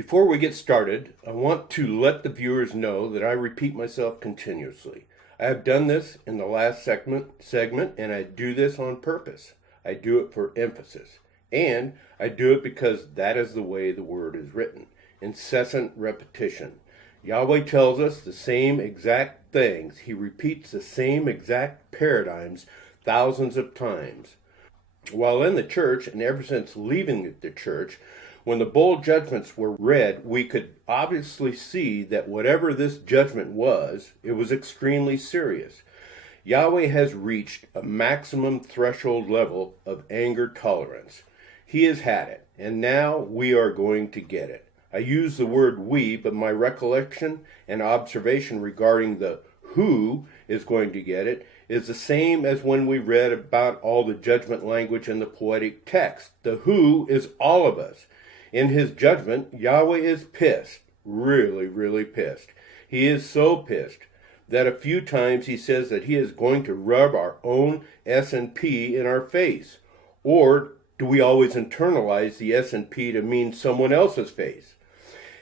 Before we get started, I want to let the viewers know that I repeat myself continuously. I have done this in the last segment, and I do this on purpose. I do it for emphasis, and I do it because that is the way the word is written. Incessant repetition. Yahweh tells us the same exact things. He repeats the same exact paradigms thousands of times. While in the church, and ever since leaving the church, when the bowl judgments were read, we could obviously see that whatever this judgment was, it was extremely serious. Yahweh has reached a maximum threshold level of anger tolerance. He has had it, and now we are going to get it. I use the word we, but my recollection and observation regarding the who is going to get it is the same as when we read about all the judgment language in the poetic text. The who is all of us. In his judgment, Yahweh is pissed, really, really pissed. He is so pissed that a few times he says that he is going to rub our own S&P in our face. Or do we always internalize the S&P to mean someone else's face?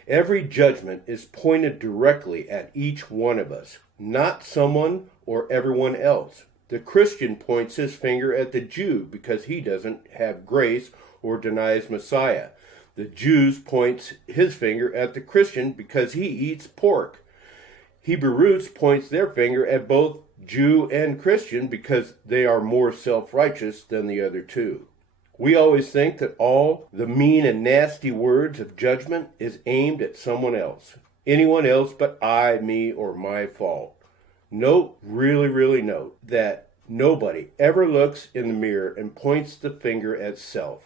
Every judgment is pointed directly at each one of us, not someone or everyone else. The Christian points his finger at the Jew because he doesn't have grace or denies Messiah. The Jew points his finger at the Christian because he eats pork. Hebrew roots points their finger at both Jew and Christian because they are more self-righteous than the other two. We always think that all the mean and nasty words of judgment is aimed at someone else. Anyone else but I, me, or my fault. Note, really note, that nobody ever looks in the mirror and points the finger at self.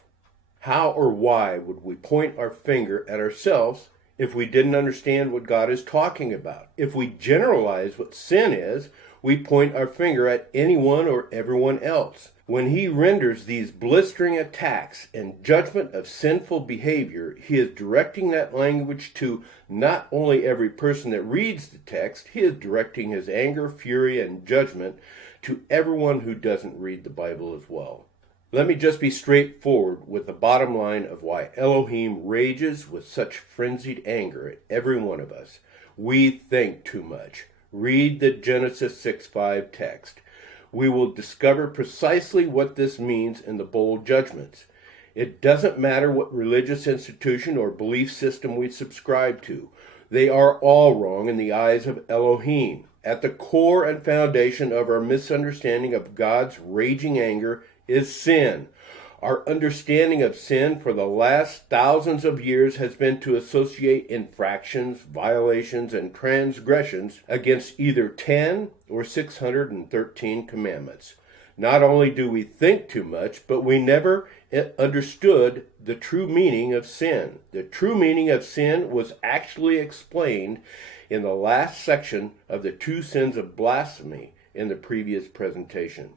How or why would we point our finger at ourselves if we didn't understand what God is talking about? If we generalize what sin is, we point our finger at anyone or everyone else. When he renders these blistering attacks and judgment of sinful behavior, he is directing that language to not only every person that reads the text, he is directing his anger, fury, and judgment to everyone who doesn't read the Bible as well. Let me just be straightforward with the bottom line of why Elohim rages with such frenzied anger at every one of us. We think too much. Read the Genesis 6:5 text. We will discover precisely what this means in the bowl judgments. It doesn't matter what religious institution or belief system we subscribe to. They are all wrong in the eyes of Elohim. At the core and foundation of our misunderstanding of God's raging anger is sin. Our understanding of sin for the last thousands of years has been to associate infractions, violations, and transgressions against either 10 or 613 commandments. Not only do we think too much, but we never understood the true meaning of sin. The true meaning of sin was actually explained in the last section of the 2 sins of blasphemy in the previous presentation.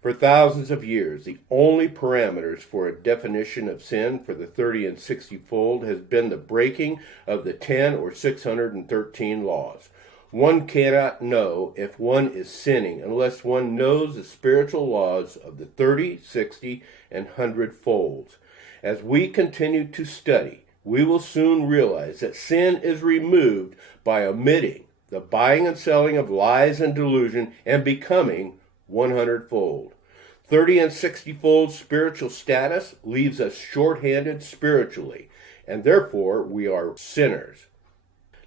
For thousands of years, the only parameters for a definition of sin for the 30 and 60-fold has been the breaking of the 10 or 613 laws. One cannot know if one is sinning unless one knows the spiritual laws of the 30, 60, and 100 folds. As we continue to study, we will soon realize that sin is removed by omitting the buying and selling of lies and delusion and becoming 100-fold. 30 and 60-fold spiritual status leaves us short-handed spiritually, and therefore we are sinners.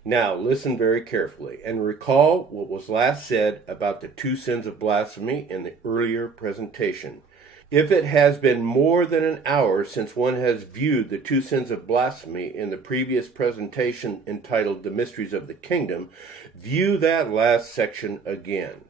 Now listen very carefully and recall what was last said about the 2 sins of blasphemy in the earlier presentation. If it has been more than an hour since one has viewed the 2 sins of blasphemy in the previous presentation entitled The Mysteries of the Kingdom, view that last section again.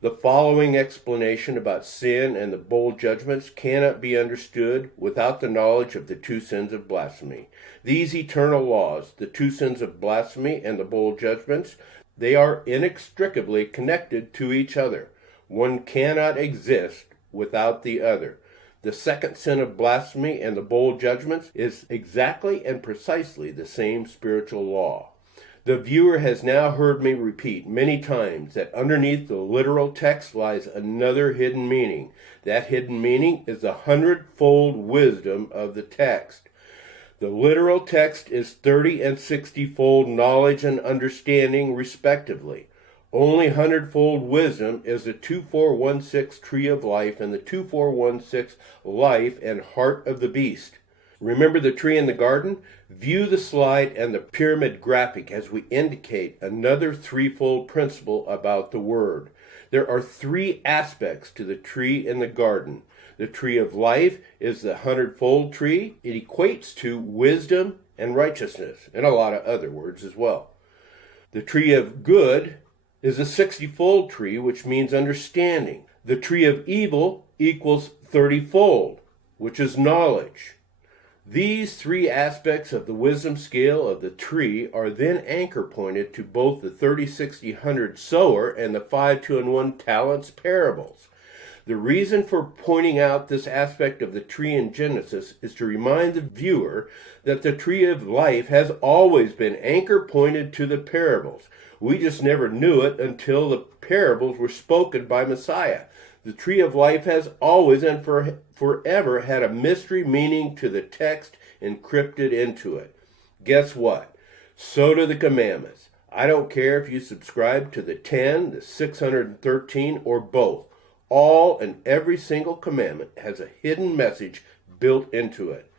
The following explanation about sin and the bowl judgments cannot be understood without the knowledge of the 2 sins of blasphemy. These eternal laws, the 2 sins of blasphemy and the bowl judgments, they are inextricably connected to each other. One cannot exist without the other. The 2nd sin of blasphemy and the bowl judgments is exactly and precisely the same spiritual law. The viewer has now heard me repeat many times that underneath the literal text lies another hidden meaning. That hidden meaning is the 100-fold wisdom of the text. The literal text is 30 and 60-fold knowledge and understanding, respectively. Only 100-fold wisdom is the 2416 tree of life and the 2416 life and heart of the beast. Remember the tree in the garden? View the slide and the pyramid graphic as we indicate another threefold principle about the word. There are three aspects to the tree in the garden. The tree of life is the 100-fold tree. It equates to wisdom and righteousness, and a lot of other words as well. The tree of good is a 60-fold tree, which means understanding. The tree of evil equals 30-fold, which is knowledge. These three aspects of the wisdom scale of the tree are then anchor pointed to both the 30, 60, 100 sower and the 5, 2, and 1 talents parables. The reason for pointing out this aspect of the tree in Genesis is to remind the viewer that the tree of life has always been anchor pointed to the parables. We just never knew it until the parables were spoken by Messiah. The tree of life has always and forever had a mystery meaning to the text encrypted into it. Guess what? So do the commandments. I don't care if you subscribe to the 10, the 613, or both. All and every single commandment has a hidden message built into it.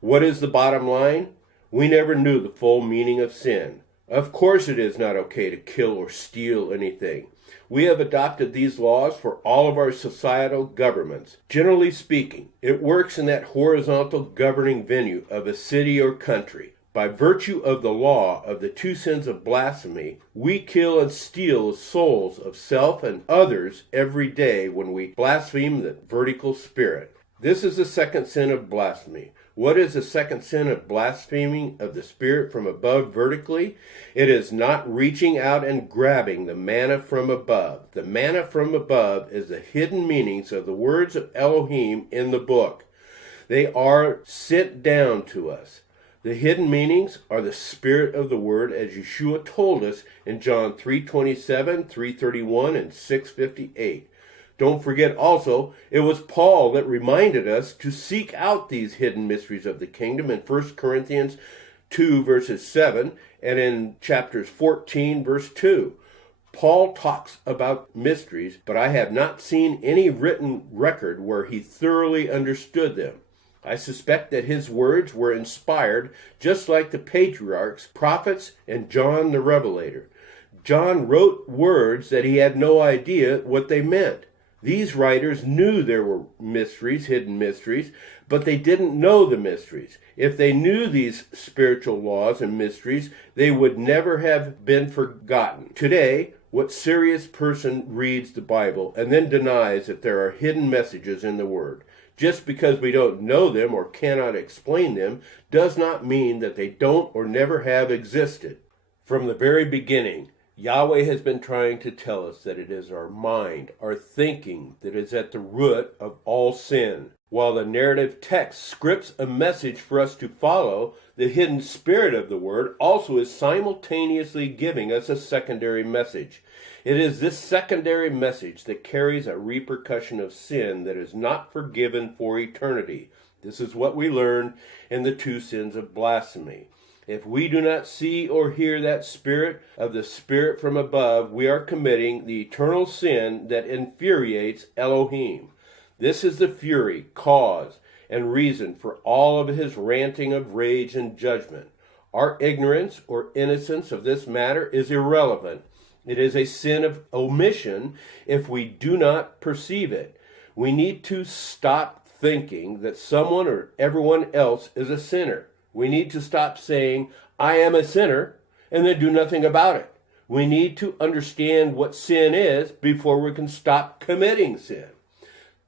What is the bottom line? We never knew the full meaning of sin. Of course it is not okay to kill or steal anything. We have adopted these laws for all of our societal governments. Generally speaking, it works in that horizontal governing venue of a city or country. By virtue of the law of the two sins of blasphemy, we kill and steal the souls of self and others every day when we blaspheme the vertical spirit. This is the second sin of blasphemy. What is the second sin of blaspheming of the Spirit from above vertically? It is not reaching out and grabbing the manna from above. The manna from above is the hidden meanings of the words of Elohim in the book. They are sent down to us. The hidden meanings are the spirit of the word, as Yeshua told us in John 3:27, 3:31, and 6:58. Don't forget also, it was Paul that reminded us to seek out these hidden mysteries of the kingdom in 1 Corinthians 2 verses 7 and in chapters 14 verse 2. Paul talks about mysteries, but I have not seen any written record where he thoroughly understood them. I suspect that his words were inspired just like the patriarchs, prophets, and John the Revelator. John wrote words that he had no idea what they meant. These writers knew there were mysteries, hidden mysteries, but they didn't know the mysteries. If they knew these spiritual laws and mysteries, they would never have been forgotten. Today, what serious person reads the Bible and then denies that there are hidden messages in the Word? Just because we don't know them or cannot explain them does not mean that they don't or never have existed. From the very beginning, Yahweh has been trying to tell us that it is our mind, our thinking, that is at the root of all sin. While the narrative text scripts a message for us to follow, the hidden spirit of the word also is simultaneously giving us a secondary message. It is this secondary message that carries a repercussion of sin that is not forgiven for eternity. This is what we learned in the two sins of blasphemy. If we do not see or hear that spirit of the Spirit from above, we are committing the eternal sin that infuriates Elohim. This is the fury, cause, and reason for all of his ranting of rage and judgment. Our ignorance or innocence of this matter is irrelevant. It is a sin of omission if we do not perceive it. We need to stop thinking that someone or everyone else is a sinner. We need to stop saying, I am a sinner, and then do nothing about it. We need to understand what sin is before we can stop committing sin.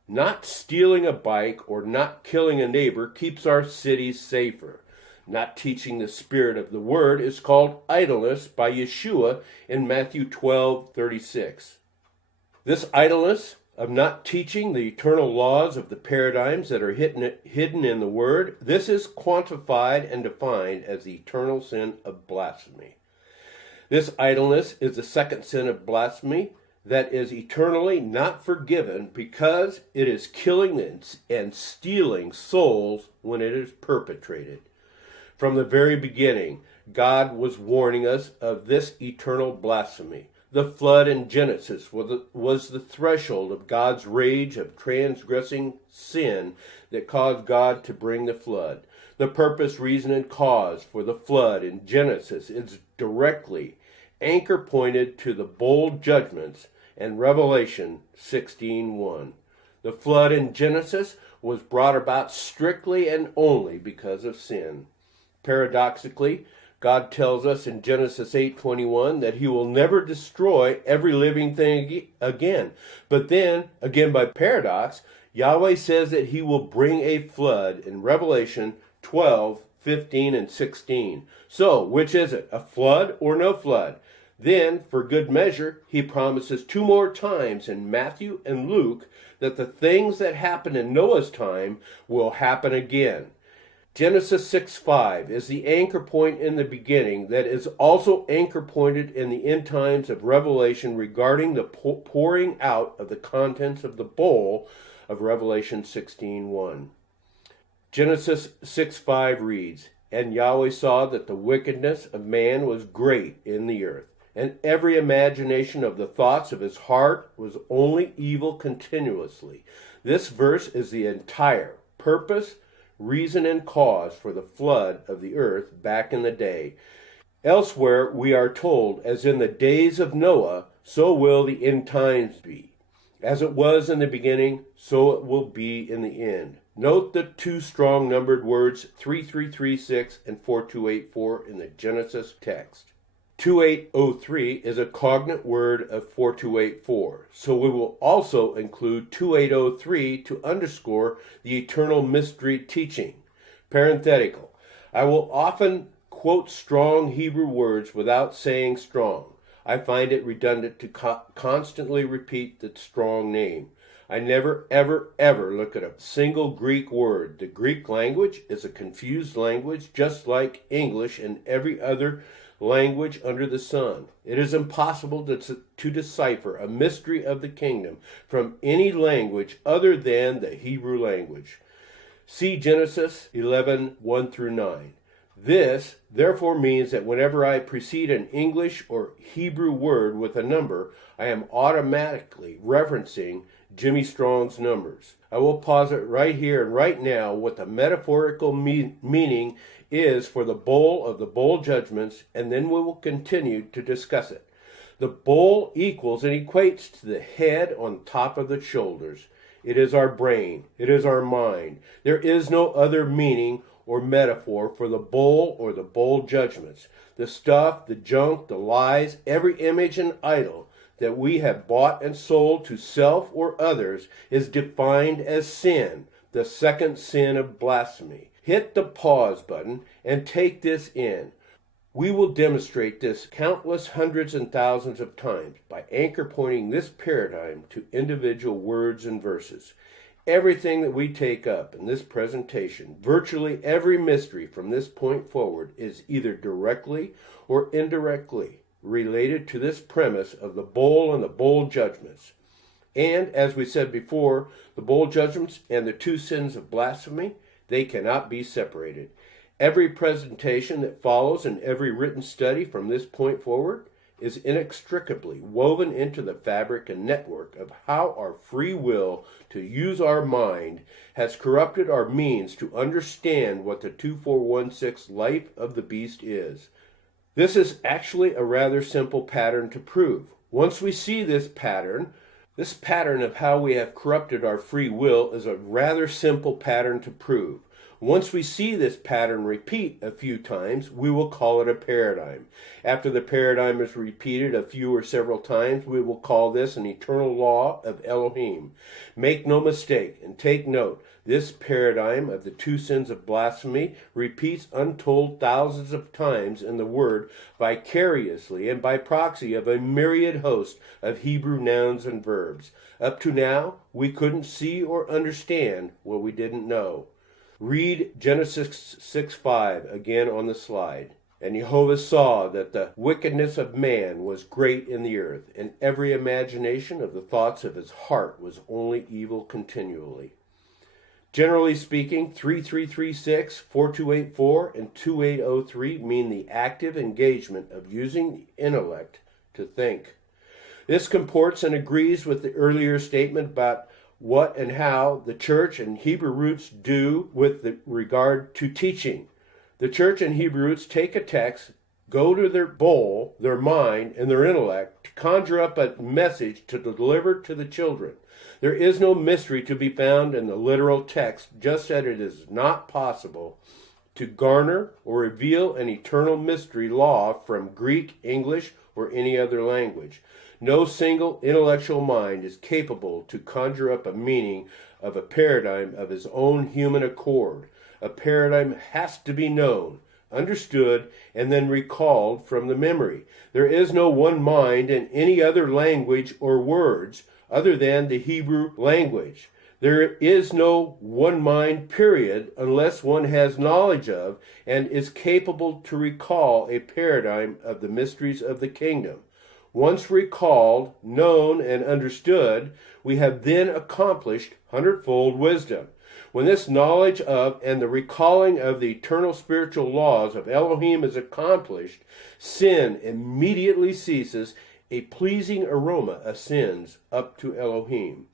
Not stealing a bike or not killing a neighbor keeps our cities safer. Not teaching the spirit of the word is called idleness by Yeshua in Matthew 12:36. This idleness of not teaching the eternal laws of the paradigms that are hidden in the Word, this is quantified and defined as the eternal sin of blasphemy. This idleness is the second sin of blasphemy that is eternally not forgiven because it is killing and stealing souls when it is perpetrated. From the very beginning, God was warning us of this eternal blasphemy. The flood in Genesis was the threshold of God's rage of transgressing sin that caused God to bring the flood. The purpose, reason, and cause for the flood in Genesis is directly anchor pointed to the bold judgments in Revelation 16:1. The flood in Genesis was brought about strictly and only because of sin. Paradoxically, God tells us in Genesis 8:21 that he will never destroy every living thing again. But then, again by paradox, Yahweh says that he will bring a flood in Revelation 12:15 and 16. So, which is it, a flood or no flood? Then, for good measure, he promises 2 more times in Matthew and Luke that the things that happened in Noah's time will happen again. Genesis 6:5 is the anchor point in the beginning that is also anchor pointed in the end times of Revelation regarding the pouring out of the contents of the bowl of Revelation 16:1. Genesis 6:5 reads, "And Yahweh saw that the wickedness of man was great in the earth, and every imagination of the thoughts of his heart was only evil continuously." This verse is the entire purpose, reason, and cause for the flood of the earth back in the day. Elsewhere we are told, as in the days of Noah, so will the end times be. As it was in the beginning, so it will be in the end. Note the 2 strong numbered words 3336 and 4284 in the Genesis text. 2803 is a cognate word of 4284, so we will also include 2803 to underscore the eternal mystery teaching. Parenthetical. I will often quote strong Hebrew words without saying strong. I find it redundant to constantly repeat the strong name. I never, ever, ever look at a single Greek word. The Greek language is a confused language, just like English and every other language under the sun. It is impossible to decipher a mystery of the kingdom from any language other than the Hebrew language. See Genesis 11:1 through 9. This, therefore, means that whenever I precede an English or Hebrew word with a number, I am automatically referencing Jimmy Strong's numbers. I will posit right here and right now what the metaphorical meaning is for the bowl of the bowl judgments, and then we will continue to discuss it. The bowl equals and equates to the head on top of the shoulders. It is our brain. It is our mind. There is no other meaning or metaphor for the bowl or the bowl judgments. The stuff, the junk, the lies, every image and idol that we have bought and sold to self or others is defined as sin, the second sin of blasphemy. Hit the pause button and take this in. We will demonstrate this countless hundreds and thousands of times by anchor pointing this paradigm to individual words and verses. Everything that we take up in this presentation, virtually every mystery from this point forward, is either directly or indirectly related to this premise of the bowl and the bowl judgments. And, as we said before, the bowl judgments and the 2 sins of blasphemy, they cannot be separated. Every presentation that follows and every written study from this point forward is inextricably woven into the fabric and network of how our free will to use our mind has corrupted our means to understand what the 2416 life of the beast is. This is actually a rather simple pattern to prove. Once we see this pattern of how we have corrupted our free will is a rather simple pattern to prove. Once we see this pattern repeat a few times, we will call it a paradigm. After the paradigm is repeated a few or several times, we will call this an eternal law of Elohim. Make no mistake and take note, this paradigm of the 2 sins of blasphemy repeats untold thousands of times in the Word vicariously and by proxy of a myriad host of Hebrew nouns and verbs. Up to now, we couldn't see or understand what we didn't know. Read Genesis 6:5 again on the slide. And Jehovah saw that the wickedness of man was great in the earth, and every imagination of the thoughts of his heart was only evil continually. Generally speaking, 3336, 4284, and 2803 mean the active engagement of using the intellect to think. This comports and agrees with the earlier statement about what and how the church and Hebrew roots do with regard to teaching. The church and Hebrew roots take a text, go to their bowl, their mind, and their intellect to conjure up a message to deliver to the children. There is no mystery to be found in the literal text, just as it is not possible to garner or reveal an eternal mystery law from Greek, English, or any other language. No single intellectual mind is capable to conjure up a meaning of a paradigm of his own human accord. A paradigm has to be known, understood, and then recalled from the memory. There is no one mind in any other language or words other than the Hebrew language. There is no one mind, period, unless one has knowledge of and is capable to recall a paradigm of the mysteries of the kingdom. Once recalled, known, and understood, we have then accomplished hundredfold wisdom. When this knowledge of and the recalling of the eternal spiritual laws of Elohim is accomplished, sin immediately ceases, a pleasing aroma ascends up to Elohim.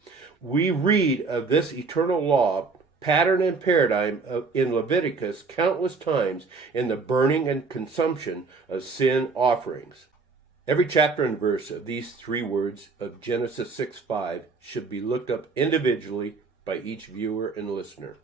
We read of this eternal law, pattern and paradigm in Leviticus countless times in the burning and consumption of sin offerings. Every chapter and verse of these three words of Genesis 6:5 should be looked up individually by each viewer and listener.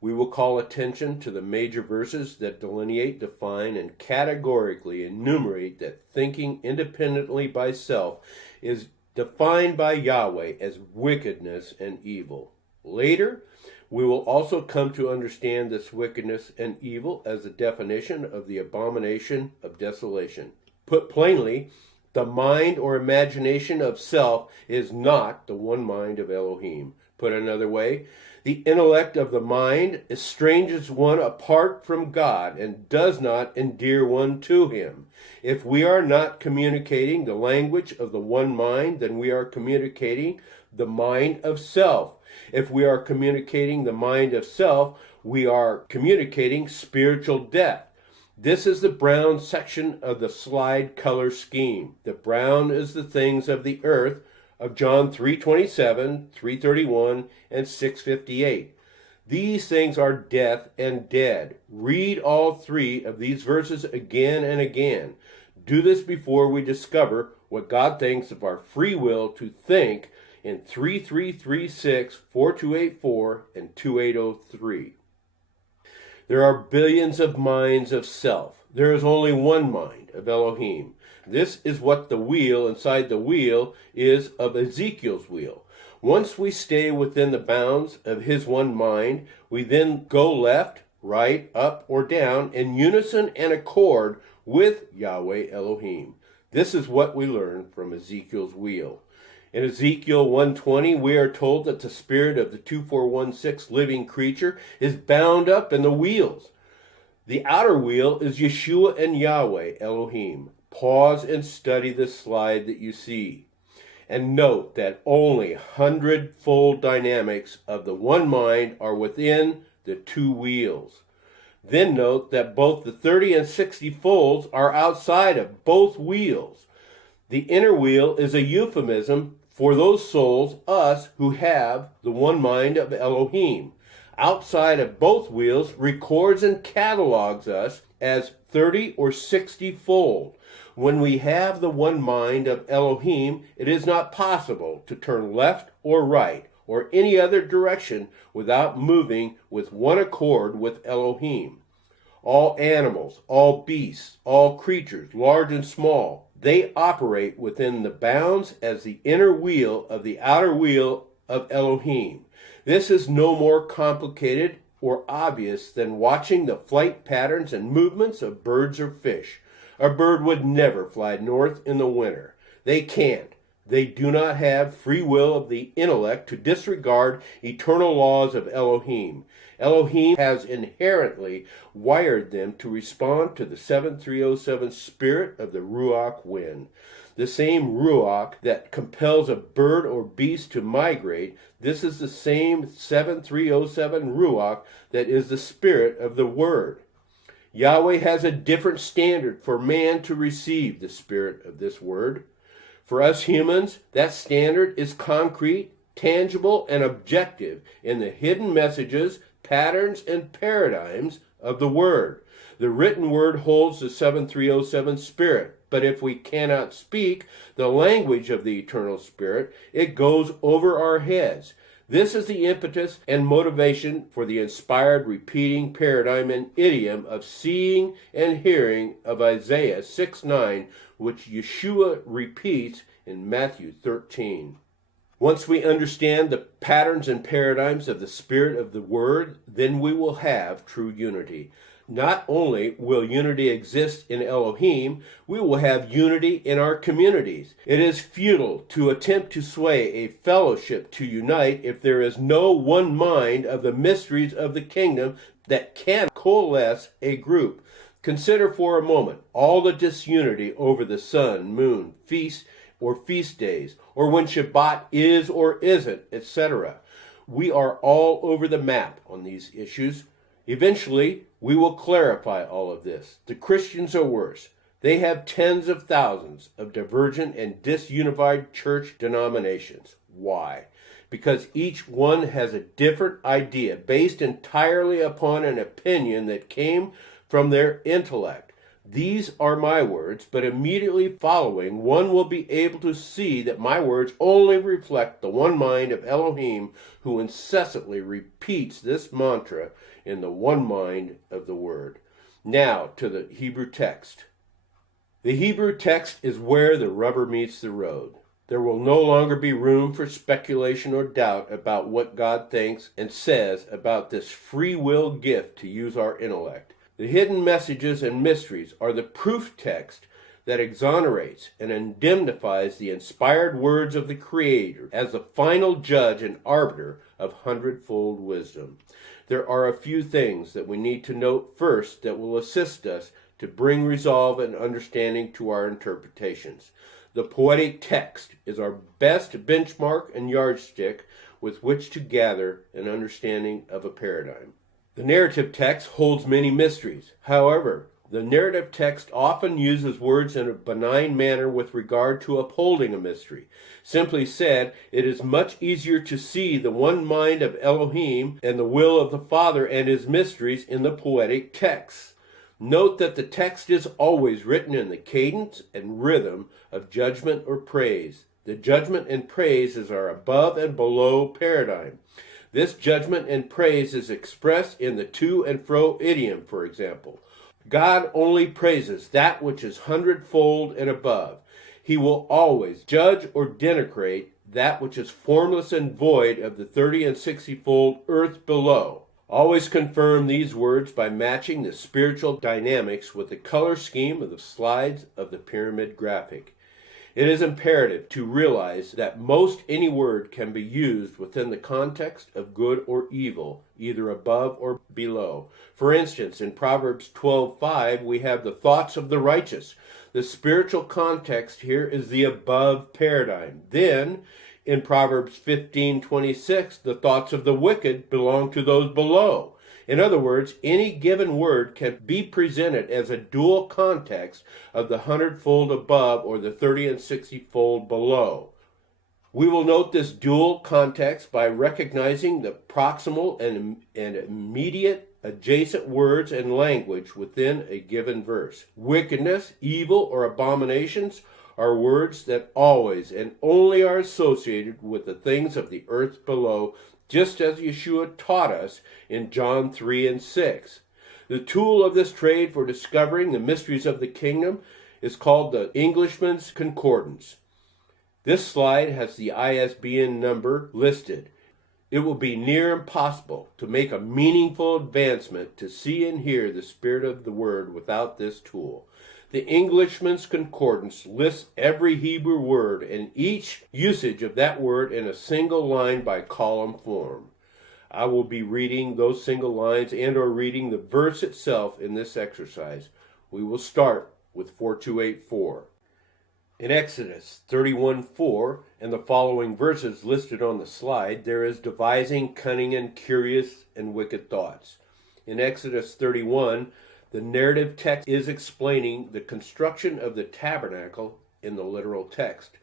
We will call attention to the major verses that delineate, define, and categorically enumerate that thinking independently by self is defined by Yahweh as wickedness and evil. Later, we will also come to understand this wickedness and evil as a definition of the abomination of desolation. Put plainly, the mind or imagination of self is not the one mind of Elohim. Put another way, the intellect of the mind estranges one apart from God and does not endear one to him. If we are not communicating the language of the one mind, then we are communicating the mind of self. If we are communicating the mind of self, we are communicating spiritual death. This is the brown section of the slide color scheme. The brown is the things of the earth of John 3:27, 3:31, and 6:58. These things are death and dead. Read all three of these verses again and again. Do this before we discover what God thinks of our free will to think in 3336, 4284, and 2803. There are billions of minds of self. There is only one mind of Elohim. This is what the wheel inside the wheel is of Ezekiel's wheel. Once we stay within the bounds of his one mind, we then go left, right, up, or down in unison and accord with Yahweh Elohim. This is what we learn from Ezekiel's wheel. In Ezekiel 1:20, we are told that the spirit of the 2416 living creature is bound up in the wheels. The outer wheel is Yeshua and Yahweh Elohim. Pause and study the slide that you see. And note that only hundredfold dynamics of the one mind are within the two wheels. Then note that both the 30 and 60 folds are outside of both wheels. The inner wheel is a euphemism for those souls, us, who have the one mind of Elohim. Outside of both wheels records and catalogs us as 30 or 60-fold. When we have the one mind of Elohim, it is not possible to turn left or right or any other direction without moving with one accord with Elohim. All animals, all beasts, all creatures, large and small, they operate within the bounds as the inner wheel of the outer wheel of Elohim. This is no more complicated or obvious than watching the flight patterns and movements of birds or fish. A bird would never fly north in the winter. They can't. They do not have free will of the intellect to disregard eternal laws of Elohim. Elohim has inherently wired them to respond to the 7307 spirit of the Ruach wind. The same Ruach that compels a bird or beast to migrate, this is the same 7307 Ruach that is the spirit of the Word. Yahweh has a different standard for man to receive the spirit of this Word. For us humans, that standard is concrete, tangible, and objective in the hidden messages, patterns, and paradigms of the Word. The written Word holds the 7307 spirit, but if we cannot speak the language of the eternal spirit, it goes over our heads. This is the impetus and motivation for the inspired repeating paradigm and idiom of seeing and hearing of Isaiah 6:9, which Yeshua repeats in Matthew 13. Once we understand the patterns and paradigms of the spirit of the Word, then we will have true unity. Not only will unity exist in Elohim, we will have unity in our communities. It is futile to attempt to sway a fellowship to unite if there is no one mind of the mysteries of the kingdom that can coalesce a group. Consider for a moment all the disunity over the sun, moon, feast, or feast days, or when Shabbat is or isn't, etc. We are all over the map on these issues. Eventually, we will clarify all of this. The Christians are worse. They have tens of thousands of divergent and disunified church denominations. Why? Because each one has a different idea based entirely upon an opinion that came from their intellect. These are my words, but immediately following, one will be able to see that my words only reflect the one mind of Elohim, who incessantly repeats this mantra in the one mind of the Word. Now to the Hebrew text. The Hebrew text is where the rubber meets the road. There will no longer be room for speculation or doubt about what God thinks and says about this free will gift to use our intellect. The hidden messages and mysteries are the proof text that exonerates and indemnifies the inspired words of the Creator as the final judge and arbiter of hundredfold wisdom. There are a few things that we need to note first that will assist us to bring resolve and understanding to our interpretations. The poetic text is our best benchmark and yardstick with which to gather an understanding of a paradigm. The narrative text holds many mysteries. However, the narrative text often uses words in a benign manner with regard to upholding a mystery. Simply said, it is much easier to see the one mind of Elohim and the will of the Father and his mysteries in the poetic text. Note that the text is always written in the cadence and rhythm of judgment or praise. The judgment and praise is our above and below paradigm. This judgment and praise is expressed in the to and fro idiom, for example. God only praises that which is hundredfold and above. He will always judge or denigrate that which is formless and void of the 30 and 60-fold earth below. Always confirm these words by matching the spiritual dynamics with the color scheme of the slides of the pyramid graphic. It is imperative to realize that most any word can be used within the context of good or evil, either above or below. For instance, in Proverbs 12:5, we have the thoughts of the righteous. The spiritual context here is the above paradigm. Then, in Proverbs 15:26, the thoughts of the wicked belong to those below. In other words, any given word can be presented as a dual context of the hundredfold above or the 30 and 60-fold below. We will note this dual context by recognizing the proximal and immediate adjacent words and language within a given verse. Wickedness, evil, or abominations are words that always and only are associated with the things of the earth below, just as Yeshua taught us in John 3 and 6. The tool of this trade for discovering the mysteries of the kingdom is called the Englishman's Concordance. This slide has the ISBN number listed. It will be near impossible to make a meaningful advancement to see and hear the spirit of the word without this tool. The Englishman's Concordance lists every Hebrew word and each usage of that word in a single line by column form. I will be reading those single lines and or reading the verse itself in this exercise. We will start with 4284. In Exodus 31:4 and the following verses listed on the slide, there is devising cunning and curious and wicked thoughts. In Exodus 31, the narrative text is explaining the construction of the tabernacle in the literal text.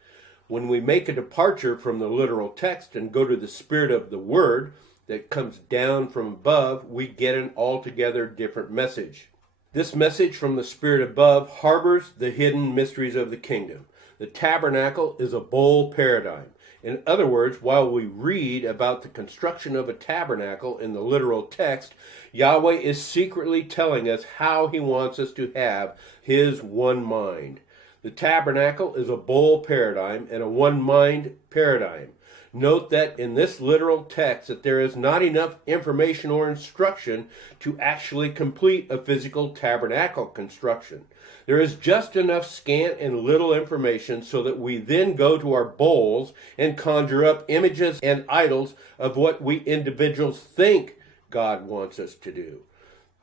When we make a departure from the literal text and go to the spirit of the word that comes down from above, we get an altogether different message. This message from the spirit above harbors the hidden mysteries of the kingdom. The tabernacle is a bowl paradigm. In other words, while we read about the construction of a tabernacle in the literal text, Yahweh is secretly telling us how he wants us to have his one mind. The tabernacle is a bowl paradigm and a one mind paradigm. Note that in this literal text that there is not enough information or instruction to actually complete a physical tabernacle construction. There is just enough scant and little information so that we then go to our bowls and conjure up images and idols of what we individuals think God wants us to do.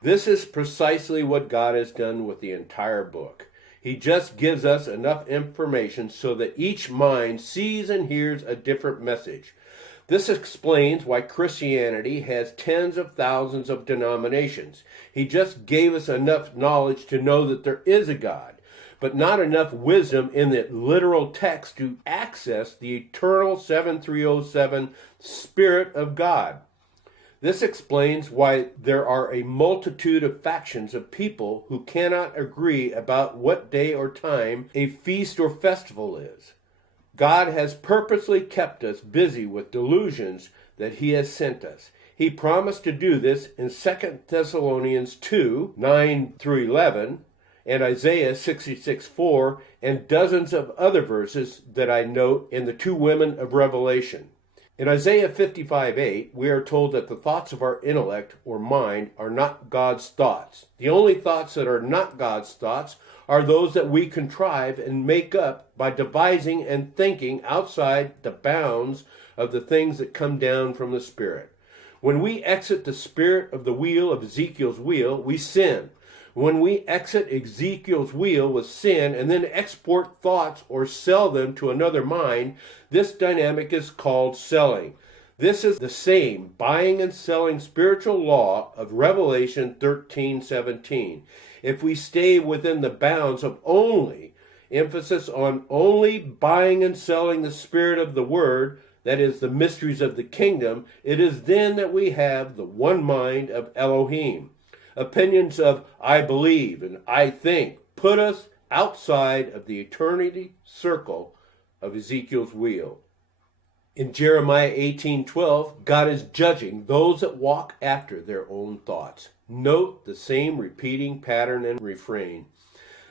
This is precisely what God has done with the entire book. He just gives us enough information so that each mind sees and hears a different message. This explains why Christianity has tens of thousands of denominations. He just gave us enough knowledge to know that there is a God, but not enough wisdom in the literal text to access the eternal 7307 Spirit of God. This explains why there are a multitude of factions of people who cannot agree about what day or time a feast or festival is. God has purposely kept us busy with delusions that he has sent us. He promised to do this in 2 Thessalonians 2, 9 through 11, and Isaiah 66:4, and dozens of other verses that I note in the two women of Revelation. In Isaiah 55:8, we are told that the thoughts of our intellect or mind are not God's thoughts. The only thoughts that are not God's thoughts are those that we contrive and make up by devising and thinking outside the bounds of the things that come down from the Spirit. When we exit the spirit of the wheel of Ezekiel's wheel, we sin. When we exit Ezekiel's wheel with sin and then export thoughts or sell them to another mind, this dynamic is called selling. This is the same buying and selling spiritual law of Revelation 13:17. If we stay within the bounds of only, emphasis on only buying and selling the spirit of the word, that is the mysteries of the kingdom, it is then that we have the one mind of Elohim. Opinions of I believe and I think put us outside of the eternity circle of Ezekiel's wheel. In Jeremiah 18:12, God is judging those that walk after their own thoughts. Note the same repeating pattern and refrain.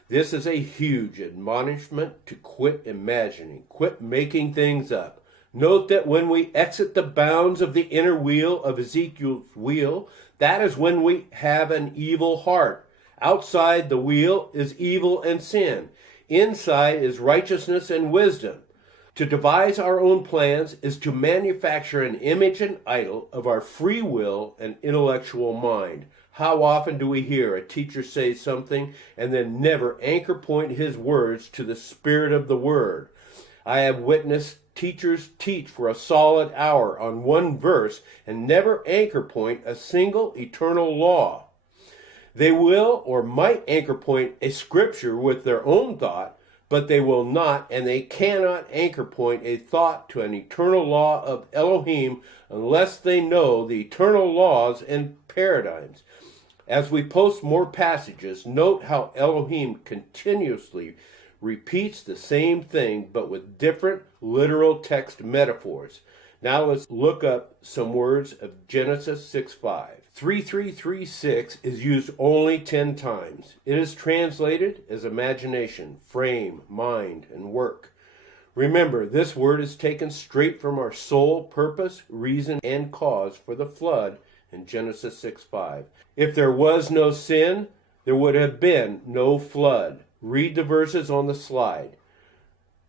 This is a huge admonishment to quit imagining, quit making things up. Note that when we exit the bounds of the inner wheel of Ezekiel's wheel, that is when we have an evil heart. Outside the wheel is evil and sin. Inside is righteousness and wisdom. To devise our own plans is to manufacture an image and idol of our free will and intellectual mind. How often do we hear a teacher say something and then never anchor point his words to the spirit of the word? I have witnessed teachers teach for a solid hour on one verse and never anchor point a single eternal law. They will or might anchor point a scripture with their own thought, but they will not and they cannot anchor point a thought to an eternal law of Elohim unless they know the eternal laws and paradigms. As we post more passages, note how Elohim continuously repeats the same thing but with different literal text metaphors. Now let's look up some words of Genesis 6:5. 3336 is used only 10 times. It is translated as imagination, frame, mind, and work. Remember, this word is taken straight from our sole purpose, reason, and cause for the flood in Genesis 6:5. If there was no sin, there would have been no flood. Read the verses on the slide.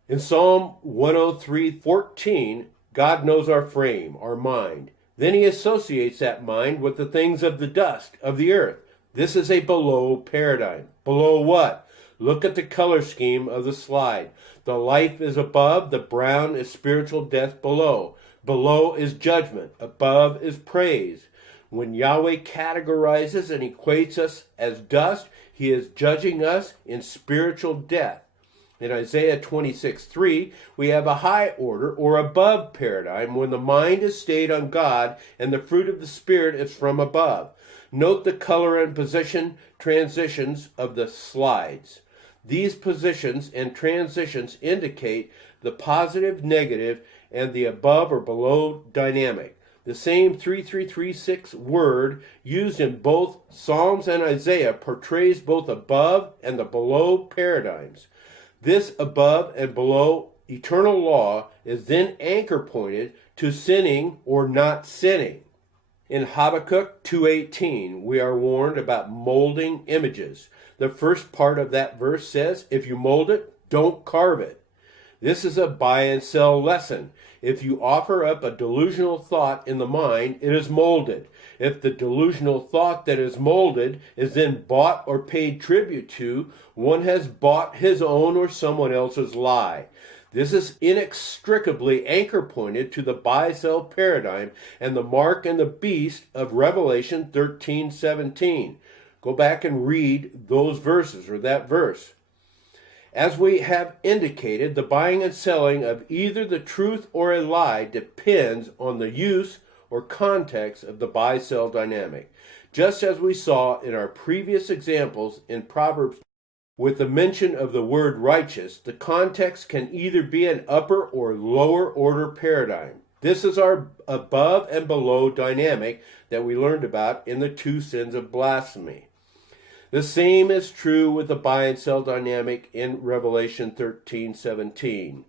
In Psalm 103:14, God knows our frame, our mind. Then he associates that mind with the things of the dust of the earth. This is a below paradigm. Below what? Look at the color scheme of the slide. The life is above, the brown is spiritual death below. Below is judgment, above is praise. When Yahweh categorizes and equates us as dust, he is judging us in spiritual death. In Isaiah 26:3, we have a high order or above paradigm when the mind is stayed on God and the fruit of the Spirit is from above. Note the color and position transitions of the slides. These positions and transitions indicate the positive, negative, and the above or below dynamic. The same 3336 word used in both Psalms and Isaiah portrays both above and the below paradigms. This above and below eternal law is then anchor pointed to sinning or not sinning. In Habakkuk 2:18, we are warned about molding images. The first part of that verse says, if you mold it, don't carve it. This is a buy and sell lesson. If you offer up a delusional thought in the mind, it is molded. If the delusional thought that is molded is then bought or paid tribute to, one has bought his own or someone else's lie. This is inextricably anchor pointed to the buy-sell paradigm and the mark and the beast of Revelation 13:17. Go back and read those verses or that verse. As we have indicated, the buying and selling of either the truth or a lie depends on the use or context of the buy-sell dynamic. Just as we saw in our previous examples in Proverbs with the mention of the word righteous, the context can either be an upper or lower order paradigm. This is our above and below dynamic that we learned about in the two sins of blasphemy. The same is true with the buy and sell dynamic in Revelation 13:17.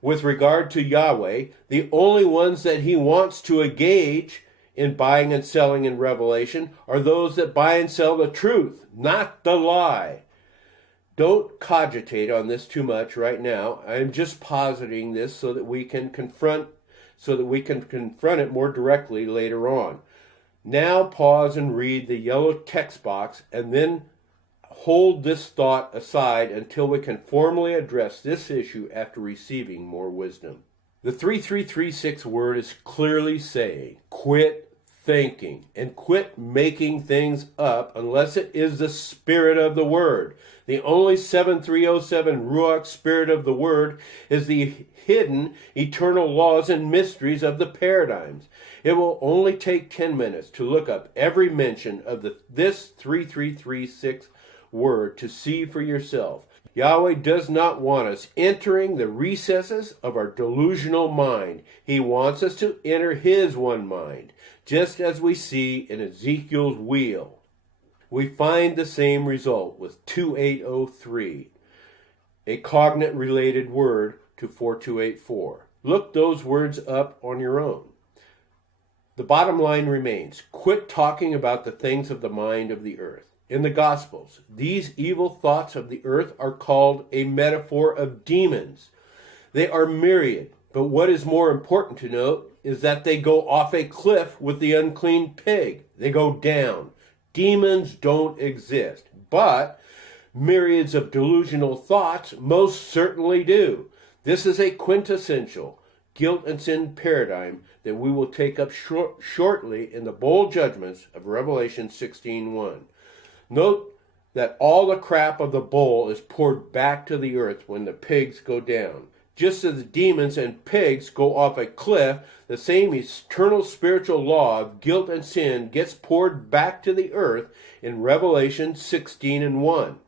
With regard to Yahweh, the only ones that he wants to engage in buying and selling in Revelation are those that buy and sell the truth, not the lie. Don't cogitate on this too much right now. I am just positing this so that we can confront it more directly later on. Now pause and read the yellow text box and then hold this thought aside until we can formally address this issue after receiving more wisdom. The 3336 word is clearly saying, quit thinking and quit making things up unless it is the spirit of the word. The only 7307 Ruach spirit of the word is the hidden eternal laws and mysteries of the paradigms. It will only take 10 minutes to look up every mention of this 3336 word to see for yourself. Yahweh does not want us entering the recesses of our delusional mind. He wants us to enter his one mind, just as we see in Ezekiel's wheel. We find the same result with 2803, a cognate-related word to 4284. Look those words up on your own. The bottom line remains, quit talking about the things of the mind of the earth. In the Gospels, these evil thoughts of the earth are called a metaphor of demons. They are myriad, but what is more important to note is that they go off a cliff with the unclean pig. They go down. Demons don't exist, but myriads of delusional thoughts most certainly do. This is a quintessential guilt and sin paradigm that we will take up shortly in the bowl judgments of Revelation 16:1. Note that all the crap of the bowl is poured back to the earth when the pigs go down. Just as the demons and pigs go off a cliff, the same eternal spiritual law of guilt and sin gets poured back to the earth in Revelation 16:1.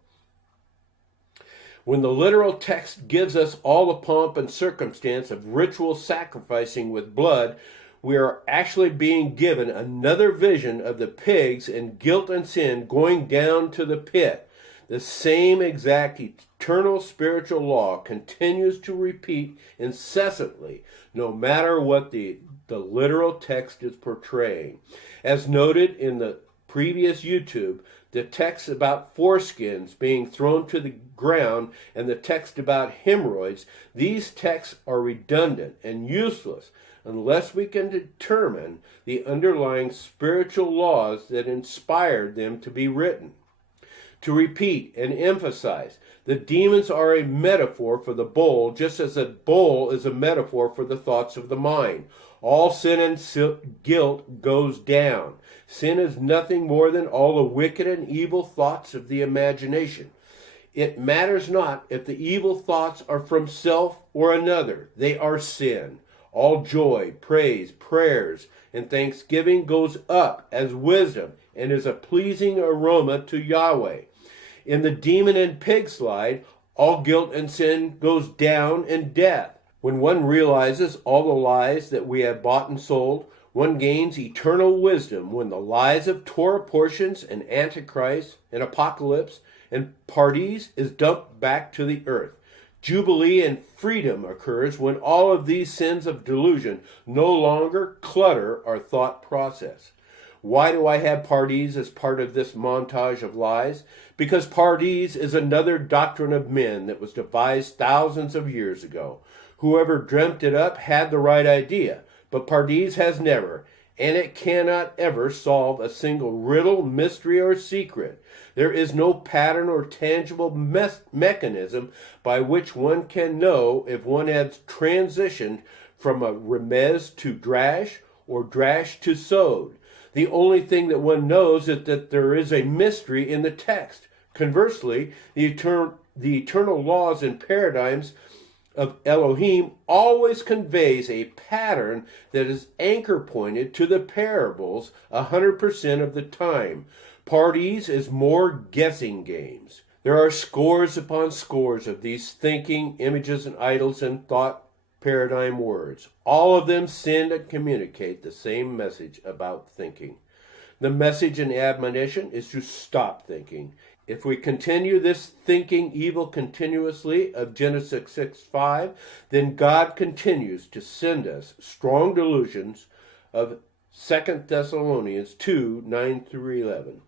When the literal text gives us all the pomp and circumstance of ritual sacrificing with blood, we are actually being given another vision of the pigs and guilt and sin going down to the pit. The same exact eternal spiritual law continues to repeat incessantly, no matter what the literal text is portraying. As noted in the previous YouTube, The text about foreskins being thrown to the ground and the text about hemorrhoids, these texts are redundant and useless unless we can determine the underlying spiritual laws that inspired them to be written. To repeat and emphasize, the demons are a metaphor for the bowl, just as a bowl is a metaphor for the thoughts of the mind. All sin and guilt goes down. Sin is nothing more than all the wicked and evil thoughts of the imagination. It matters not if the evil thoughts are from self or another. They are sin. All joy, praise, prayers, and thanksgiving goes up as wisdom and is a pleasing aroma to Yahweh. In the demon and pig slide, all guilt and sin goes down in death. When one realizes all the lies that we have bought and sold, one gains eternal wisdom when the lies of Torah portions and Antichrist and Apocalypse and parties is dumped back to the earth. Jubilee and freedom occurs when all of these sins of delusion no longer clutter our thought process. Why do I have parties as part of this montage of lies? Because parties is another doctrine of men that was devised thousands of years ago. Whoever dreamt it up had the right idea, but parties has never, and it cannot ever solve a single riddle, mystery, or secret. There is no pattern or tangible mechanism by which one can know if one has transitioned from a remez to drash or drash to sod. The only thing that one knows is that there is a mystery in the text. Conversely, the eternal laws and paradigms of Elohim always conveys a pattern that is anchor pointed to the parables 100% of the time. Parties is more guessing games. There are scores upon scores of these thinking images and idols and thought paradigm words. All of them send and communicate the same message about thinking. The message and admonition is to stop thinking. If we continue this thinking evil continuously of Genesis 6:5, then God continues to send us strong delusions of 2 Thessalonians 2:9-11.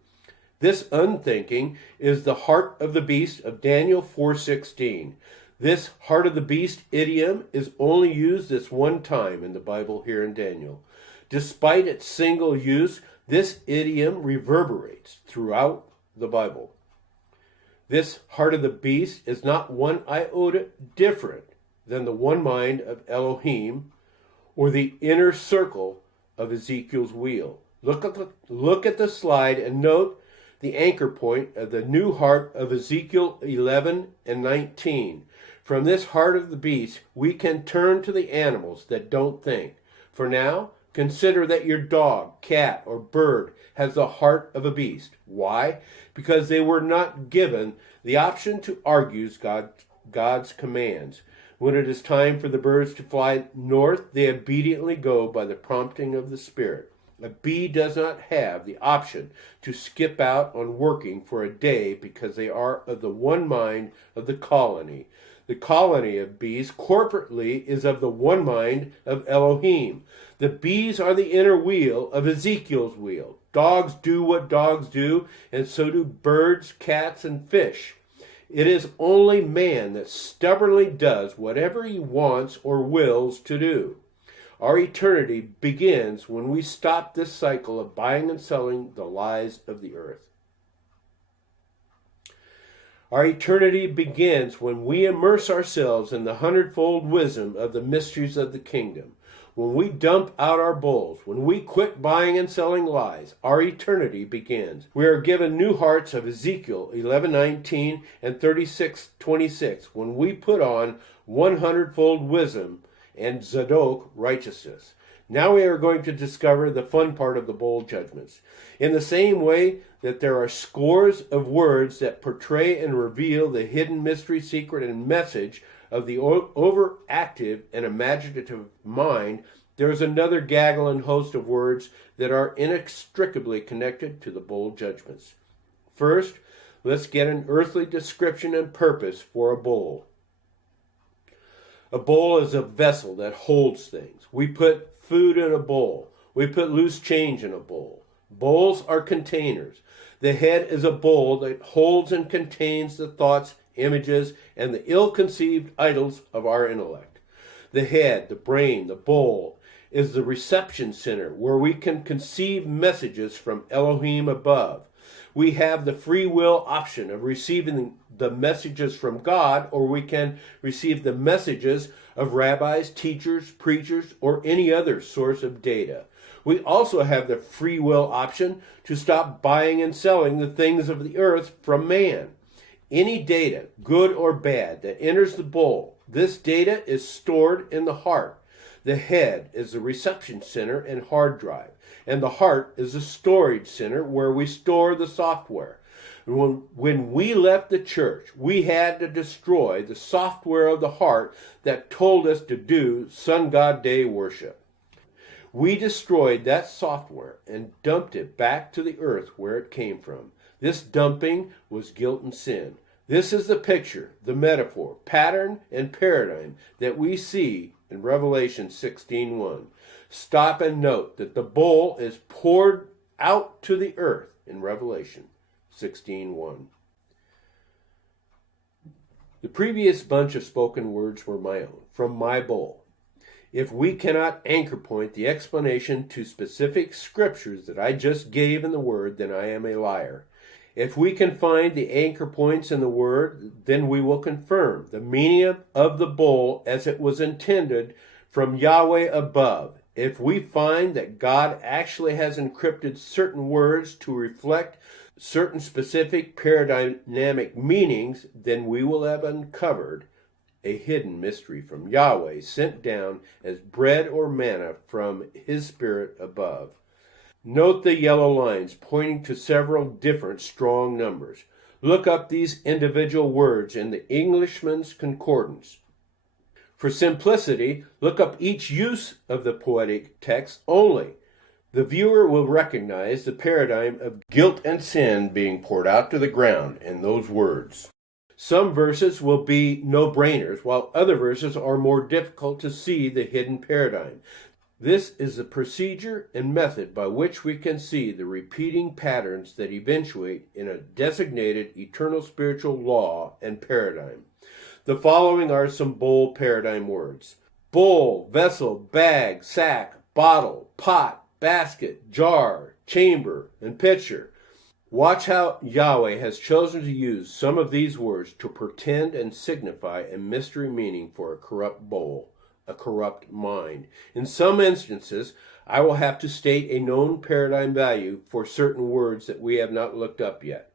This unthinking is the heart of the beast of Daniel 4:16. This heart of the beast idiom is only used this one time in the Bible here in Daniel. Despite its single use, this idiom reverberates throughout the Bible. This heart of the beast is not one iota different than the one mind of Elohim or the inner circle of Ezekiel's wheel. Look at the slide and note the anchor point of the new heart of Ezekiel 11 and 19. From this heart of the beast, we can turn to the animals that don't think. For now, consider that your dog, cat, or bird has the heart of a beast. Why? Because they were not given the option to argue God's commands. When it is time for the birds to fly north, they obediently go by the prompting of the Spirit. A bee does not have the option to skip out on working for a day because they are of the one mind of the colony. The colony of bees corporately is of the one mind of Elohim. The bees are the inner wheel of Ezekiel's wheel. Dogs do what dogs do, and so do birds, cats, and fish. It is only man that stubbornly does whatever he wants or wills to do. Our eternity begins when we stop this cycle of buying and selling the lies of the earth. Our eternity begins when we immerse ourselves in the hundredfold wisdom of the mysteries of the kingdom. When we dump out our bulls, when we quit buying and selling lies, our eternity begins. We are given new hearts of Ezekiel 11:19 and 36:26 when we put on 100-fold wisdom and Zadok righteousness. Now we are going to discover the fun part of the bowl judgments. In the same way that there are scores of words that portray and reveal the hidden mystery, secret, and message of the overactive and imaginative mind, there is another gaggle and host of words that are inextricably connected to the bowl judgments. First, let's get an earthly description and purpose for a bowl. A bowl is a vessel that holds things. We put food in a bowl. We put loose change in a bowl. Bowls are containers. The head is a bowl that holds and contains the thoughts, images, and the ill-conceived idols of our intellect. The head, the brain, the bowl, is the reception center where we can conceive messages from Elohim above. We have the free will option of receiving the messages from God, or we can receive the messages of rabbis, teachers, preachers, or any other source of data. We also have the free will option to stop buying and selling the things of the earth from man. Any data, good or bad, that enters the bowl, this data is stored in the heart. The head is the reception center and hard drive, and the heart is the storage center where we store the software. When we left the church, we had to destroy the software of the heart that told us to do sun god day worship. We destroyed that software and dumped it back to the earth where it came from. This dumping was guilt and sin. This is the picture, the metaphor, pattern, and paradigm that we see in Revelation 16:1. Stop and note that the bowl is poured out to the earth in Revelation 16:1. The previous bunch of spoken words were my own, from my bowl. If we cannot anchor point the explanation to specific scriptures that I just gave in the word, then I am a liar. If we can find the anchor points in the word, then we will confirm the meaning of the bowl as it was intended from Yahweh above. If we find that God actually has encrypted certain words to reflect certain specific paradigmatic meanings, then we will have uncovered a hidden mystery from Yahweh sent down as bread or manna from his spirit above. Note the yellow lines pointing to several different strong numbers. Look up these individual words in the Englishman's Concordance. For simplicity, look up each use of the poetic text only. The viewer will recognize the paradigm of guilt and sin being poured out to the ground in those words. Some verses will be no-brainers, while other verses are more difficult to see the hidden paradigm. This is the procedure and method by which we can see the repeating patterns that eventuate in a designated eternal spiritual law and paradigm. The following are some bowl paradigm words: bowl, vessel, bag, sack, bottle, pot, basket, jar, chamber, and pitcher. Watch how Yahweh has chosen to use some of these words to portend and signify a mystery meaning for a corrupt bowl, a corrupt mind. In some instances, I will have to state a known paradigm value for certain words that we have not looked up yet.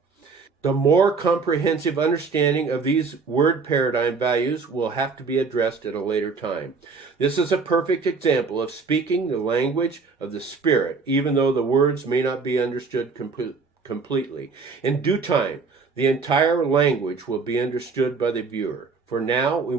The more comprehensive understanding of these word paradigm values will have to be addressed at a later time. This is a perfect example of speaking the language of the Spirit, even though the words may not be understood completely. In due time, the entire language will be understood by the viewer. For now, we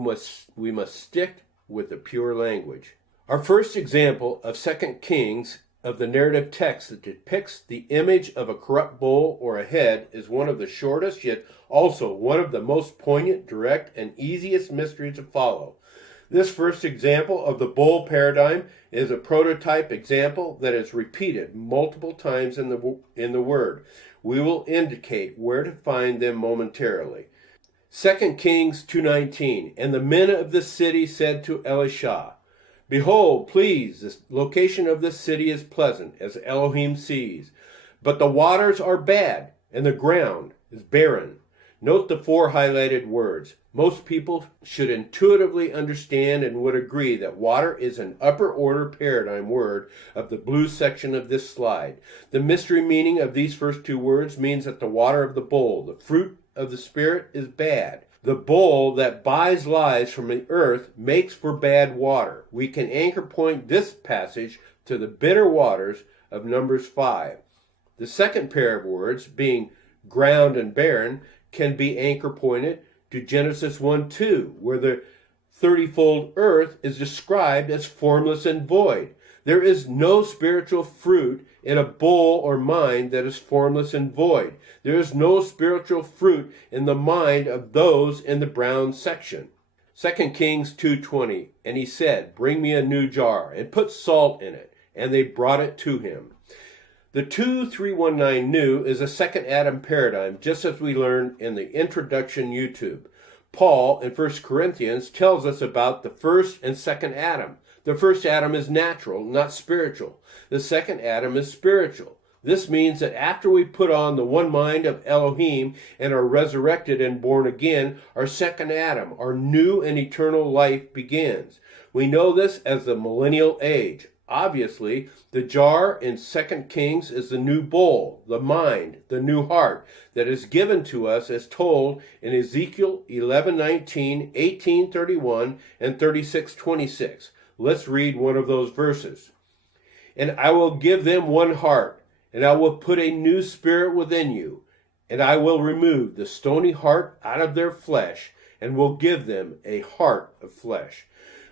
must stick with the pure language. Our first example of 2 Kings of the narrative text that depicts the image of a corrupt bull or a head is one of the shortest, yet also one of the most poignant, direct, and easiest mysteries to follow. This first example of the bull paradigm is a prototype example that is repeated multiple times in the word. We will indicate where to find them momentarily. 2 Kings 2:19, and the men of the city said to Elisha, behold, please, the location of this city is pleasant, as Elohim sees, but the waters are bad, and the ground is barren. Note the 4 highlighted words. Most people should intuitively understand and would agree that water is an upper order paradigm word of the blue section of this slide. The mystery meaning of these first 2 words means that the water of the bowl, the fruit of the Spirit, is bad. The bowl that buys lies from the earth makes for bad water. We can anchor point this passage to the bitter waters of Numbers 5. The second pair of words, being ground and barren, can be anchor pointed to Genesis 1:2, where the 30-fold earth is described as formless and void. There is no spiritual fruit in a bowl or mind that is formless and void. There is no spiritual fruit in the mind of those in the brown section. 2 Kings 2:20, and he said, bring me a new jar, and put salt in it. And they brought it to him. The 2319 New is a second Adam paradigm, just as we learned in the introduction YouTube. Paul in 1 Corinthians tells us about the first and second Adam. The first Adam is natural, not spiritual. The second Adam is spiritual. This means that after we put on the one mind of Elohim and are resurrected and born again, our second Adam, our new and eternal life begins. We know this as the millennial age. Obviously, the jar in 2 Kings is the new bowl, the mind, the new heart that is given to us as told in Ezekiel 11:19, 18:31, and 36:26. Let's read one of those verses. And I will give them one heart, and I will put a new spirit within you, and I will remove the stony heart out of their flesh, and will give them a heart of flesh.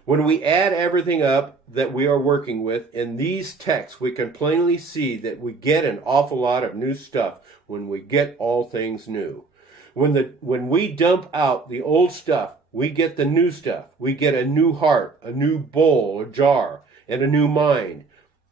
When we add everything up that we are working with in these texts, we can plainly see that we get an awful lot of new stuff when we get all things new. When we dump out the old stuff, we get the new stuff. We get a new heart, a new bowl or jar, and a new mind.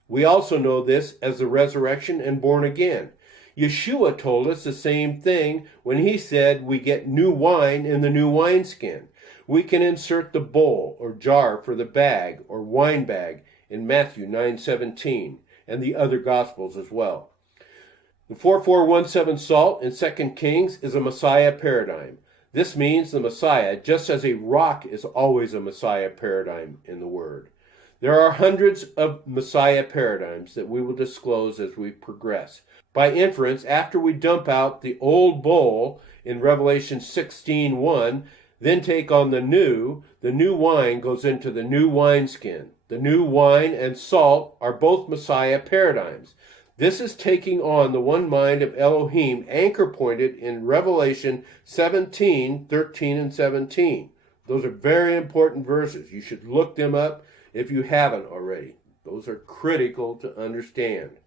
We also know this as the resurrection and born again. Yeshua told us the same thing when he said we get new wine in the new wineskin. We can insert the bowl or jar for the bag or wine bag in Matthew 9:17 and the other Gospels as well. The 4417 salt in 2 Kings is a Messiah paradigm. This means the Messiah, just as a rock is always a Messiah paradigm in the Word. There are hundreds of Messiah paradigms that we will disclose as we progress. By inference, after we dump out the old bowl in Revelation 16:1, then take on the new wine goes into the new wineskin. The new wine and salt are both Messiah paradigms. This is taking on the one mind of Elohim, anchor pointed in Revelation 17:13 and 17. Those are very important verses. You should look them up if you haven't already. Those are critical to understand.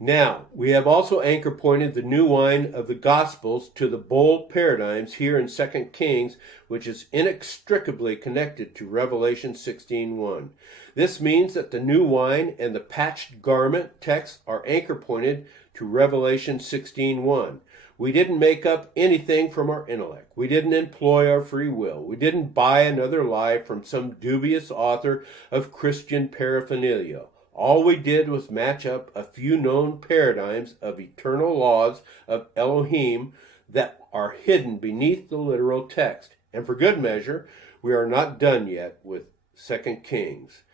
Now, we have also anchor pointed the new wine of the Gospels to the bold paradigms here in 2 Kings, which is inextricably connected to Revelation 16:1. This means that the new wine and the patched garment texts are anchor pointed to Revelation 16:1. We didn't make up anything from our intellect. We didn't employ our free will. We didn't buy another lie from some dubious author of Christian paraphernalia. All we did was match up a few known paradigms of eternal laws of Elohim that are hidden beneath the literal text. And for good measure, we are not done yet with 2 Kings.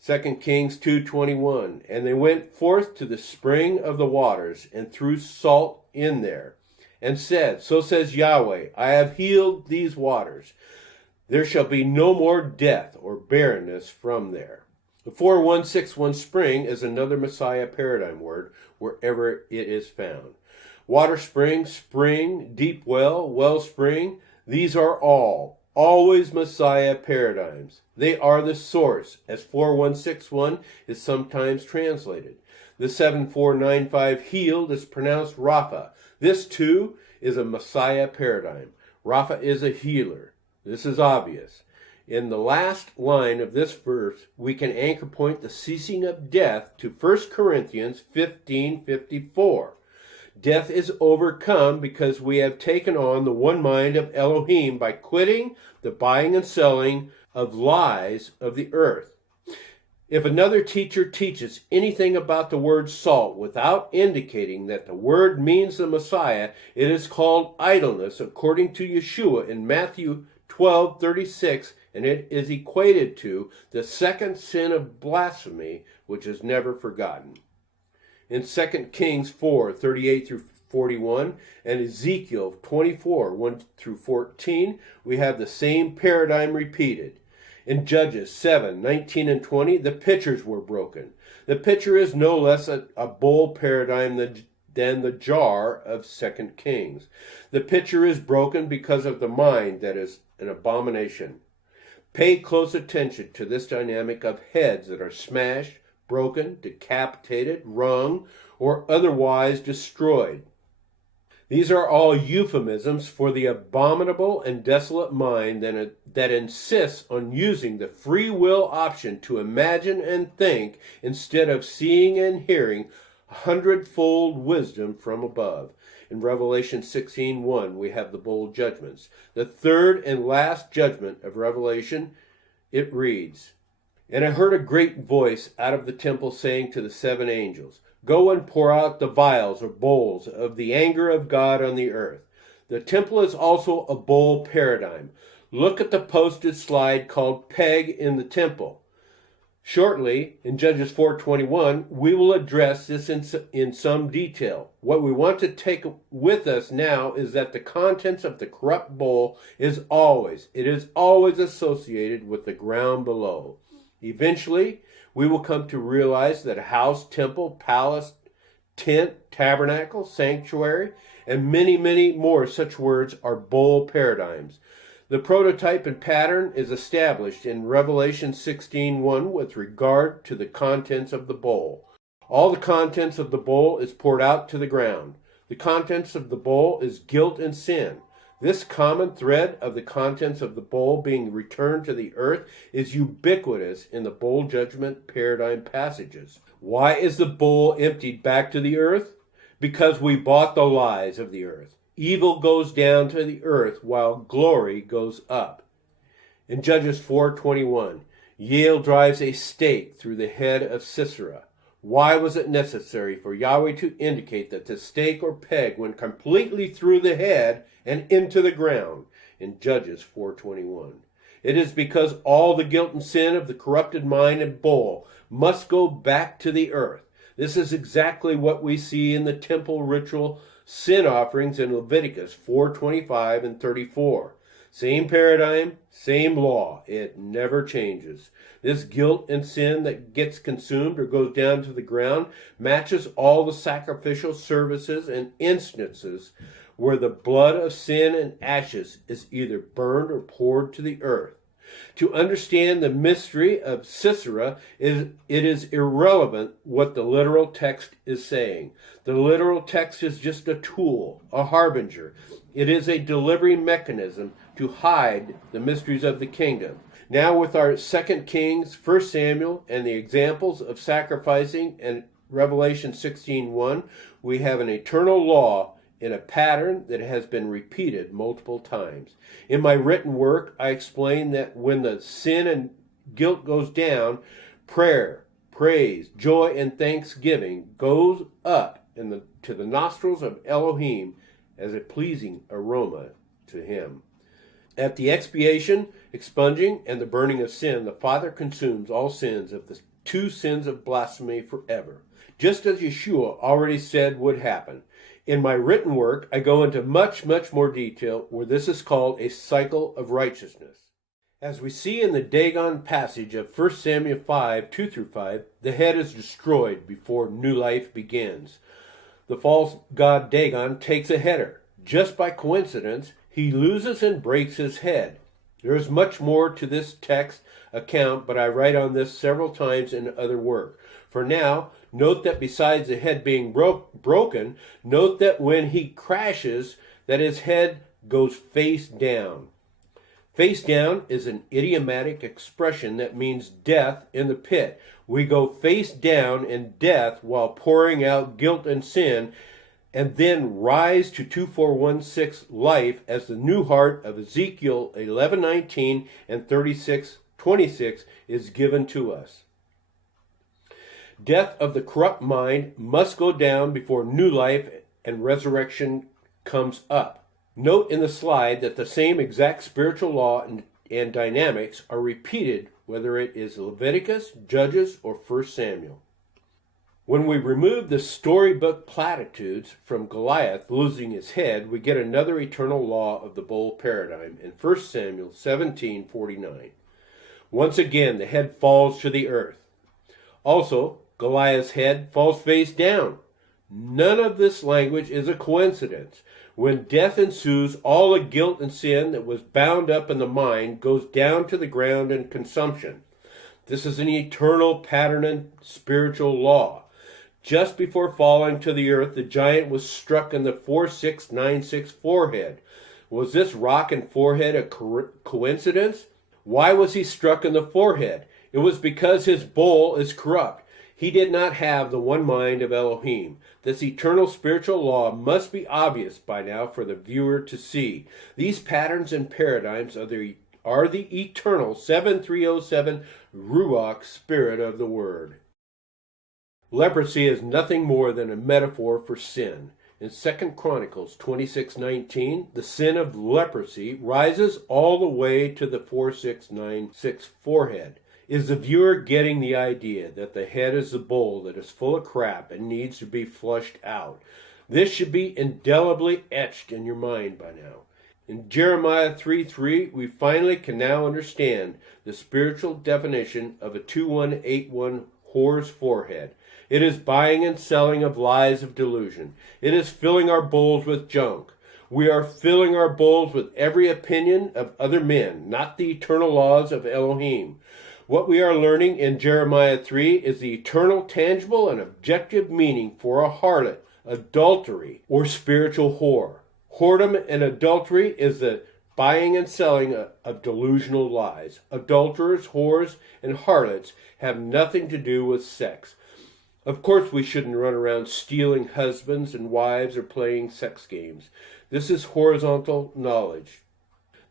2 Kings 2:21, and they went forth to the spring of the waters and threw salt in there, and said, so says Yahweh, I have healed these waters. There shall be no more death or barrenness from there. The 4161 spring is another Messiah paradigm word wherever it is found. Water spring, spring, deep well, wellspring, these are always Messiah paradigms. They are the source, as 4161 is sometimes translated. The 7495 healed is pronounced Rapha. This too is a Messiah paradigm. Rapha is a healer. This is obvious. In the last line of this verse, we can anchor point the ceasing of death to 1 Corinthians 15:54. Death is overcome because we have taken on the one mind of Elohim by quitting the buying and selling of lies of the earth. If another teacher teaches anything about the word salt without indicating that the word means the Messiah, it is called idleness according to Yeshua in Matthew 12:36, and it is equated to the second sin of blasphemy, which is never forgotten. In 2 Kings 4:38 through 41 and Ezekiel 24:1-14, we have the same paradigm repeated. In Judges 7:19 and 20, the pitchers were broken. The pitcher is no less a bowl paradigm than the jar of 2 Kings. The pitcher is broken because of the mind that is an abomination. Pay close attention to this dynamic of heads that are smashed, broken, decapitated, wrung, or otherwise destroyed. These are all euphemisms for the abominable and desolate mind that insists on using the free will option to imagine and think instead of seeing and hearing hundredfold wisdom from above. In Revelation 16:1, we have the bowl judgments. The third and last judgment of Revelation, it reads, "And I heard a great voice out of the temple saying to the seven angels, Go and pour out the vials or bowls of the anger of God on the earth. The temple is also a bowl paradigm. Look at the posted slide called Peg in the temple." Shortly, in Judges 4:21, we will address this in some detail. What we want to take with us now is that the contents of the corrupt bowl is always associated with the ground below. Eventually, we will come to realize that a house, temple, palace, tent, tabernacle, sanctuary, and many, many more such words are bowl paradigms. The prototype and pattern is established in Revelation 16:1 with regard to the contents of the bowl. All the contents of the bowl is poured out to the ground. The contents of the bowl is guilt and sin. This common thread of the contents of the bowl being returned to the earth is ubiquitous in the bowl judgment paradigm passages. Why is the bowl emptied back to the earth? Because we bought the lies of the earth. Evil goes down to the earth while glory goes up. In Judges 4:21, Yael drives a stake through the head of Sisera. Why was it necessary for Yahweh to indicate that the stake or peg went completely through the head and into the ground in Judges 4:21? It is because all the guilt and sin of the corrupted mind and bowl must go back to the earth. This is exactly what we see in the temple ritual sin offerings in Leviticus 4:25 and 34. Same paradigm, same law. It never changes. This guilt and sin that gets consumed or goes down to the ground matches all the sacrificial services and instances where the blood of sin and ashes is either burned or poured to the earth. To understand the mystery of Sisera, it is irrelevant what the literal text is saying. The literal text is just a tool, a harbinger. It is a delivery mechanism to hide the mysteries of the kingdom. Now with our 2 Kings, 1 Samuel, and the examples of sacrificing and Revelation 16:1, we have an eternal law in a pattern that has been repeated multiple times. In my written work, I explain that when the sin and guilt goes down, prayer, praise, joy, and thanksgiving goes up to the nostrils of Elohim as a pleasing aroma to him. At the expiation, expunging, and the burning of sin, the Father consumes all sins of the two sins of blasphemy forever, just as Yeshua already said would happen. In my written work, I go into much, much more detail where this is called a cycle of righteousness. As we see in the Dagon passage of 1 Samuel 5:2-5, the head is destroyed before new life begins. The false god Dagon takes a header. Just by coincidence, he loses and breaks his head. There is much more to this text account, but I write on this several times in other work. For now, note that besides the head being broken, note that when he crashes, that his head goes face down. Face down is an idiomatic expression that means death in the pit. We go face down in death while pouring out guilt and sin, and then rise to 2416 life as the new heart of Ezekiel 11:19 and 36:26 is given to us. Death of the corrupt mind must go down before new life and resurrection comes up. Note in the slide that the same exact spiritual law and dynamics are repeated whether it is Leviticus, Judges, or 1 Samuel. When we remove the storybook platitudes from Goliath losing his head, we get another eternal law of the bowl paradigm in 1 Samuel 17:49. Once again, the head falls to the earth. Also, Goliath's head falls face down. None of this language is a coincidence. When death ensues, all the guilt and sin that was bound up in the mind goes down to the ground in consumption. This is an eternal pattern and spiritual law. Just before falling to the earth, the giant was struck in the 4696 forehead. Was this rock and forehead a coincidence? Why was he struck in the forehead? It was because his bowl is corrupt. He did not have the one mind of Elohim. This eternal spiritual law must be obvious by now for the viewer to see. These patterns and paradigms are the eternal 7307 Ruach spirit of the word. Leprosy is nothing more than a metaphor for sin. In 2 Chronicles 26:19, the sin of leprosy rises all the way to the 4696 forehead. Is the viewer getting the idea that the head is the bowl that is full of crap and needs to be flushed out? This should be indelibly etched in your mind by now. In Jeremiah 3:3, we finally can now understand the spiritual definition of a 2181 whore's forehead. It is buying and selling of lies of delusion. It is filling our bowls with junk. We are filling our bowls with every opinion of other men, not the eternal laws of Elohim. What we are learning in Jeremiah 3 is the eternal, tangible, and objective meaning for a harlot, adultery, or spiritual whore. Whoredom and adultery is the buying and selling of delusional lies. Adulterers, whores, and harlots have nothing to do with sex. Of course, we shouldn't run around stealing husbands and wives or playing sex games. This is horizontal knowledge.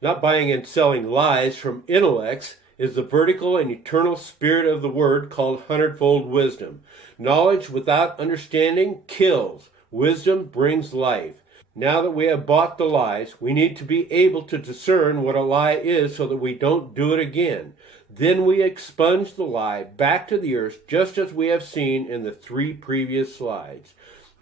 Not buying and selling lies from intellects is the vertical and eternal spirit of the word called hundredfold wisdom. Knowledge without understanding kills. Wisdom brings life. Now that we have bought the lies, we need to be able to discern what a lie is so that we don't do it again. Then we expunge the lie back to the earth, just as we have seen in the 3 previous slides.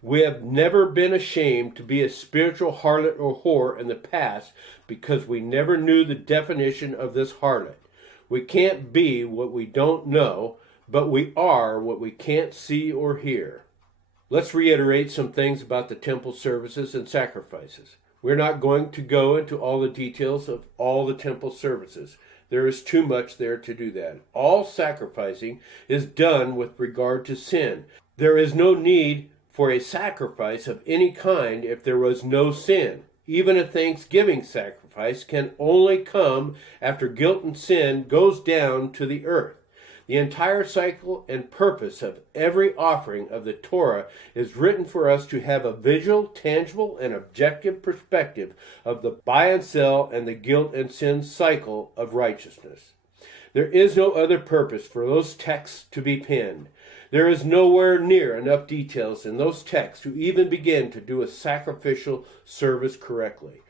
We have never been ashamed to be a spiritual harlot or whore in the past because we never knew the definition of this harlot. We can't be what we don't know, but we are what we can't see or hear. Let's reiterate some things about the temple services and sacrifices. We're not going to go into all the details of all the temple services. There is too much there to do that. All sacrificing is done with regard to sin. There is no need for a sacrifice of any kind if there was no sin. Even a thanksgiving sacrifice can only come after guilt and sin goes down to the earth. The entire cycle and purpose of every offering of the Torah is written for us to have a visual, tangible, and objective perspective of the buy and sell and the guilt and sin cycle of righteousness. There is no other purpose for those texts to be penned. There is nowhere near enough details in those texts to even begin to do a sacrificial service correctly.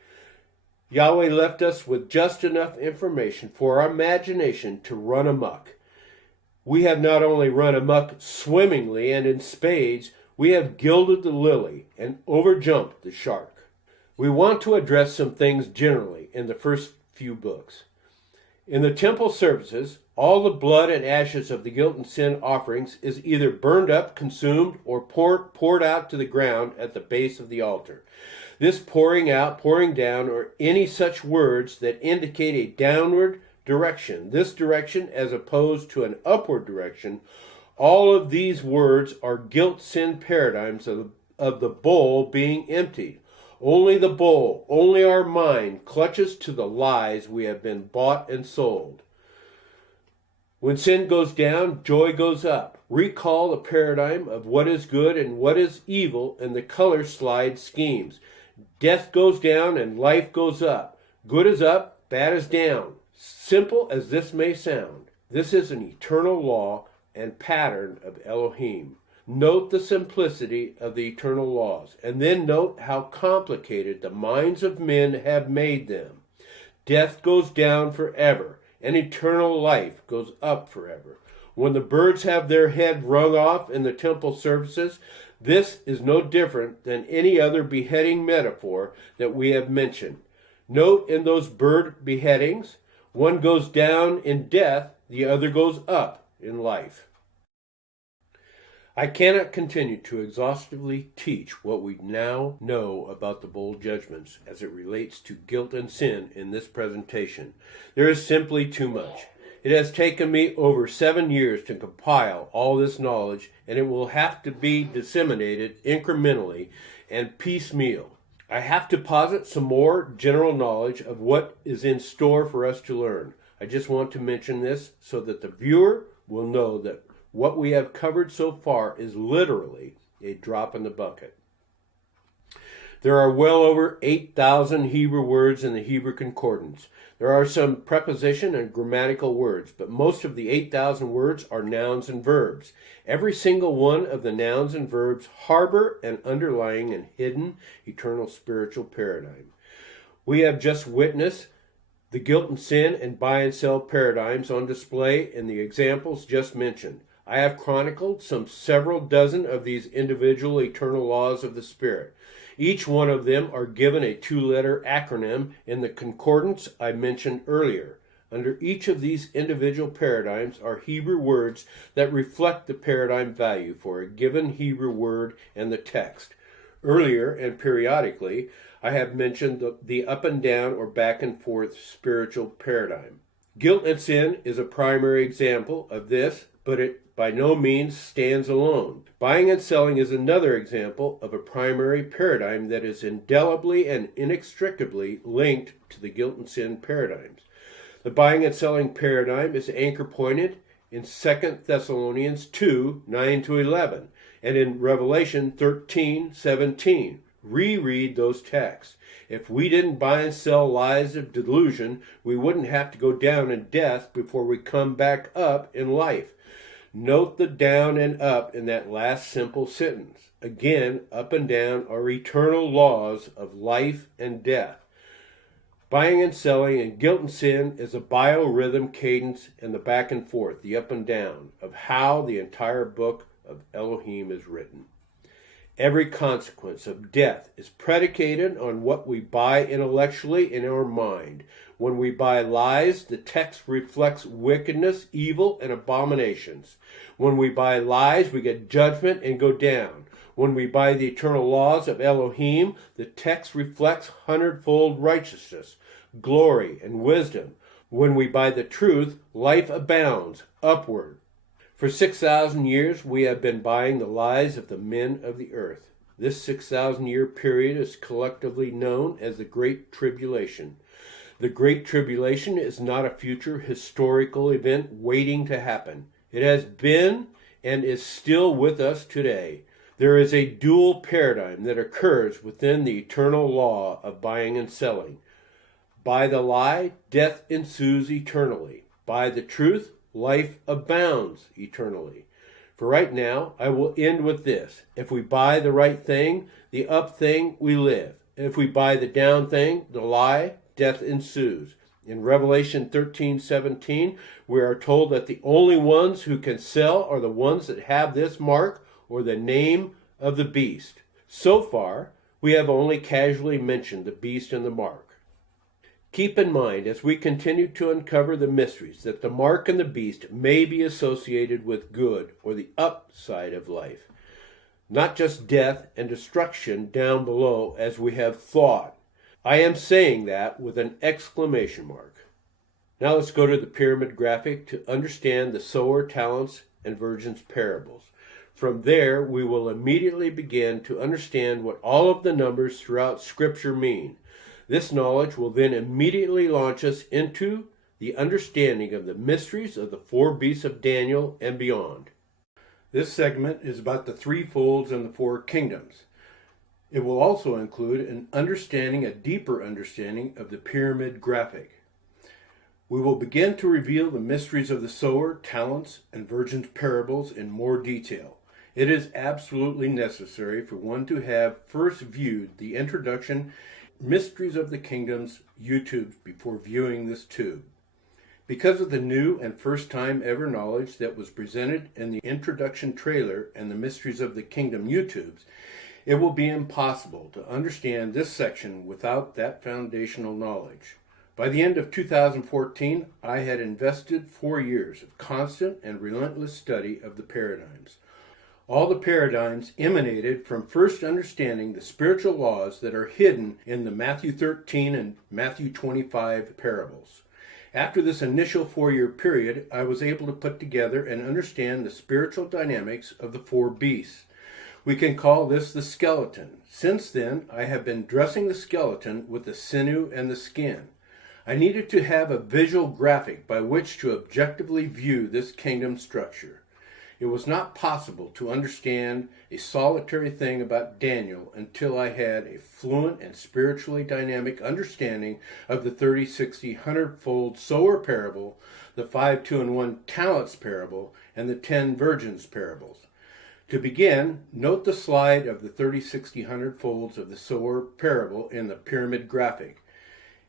Yahweh left us with just enough information for our imagination to run amok. We have not only run amok swimmingly and in spades, we have gilded the lily and overjumped the shark. We want to address some things generally in the first few books. In the temple services, all the blood and ashes of the guilt and sin offerings is either burned up, consumed, or poured out to the ground at the base of the altar. This pouring out, pouring down, or any such words that indicate a downward direction, this direction as opposed to an upward direction, all of these words are guilt-sin paradigms of the bowl being emptied. Only the bowl, only our mind clutches to the lies we have been bought and sold. When sin goes down, joy goes up. Recall the paradigm of what is good and what is evil in the color slide schemes. Death goes down and life goes up. Good is up, bad is down. Simple as this may sound, this is an eternal law and pattern of Elohim. Note the simplicity of the eternal laws, and then note how complicated the minds of men have made them. Death goes down forever, and eternal life goes up forever. When the birds have their head wrung off in the temple services, this is no different than any other beheading metaphor that we have mentioned. Note in those bird beheadings, one goes down in death, the other goes up in life. I cannot continue to exhaustively teach what we now know about the bowl judgments as it relates to guilt and sin in this presentation. There is simply too much. It has taken me over 7 years to compile all this knowledge, and it will have to be disseminated incrementally and piecemeal. I have to posit some more general knowledge of what is in store for us to learn. I just want to mention this so that the viewer will know that what we have covered so far is literally a drop in the bucket. There are well over 8,000 Hebrew words in the Hebrew Concordance. There are some preposition and grammatical words, but most of the 8,000 words are nouns and verbs. Every single one of the nouns and verbs harbor an underlying and hidden eternal spiritual paradigm. We have just witnessed the guilt and sin and buy and sell paradigms on display in the examples just mentioned. I have chronicled some several dozen of these individual eternal laws of the Spirit. Each one of them are given a 2-letter acronym in the concordance I mentioned earlier. Under each of these individual paradigms are Hebrew words that reflect the paradigm value for a given Hebrew word and the text. Earlier and periodically, I have mentioned the up and down or back and forth spiritual paradigm. Guilt and sin is a primary example of this, but it by no means stands alone. Buying and selling is another example of a primary paradigm that is indelibly and inextricably linked to the guilt and sin paradigms. The buying and selling paradigm is anchor pointed in 2 Thessalonians 2, 9-11, and in Revelation 13, 17. Reread those texts. If we didn't buy and sell lies of delusion, we wouldn't have to go down in death before we come back up in life. Note the down and up in that last simple sentence. Again, up and down are eternal laws of life and death. Buying and selling and guilt and sin is a biorhythm cadence and the back and forth, the up and down, of how the entire book of Elohim is written. Every consequence of death is predicated on what we buy intellectually in our mind. When we buy lies, the text reflects wickedness, evil, and abominations. When we buy lies, we get judgment and go down. When we buy the eternal laws of Elohim, the text reflects hundredfold righteousness, glory, and wisdom. When we buy the truth, life abounds, upward. For 6,000 years, we have been buying the lies of the men of the earth. This 6,000-year period is collectively known as the Great Tribulation. The Great Tribulation is not a future historical event waiting to happen. It has been and is still with us today. There is a dual paradigm that occurs within the eternal law of buying and selling. By the lie, death ensues eternally. By the truth, life abounds eternally. For right now, I will end with this. If we buy the right thing, the up thing, we live. If we buy the down thing, the lie, death ensues. In Revelation 13:17, we are told that the only ones who can sell are the ones that have this mark or the name of the beast. So far, we have only casually mentioned the beast and the mark. Keep in mind, as we continue to uncover the mysteries, that the mark and the beast may be associated with good or the upside of life, not just death and destruction down below as we have thought. I am saying that with an exclamation mark. Now let's go to the pyramid graphic to understand the sower, talents, and virgins parables. From there, we will immediately begin to understand what all of the numbers throughout Scripture mean. This knowledge will then immediately launch us into the understanding of the mysteries of the 4 beasts of Daniel and beyond. This segment is about the 3 folds and the 4 kingdoms. It will also include a deeper understanding of the pyramid graphic. We will begin to reveal the mysteries of the sower, talents, and virgins parables in more detail. It is absolutely necessary for one to have first viewed the introduction Mysteries of the Kingdoms YouTube before viewing this tube. Because of the new and first time ever knowledge that was presented in the introduction trailer and the Mysteries of the Kingdom YouTubes, it will be impossible to understand this section without that foundational knowledge. By the end of 2014, I had invested 4 years of constant and relentless study of the paradigms. All the paradigms emanated from first understanding the spiritual laws that are hidden in the Matthew 13 and Matthew 25 parables. After this initial 4-year period, I was able to put together and understand the spiritual dynamics of the 4 beasts. We can call this the skeleton. Since then, I have been dressing the skeleton with the sinew and the skin. I needed to have a visual graphic by which to objectively view this kingdom structure. It was not possible to understand a solitary thing about Daniel until I had a fluent and spiritually dynamic understanding of the 30, 60, 100-fold sower parable, the 5, 2, and 1 talents parable, and the 10 virgins parables. To begin, note the slide of the 30, 60, 100-folds of the sower parable in the pyramid graphic.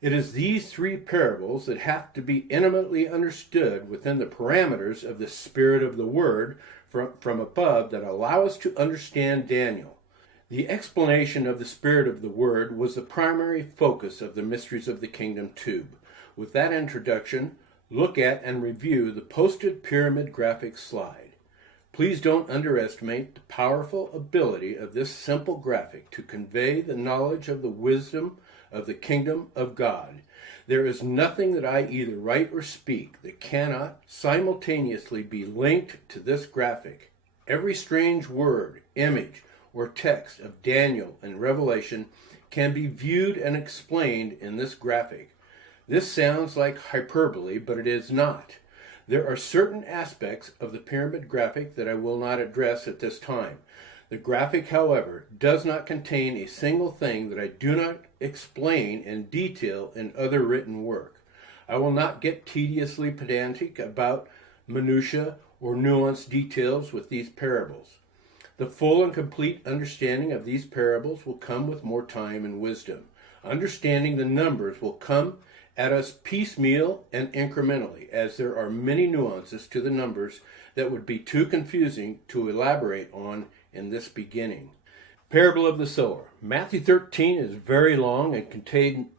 It is these 3 parables that have to be intimately understood within the parameters of the Spirit of the Word from above that allow us to understand Daniel. The explanation of the Spirit of the Word was the primary focus of the Mysteries of the Kingdom tube. With that introduction, look at and review the posted pyramid graphic slide. Please don't underestimate the powerful ability of this simple graphic to convey the knowledge of the wisdom of the kingdom of God. There is nothing that I either write or speak that cannot simultaneously be linked to this graphic. Every strange word, image, or text of Daniel and Revelation can be viewed and explained in this graphic. This sounds like hyperbole, but it is not. There are certain aspects of the pyramid graphic that I will not address at this time. The graphic, however, does not contain a single thing that I do not explain in detail in other written work. I will not get tediously pedantic about minutiae or nuanced details with these parables. The full and complete understanding of these parables will come with more time and wisdom. Understanding the numbers will come at us piecemeal and incrementally, as there are many nuances to the numbers that would be too confusing to elaborate on in this beginning. Parable of the Sower. Matthew 13 is very long and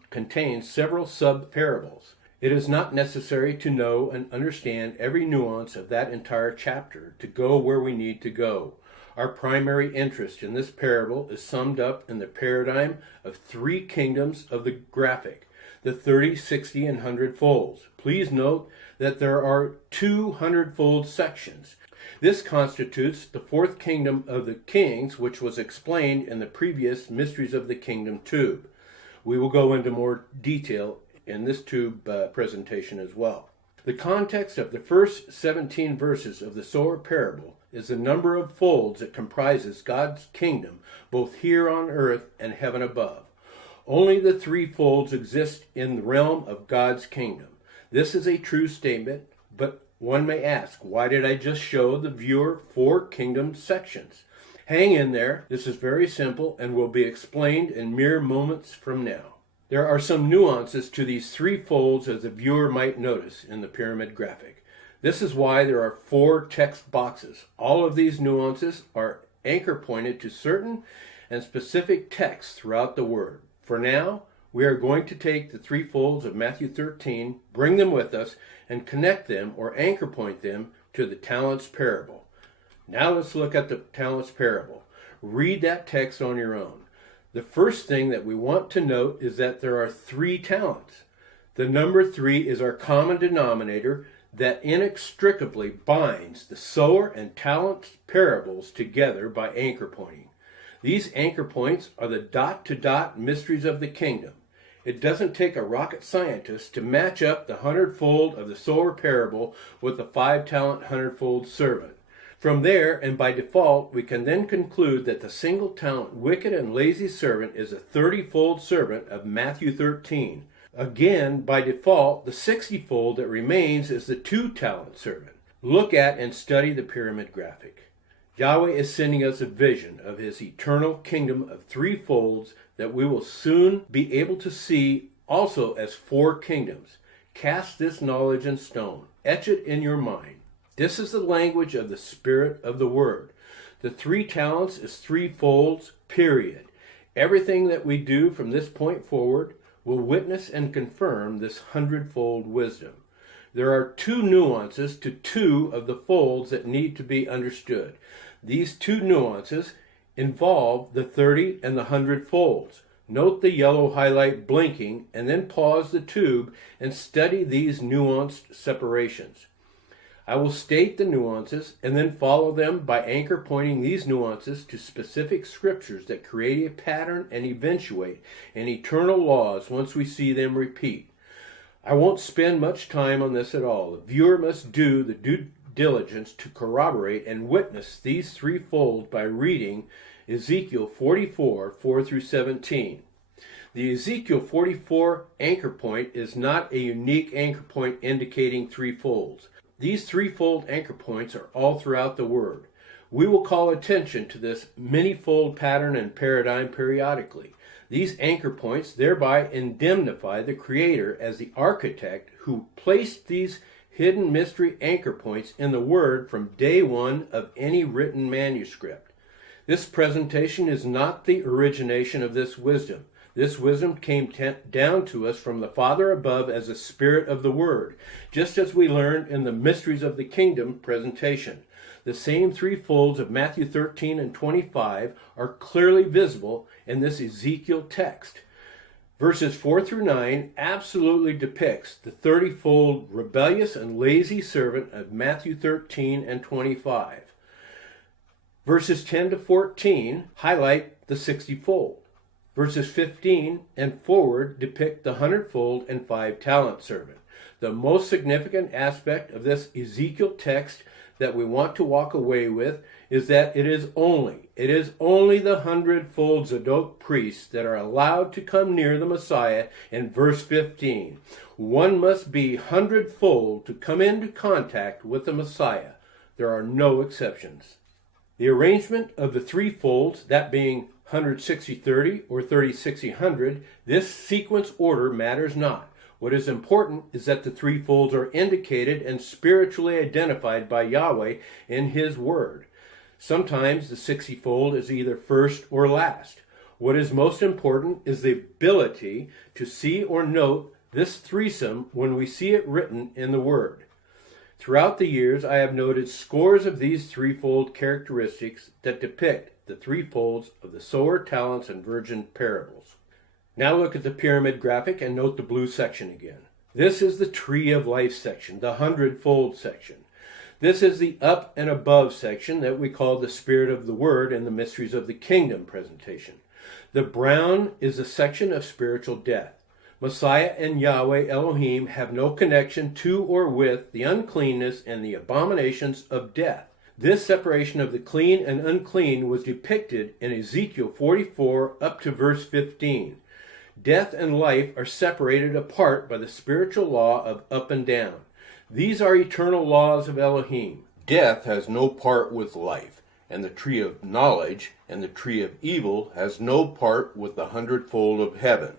contains several sub-parables. It is not necessary to know and understand every nuance of that entire chapter to go where we need to go. Our primary interest in this parable is summed up in the paradigm of 3 kingdoms of the graphic, the 30, 60, and 100-folds. Please note that there are 200-fold sections. This constitutes the 4th kingdom of the kings, which was explained in the previous Mysteries of the Kingdom tube. We will go into more detail in this tube presentation as well. The context of the first 17 verses of the sower parable is the number of folds that comprises God's kingdom, both here on earth and heaven above. Only the 3 folds exist in the realm of God's kingdom. This is a true statement, but one may ask, why did I just show the viewer 4 kingdom sections? Hang in there. This is very simple and will be explained in mere moments from now. There are some nuances to these 3 folds as the viewer might notice in the pyramid graphic. This is why there are 4 text boxes. All of these nuances are anchor pointed to certain and specific texts throughout the word. For now, we are going to take the 3 folds of Matthew 13, bring them with us, and connect them or anchor point them to the talents parable. Now let's look at the talents parable. Read that text on your own. The first thing that we want to note is that there are 3 talents. The number 3 is our common denominator that inextricably binds the sower and talents parables together by anchor pointing. These anchor points are the dot-to-dot mysteries of the kingdom. It doesn't take a rocket scientist to match up the 100-fold of the sower parable with the 5-talent 100-fold servant. From there, and by default, we can then conclude that the single-talent wicked and lazy servant is a 30-fold servant of Matthew 13. Again, by default, the 60-fold that remains is the 2-talent servant. Look at and study the pyramid graphic. Yahweh is sending us a vision of his eternal kingdom of 3 folds that we will soon be able to see also as 4 kingdoms. Cast this knowledge in stone. Etch it in your mind. This is the language of the Spirit of the Word. The 3 talents is 3 folds, period. Everything that we do from this point forward will witness and confirm this 100-fold wisdom. There are 2 nuances to 2 of the folds that need to be understood. These 2 nuances involve the 30 and the 100 folds. Note the yellow highlight blinking, and then pause the tube and study these nuanced separations. I will state the nuances and then follow them by anchor pointing these nuances to specific scriptures that create a pattern and eventuate in eternal laws once we see them repeat. I won't spend much time on this at all. The viewer must do the due diligence to corroborate and witness these threefold by reading Ezekiel 44, 4 through 17. The Ezekiel 44 anchor point is not a unique anchor point indicating threefolds. These threefold anchor points are all throughout the Word. We will call attention to this many-fold pattern and paradigm periodically. These anchor points thereby indemnify the Creator as the architect who placed these hidden mystery anchor points in the Word from day one of any written manuscript. This presentation is not the origination of this wisdom. This wisdom came down to us from the Father above as the Spirit of the Word, just as we learned in the Mysteries of the Kingdom presentation. The same three folds of Matthew 13 and 25 are clearly visible in this Ezekiel text. Verses 4 through 9 absolutely depicts the 30-fold rebellious and lazy servant of Matthew 13 and 25. Verses 10 to 14 highlight the 60-fold. Verses 15 and forward depict the 100-fold and 5-talent servant. The most significant aspect of this Ezekiel text that we want to walk away with is that it is only the 100-fold Zadok priests that are allowed to come near the Messiah in verse 15. One must be 100-fold to come into contact with the Messiah. There are no exceptions. The arrangement of the three folds, that being 100-60-30 or 30-60-100, this sequence order matters not. What is important is that the three folds are indicated and spiritually identified by Yahweh in His Word. Sometimes the 60-fold is either first or last. What is most important is the ability to see or note this threesome when we see it written in the Word. Throughout the years, I have noted scores of these threefold characteristics that depict the threefolds of the sower, talents, and virgin parables. Now look at the pyramid graphic and note the blue section again. This is the tree of life section, the 100-fold section. This is the up and above section that we call the Spirit of the Word in the Mysteries of the Kingdom presentation. The brown is a section of spiritual death. Messiah and Yahweh Elohim have no connection to or with the uncleanness and the abominations of death. This separation of the clean and unclean was depicted in Ezekiel 44 up to verse 15. Death and life are separated apart by the spiritual law of up and down. These are eternal laws of Elohim. Death has no part with life, and the tree of knowledge and the tree of evil has no part with the 100-fold of heaven.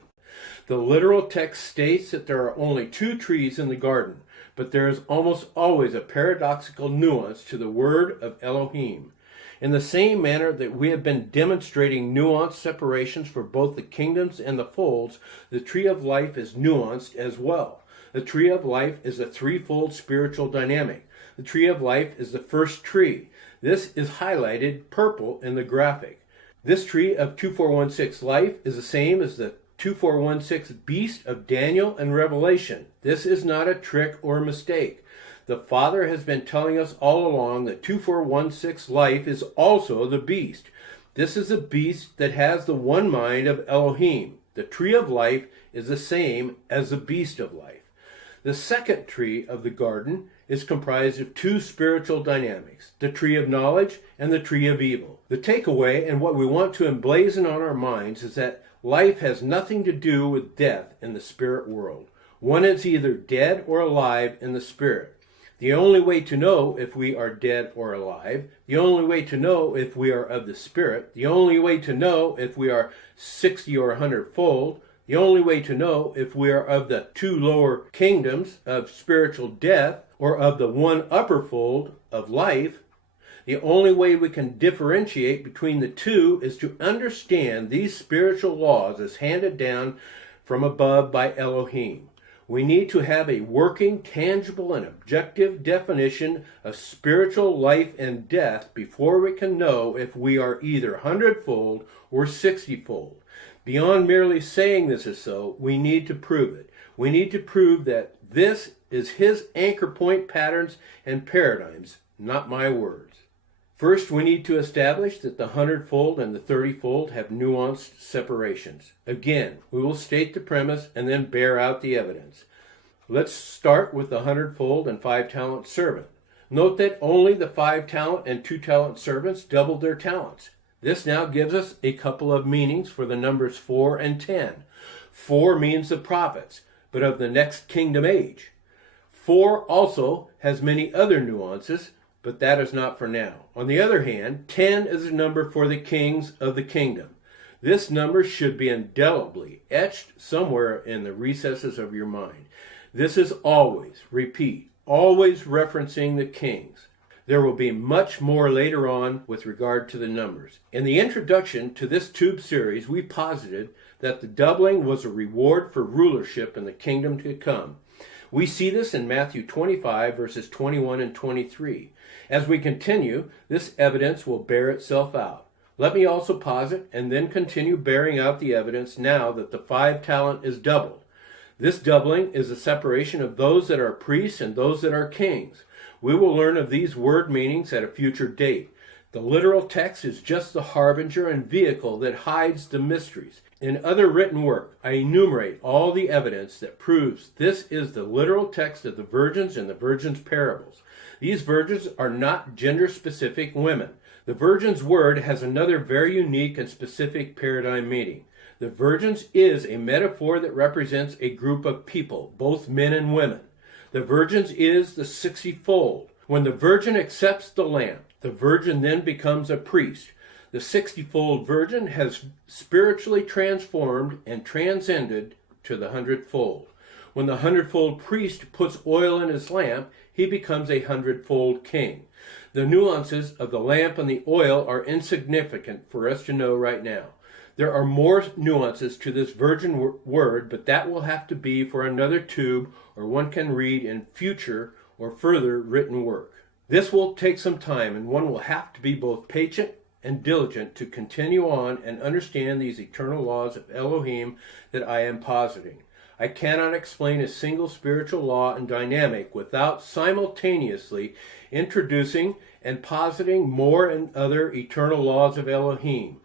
The literal text states that there are only two trees in the garden, but there is almost always a paradoxical nuance to the word of Elohim. In the same manner that we have been demonstrating nuanced separations for both the kingdoms and the folds, the tree of life is nuanced as well. The tree of life is a threefold spiritual dynamic. The tree of life is the first tree. This is highlighted purple in the graphic. This tree of 2416 life is the same as the 2416 beast of Daniel and Revelation. This is not a trick or mistake. The Father has been telling us all along that 2416 life is also the beast. This is a beast that has the one mind of Elohim. The tree of life is the same as the beast of life. The second tree of the garden is comprised of two spiritual dynamics, the tree of knowledge and the tree of evil. The takeaway and what we want to emblazon on our minds is that life has nothing to do with death in the spirit world. One is either dead or alive in the spirit. The only way to know if we are dead or alive, the only way to know if we are of the spirit, the only way to know if we are 60 or 100-fold, the only way to know if we are of the two lower kingdoms of spiritual death or of the one upper fold of life, the only way we can differentiate between the two is to understand these spiritual laws as handed down from above by Elohim. We need to have a working, tangible, and objective definition of spiritual life and death before we can know if we are either 100-fold or 60-fold. Beyond merely saying this is so, we need to prove it. We need to prove that this is his anchor point patterns and paradigms, not my words. First, we need to establish that the 100-fold and the 30-fold have nuanced separations. Again, we will state the premise and then bear out the evidence. Let's start with the 100-fold and 5-talent servant. Note that only the 5-talent and 2-talent servants doubled their talents. This now gives us a couple of meanings for the numbers 4 and 10. 4 means the prophets, but of the next kingdom age. 4 also has many other nuances, but that is not for now. On the other hand, 10 is a number for the kings of the kingdom. This number should be indelibly etched somewhere in the recesses of your mind. This is always, repeat, always referencing the kings. There will be much more later on with regard to the numbers. In the introduction to this tube series, we posited that the doubling was a reward for rulership in the kingdom to come. We see this in Matthew 25, verses 21 and 23. As we continue, this evidence will bear itself out. Let me also posit and then continue bearing out the evidence now that the 5-talent is doubled. This doubling is a separation of those that are priests and those that are kings. We will learn of these word meanings at a future date. The literal text is just the harbinger and vehicle that hides the mysteries. In other written work, I enumerate all the evidence that proves this is the literal text of the virgins and the virgins' parables. These virgins are not gender-specific women. The virgin's word has another very unique and specific paradigm meaning. The virgins is a metaphor that represents a group of people, both men and women. The virgins is the 60-fold. When the virgin accepts the lamp, the virgin then becomes a priest. The 60-fold virgin has spiritually transformed and transcended to the 100-fold. When the 100-fold priest puts oil in his lamp, he becomes a 100-fold king. The nuances of the lamp and the oil are insignificant for us to know right now. There are more nuances to this virgin word, but that will have to be for another tube, or one can read in future or further written work. This will take some time, and one will have to be both patient and diligent to continue on and understand these eternal laws of Elohim that I am positing. I cannot explain a single spiritual law and dynamic without simultaneously introducing and positing more and other eternal laws of Elohim.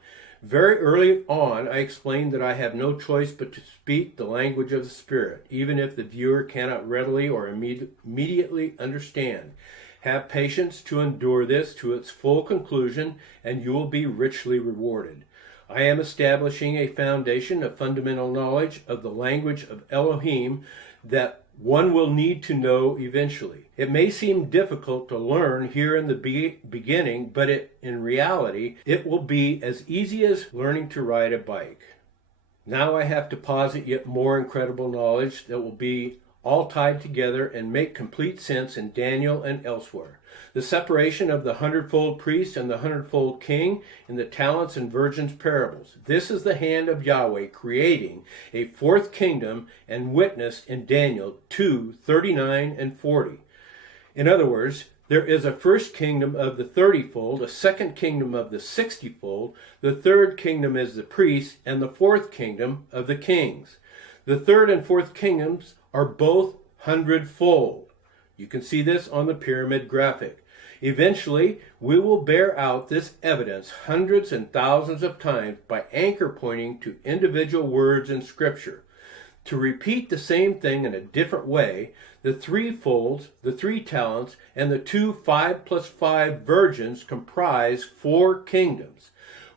Very early on, I explained that I have no choice but to speak the language of the Spirit, even if the viewer cannot readily or immediately understand. Have patience to endure this to its full conclusion, and you will be richly rewarded. I am establishing a foundation of fundamental knowledge of the language of Elohim that one will need to know eventually. It may seem difficult to learn here in the beginning, but in reality, it will be as easy as learning to ride a bike. Now I have to posit yet more incredible knowledge that will be all tied together and make complete sense in Daniel and elsewhere. The separation of the 100-fold priest and the 100-fold king in the talents and virgins parables. This is the hand of Yahweh creating a fourth kingdom and witnessed in Daniel 2:39 and 40. In other words, there is a first kingdom of the 30-fold, a second kingdom of the 60-fold, the third kingdom is the priests, and the fourth kingdom of the kings. The third and fourth kingdoms are both 100-fold. You can see this on the pyramid graphic. Eventually, we will bear out this evidence hundreds and thousands of times by anchor pointing to individual words in Scripture. To repeat the same thing in a different way, the 3 folds, the 3 talents, and the 2 5 plus 5 virgins comprise 4 kingdoms.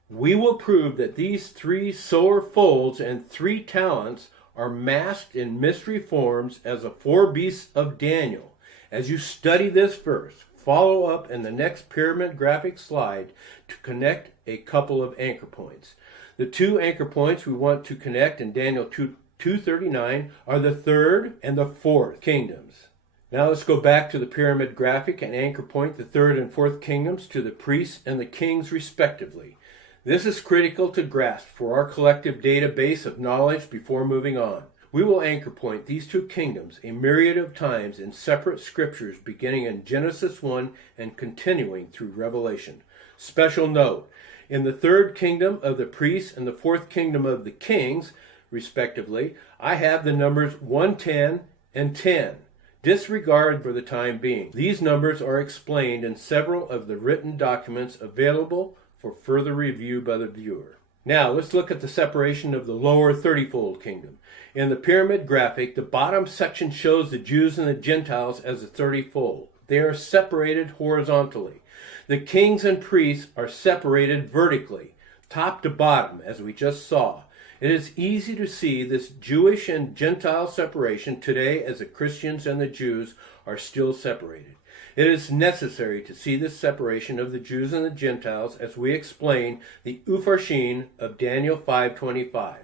We will prove that these 3 sower folds and 3 talents are masked in mystery forms as the 4 beasts of Daniel. As you study this verse, follow up in the next pyramid graphic slide to connect a couple of anchor points. The 2 anchor points we want to connect in Daniel 2:39 are the third and the fourth kingdoms. Now let's go back to the pyramid graphic and anchor point the third and fourth kingdoms to the priests and the kings respectively. This is critical to grasp for our collective database of knowledge before moving on. We will anchor point these 2 kingdoms a myriad of times in separate scriptures beginning in Genesis 1 and continuing through Revelation. Special note, In the third kingdom of the priests and the fourth kingdom of the kings, respectively, I have the numbers 110 and 10. Disregard for the time being. These numbers are explained in several of the written documents available for further review by the viewer. Now, let's look at the separation of the lower 30-fold kingdom. In the pyramid graphic, the bottom section shows the Jews and the Gentiles as a 30-fold. They are separated horizontally. The kings and priests are separated vertically, top to bottom, as we just saw. It is easy to see this Jewish and Gentile separation today as the Christians and the Jews are still separated. It is necessary to see this separation of the Jews and the Gentiles as we explain the Upharshin of Daniel 5:25.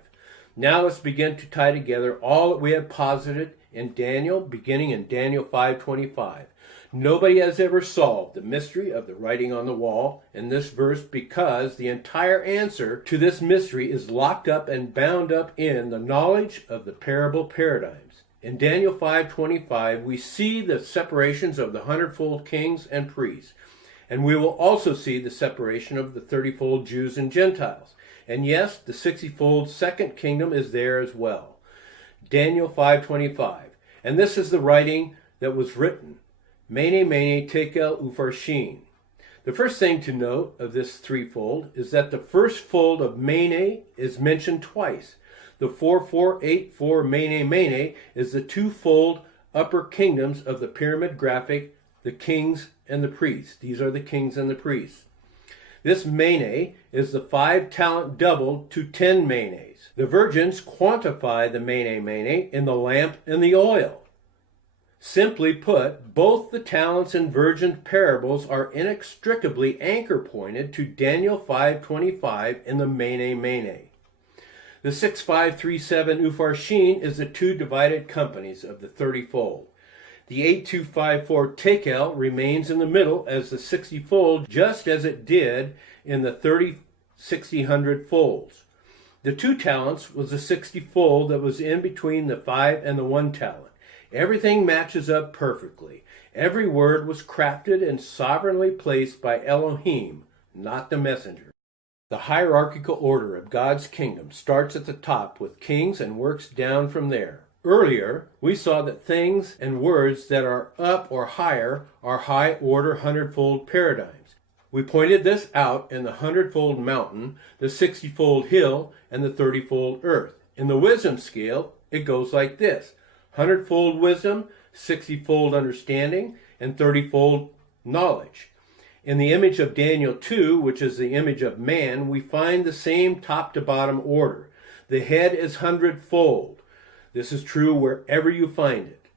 Now let's begin to tie together all that we have posited in Daniel, beginning in Daniel 5:25. Nobody has ever solved the mystery of the writing on the wall in this verse because the entire answer to this mystery is locked up and bound up in the knowledge of the parable paradigms. In Daniel 5:25, we see the separations of the 100-fold kings and priests, and we will also see the separation of the 30-fold Jews and Gentiles. And yes, the 60-fold second kingdom is there as well. Daniel 5:25, and this is the writing that was written. Mene, mene, tekel, upharshin. The first thing to note of this threefold is that the first fold of mene is mentioned twice. The 4484 mene, mene is the twofold upper kingdoms of the pyramid graphic, the kings and the priests. These are the kings and the priests. This mene is the 5-talent doubled to 10 menes. The virgins quantify the mene, mene in the lamp and the oil. Simply put, both the talents and virgin parables are inextricably anchor pointed to Daniel 5:25 in the mene, mene. The 6537 Upharshin is the two divided companies of the 30-fold. The 8254 tekel remains in the middle as the 60-fold, just as it did in the 60 folds. The 2 talents was the 60-fold that was in between the 5 and the 1 talent. Everything matches up perfectly. Every word was crafted and sovereignly placed by Elohim, not the messenger. The hierarchical order of God's kingdom starts at the top with kings and works down from there. Earlier, we saw that things and words that are up or higher are high-order 100-fold paradigms. We pointed this out in the 100-fold mountain, the 60-fold hill, and the 30-fold earth. In the wisdom scale, it goes like this: 100-fold wisdom, 60-fold understanding, and 30-fold knowledge. In the image of Daniel 2, which is the image of man, we find the same top-to-bottom order. The head is 100-fold. This is true wherever you find it.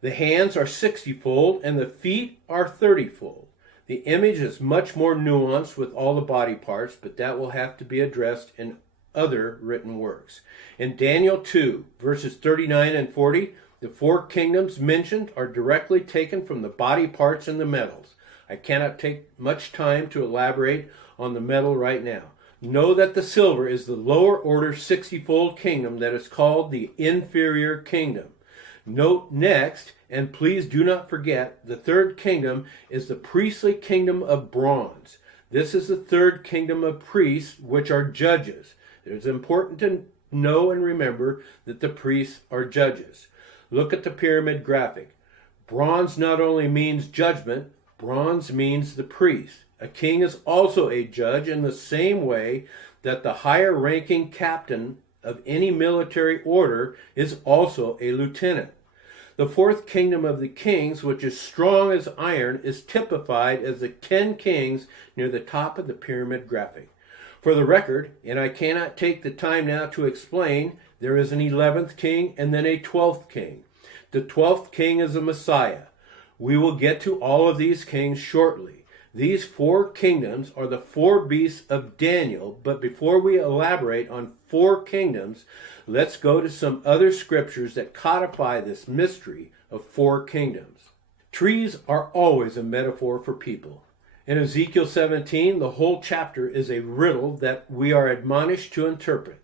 The hands are 60-fold, and the feet are 30-fold. The image is much more nuanced with all the body parts, but that will have to be addressed in other written works. In Daniel 2, verses 39 and 40, the 4 kingdoms mentioned are directly taken from the body parts and the metals. I cannot take much time to elaborate on the metal right now. Know that the silver is the lower order 60-fold kingdom that is called the inferior kingdom. Note next, and please do not forget, the third kingdom is the priestly kingdom of bronze. This is the third kingdom of priests, which are judges. It is important to know and remember that the priests are judges. Look at the pyramid graphic. Bronze not only means judgment, bronze means the priest. A king is also a judge in the same way that the higher ranking captain of any military order is also a lieutenant. The fourth kingdom of the kings, which is strong as iron, is typified as the 10 kings near the top of the pyramid graphic. For the record, and I cannot take the time now to explain, there is an 11th king and then a 12th king. The 12th king is the Messiah. We will get to all of these kings shortly. These 4 kingdoms are the 4 beasts of Daniel, but before we elaborate on 4 kingdoms, let's go to some other scriptures that codify this mystery of 4 kingdoms. Trees are always a metaphor for people. In Ezekiel 17, the whole chapter is a riddle that we are admonished to interpret.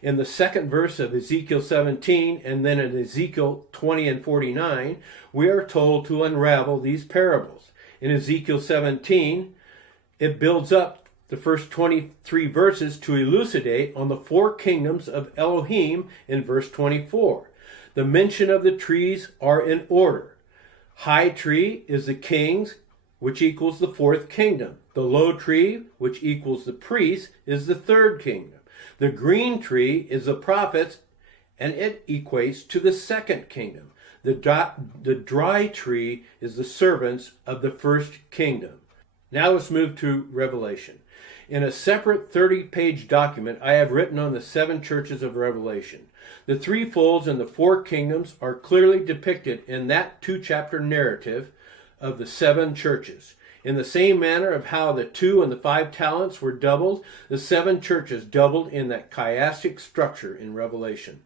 In the second verse of Ezekiel 17, and then in Ezekiel 20 and 49, we are told to unravel these parables. In Ezekiel 17, it builds up the first 23 verses to elucidate on the 4 kingdoms of Elohim in verse 24. The mention of the trees are in order. High tree is the kings, which equals the 4th kingdom. The low tree, which equals the priests, is the 3rd kingdom. The green tree is the prophets, and it equates to the 2nd kingdom. The dry tree is the servants of the 1st kingdom. Now let's move to Revelation. In a separate 30-page document, I have written on the 7 churches of Revelation. The 3 folds and the 4 kingdoms are clearly depicted in that 2-chapter narrative of the 7 churches. In the same manner of how the 2 and the 5 talents were doubled, the 7 churches doubled in that chiastic structure in Revelation.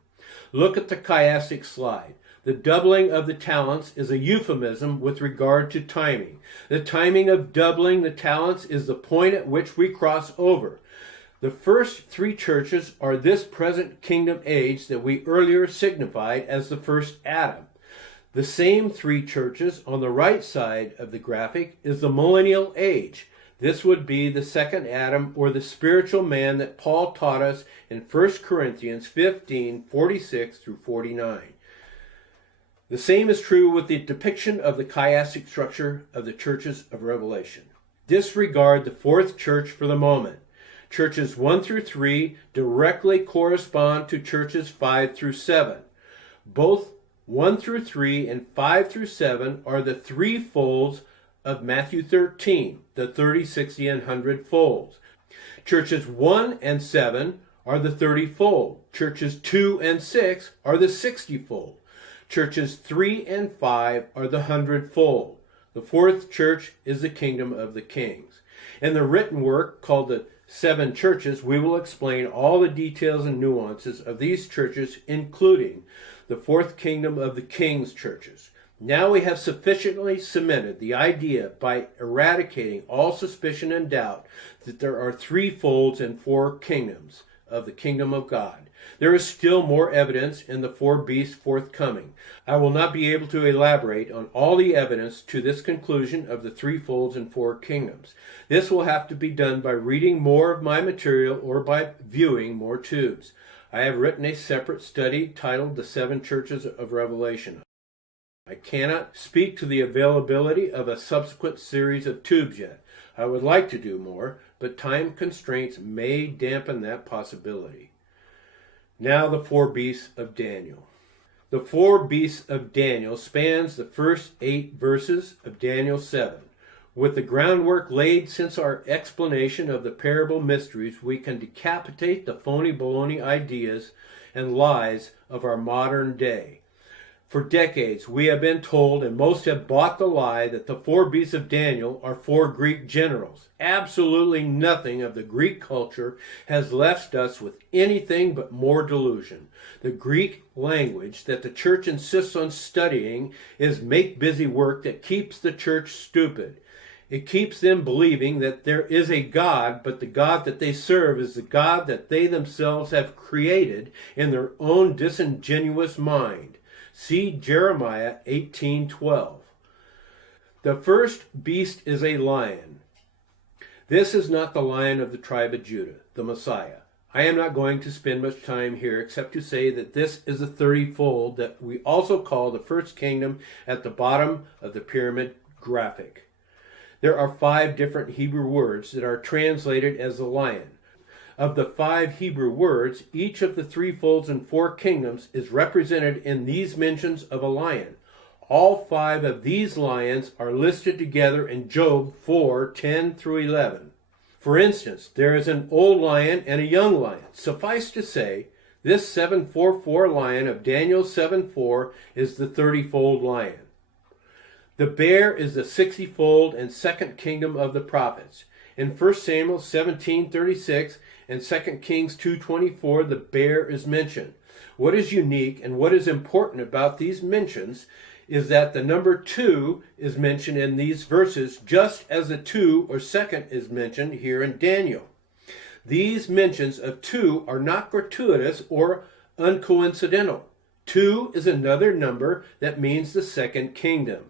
Look at the chiastic slide. The doubling of the talents is a euphemism with regard to timing. The timing of doubling the talents is the point at which we cross over. The first 3 churches are this present kingdom age that we earlier signified as the first Adam. The same 3 churches on the right side of the graphic is the millennial age. This would be the second Adam, or the spiritual man that Paul taught us in 1 Corinthians 15:46 through 49. The same is true with the depiction of the chiastic structure of the churches of Revelation. Disregard the 4th church for the moment. Churches 1 through 3 directly correspond to churches 5 through 7. Both 1 through 3 and 5 through 7 are the 3 folds of Matthew 13, the 30, 60, and 100 folds. Churches 1 and 7 are the 30-fold. Churches 2 and 6 are the 60-fold. Churches 3 and 5 are the 100-fold. The 4th church is the kingdom of the kings. In the written work called the 7 churches, we will explain all the details and nuances of these churches, including the 4th kingdom of the kings churches. Now we have sufficiently cemented the idea by eradicating all suspicion and doubt that there are 3 folds and 4 kingdoms of the kingdom of God. There is still more evidence in the 4 beasts forthcoming. I will not be able to elaborate on all the evidence to this conclusion of the 3 folds and 4 kingdoms. This will have to be done by reading more of my material or by viewing more tubes. I have written a separate study titled The 7 Churches of Revelation. I cannot speak to the availability of a subsequent series of tubes yet. I would like to do more, but time constraints may dampen that possibility. Now the 4 beasts of Daniel. The 4 beasts of Daniel spans the first 8 verses of Daniel 7. With the groundwork laid since our explanation of the parable mysteries, we can decapitate the phony baloney ideas and lies of our modern day. For decades, we have been told, and most have bought the lie, that the 4 beasts of Daniel are 4 Greek generals. Absolutely nothing of the Greek culture has left us with anything but more delusion. The Greek language that the church insists on studying is make-busy work that keeps the church stupid. It keeps them believing that there is a God, but the God that they serve is the God that they themselves have created in their own disingenuous mind. See Jeremiah 18:12. The first beast is a lion. This is not the Lion of the tribe of Judah, the Messiah. I am not going to spend much time here except to say that this is the 30-fold that we also call the first kingdom at the bottom of the pyramid graphic. There are 5 different Hebrew words that are translated as the lion. Of the 5 Hebrew words, each of the 3 folds and 4 kingdoms is represented in these mentions of a lion. All 5 of these lions are listed together in Job 4:10 through 11. For instance, there is an old lion and a young lion. Suffice to say, this 744 lion of Daniel 7:4 is the 30-fold lion. The bear is the 60-fold and 2nd kingdom of the prophets. In 1 Samuel 17:36 and 2 Kings 2:24, the bear is mentioned. What is unique and what is important about these mentions is that the number 2 is mentioned in these verses just as the 2 or 2nd is mentioned here in Daniel. These mentions of 2 are not gratuitous or uncoincidental. 2 is another number that means the 2nd kingdom.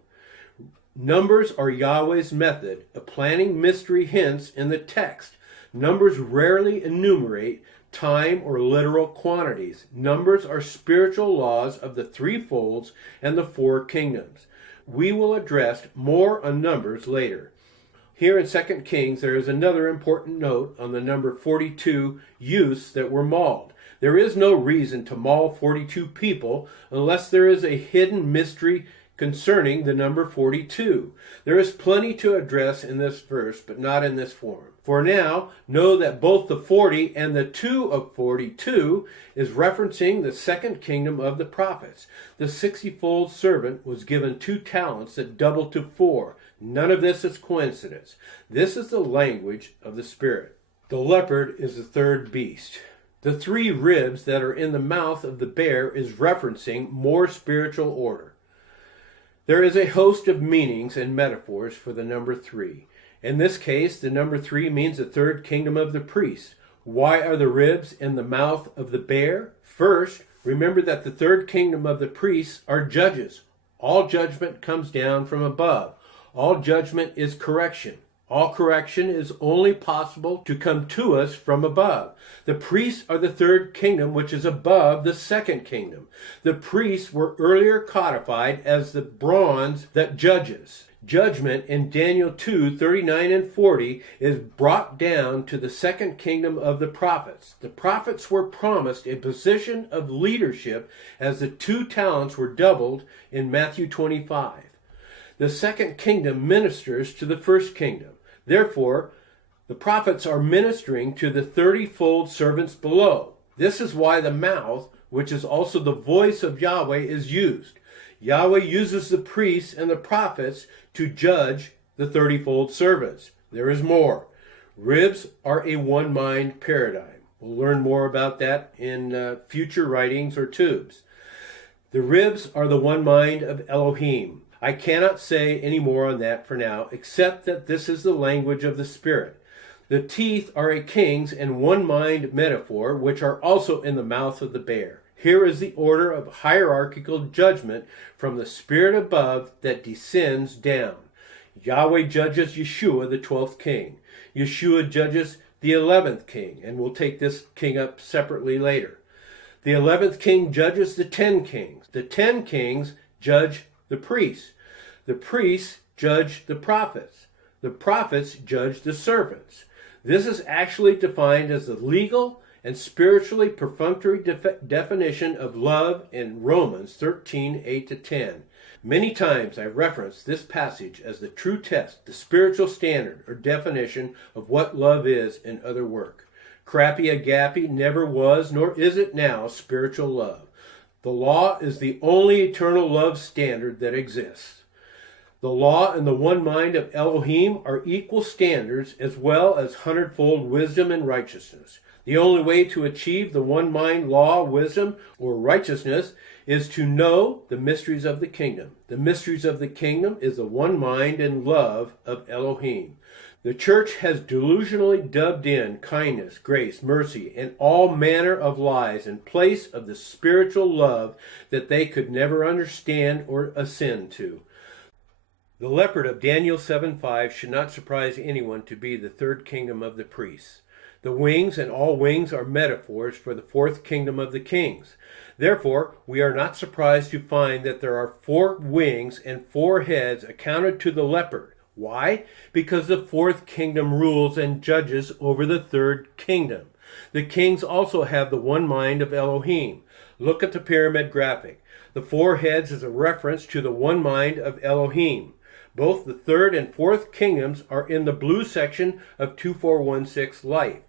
Numbers are Yahweh's method of planting mystery hints in the text. Numbers rarely enumerate time or literal quantities. Numbers are spiritual laws of the three folds and the four kingdoms. We will address more on numbers later. Here in 2 Kings, there is another important note on the number 42 youths that were mauled. There is no reason to maul 42 people unless there is a hidden mystery concerning the number 42. There is plenty to address in this verse, but not in this form. For now, know that both the 40 and the 2 of 42 is referencing the second kingdom of the prophets. The 60-fold servant was given 2 talents that doubled to 4. None of this is coincidence. This is the language of the Spirit. The leopard is the third beast. The 3 ribs that are in the mouth of the bear is referencing more spiritual order. There is a host of meanings and metaphors for the number 3. In this case, the number 3 means the third kingdom of the priests. Why are the ribs in the mouth of the bear? First, remember that the third kingdom of the priests are judges. All judgment comes down from above. All judgment is correction. All correction is only possible to come to us from above. The priests are the third kingdom, which is above the second kingdom. The priests were earlier codified as the bronze that judges. Judgment in Daniel 2:39 and 40 is brought down to the second kingdom of the prophets. The prophets were promised a position of leadership as the 2 talents were doubled in Matthew 25. The second kingdom ministers to the first kingdom. Therefore, the prophets are ministering to the 30-fold servants below. This is why the mouth, which is also the voice of Yahweh, is used. Yahweh uses the priests and the prophets to judge the 30-fold servants. There is more. Ribs are a one-mind paradigm. We'll learn more about that in future writings or tubes. The ribs are the one mind of Elohim. I cannot say any more on that for now, except that this is the language of the Spirit. The teeth are a king's and one-mind metaphor, which are also in the mouth of the bear. Here is the order of hierarchical judgment from the Spirit above that descends down. Yahweh judges Yeshua, the 12th king. Yeshua judges the 11th king, and we'll take this king up separately later. The 11th king judges the 10 kings. The 10 kings judge the priests. The priests judge the prophets. The prophets judge the servants. This is actually defined as the legal and spiritually perfunctory definition of love in Romans 13:8-10. Many times I reference this passage as the true test, the spiritual standard or definition of what love is in other work. Crappy agape never was, nor is it now, spiritual love. The law is the only eternal love standard that exists. The law and the one mind of Elohim are equal standards, as well as 100-fold wisdom and righteousness. The only way to achieve the one mind law, wisdom, or righteousness is to know the mysteries of the kingdom. The mysteries of the kingdom is the one mind and love of Elohim. The church has delusionally dubbed in kindness, grace, mercy, and all manner of lies in place of the spiritual love that they could never understand or ascend to. The leopard of Daniel 7:5 should not surprise anyone to be the third kingdom of the priests. The wings and all wings are metaphors for the fourth kingdom of the kings. Therefore, we are not surprised to find that there are 4 wings and 4 heads accounted to the leopard. Why? Because the fourth kingdom rules and judges over the third kingdom. The kings also have the one mind of Elohim. Look at the pyramid graphic. The 4 heads is a reference to the one mind of Elohim. Both the third and fourth kingdoms are in the blue section of 2416 light.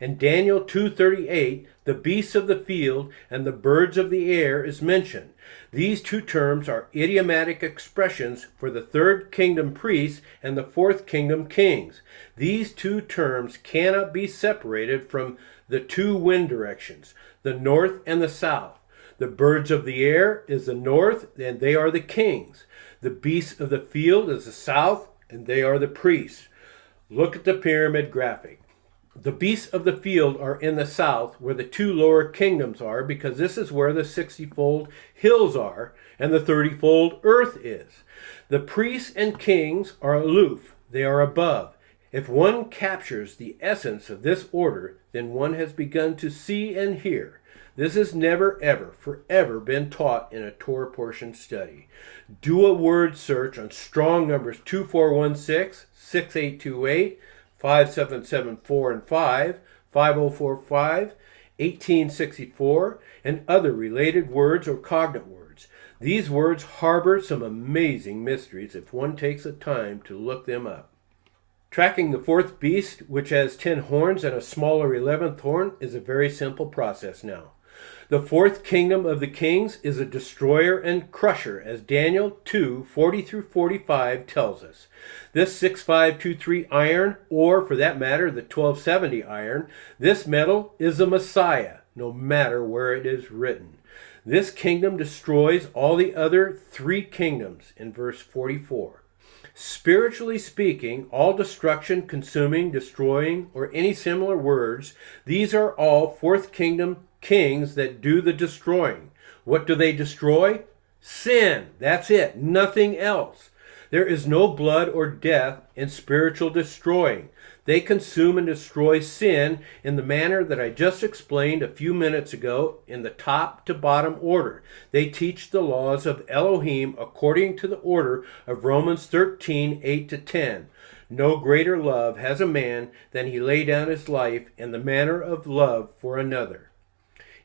In Daniel 2:38, the beasts of the field and the birds of the air is mentioned. These 2 terms are idiomatic expressions for the third kingdom priests and the fourth kingdom kings. These 2 terms cannot be separated from the 2 wind directions, the north and the south. The birds of the air is the north, and they are the kings. The beasts of the field is the south, and they are the priests. Look at the pyramid graphic. The beasts of the field are in the south, where the 2 lower kingdoms are, because this is where the 60-fold hills are, and the 30-fold earth is. The priests and kings are aloof. They are above. If one captures the essence of this order, then one has begun to see and hear. This has never, ever, forever been taught in a Torah portion study. Do a word search on strong numbers 2416, 6828, 5774 and 5, 5045, 1864, and other related words or cognate words. These words harbor some amazing mysteries if one takes the time to look them up. Tracking the fourth beast, which has 10 horns and a smaller 11th horn, is a very simple process now. The fourth kingdom of the kings is a destroyer and crusher, as Daniel 2:40-45 tells us. This 6523 iron, or for that matter the 1270 iron, this metal is the Messiah, no matter where it is written. This kingdom destroys all the other 3 kingdoms in verse 44. Spiritually speaking, all destruction, consuming, destroying, or any similar words, these are all fourth kingdom kings that do the destroying. What do they destroy? Sin. That's it. Nothing else. There is no blood or death in spiritual destroying. They consume and destroy sin in the manner that I just explained a few minutes ago in the top to bottom order. They teach the laws of Elohim according to the order of Romans 13:8-10. No greater love has a man than he lay down his life in the manner of love for another.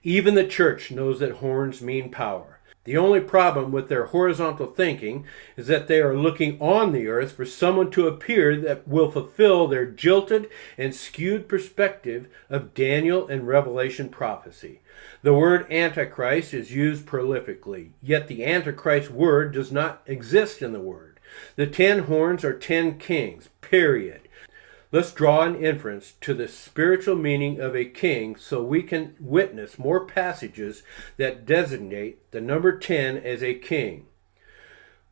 Even the church knows that horns mean power. The only problem with their horizontal thinking is that they are looking on the earth for someone to appear that will fulfill their jilted and skewed perspective of Daniel and Revelation prophecy. The word Antichrist is used prolifically, yet the Antichrist word does not exist in the word. The 10 horns are 10 kings, period. Let's draw an inference to the spiritual meaning of a king so we can witness more passages that designate the number 10 as a king.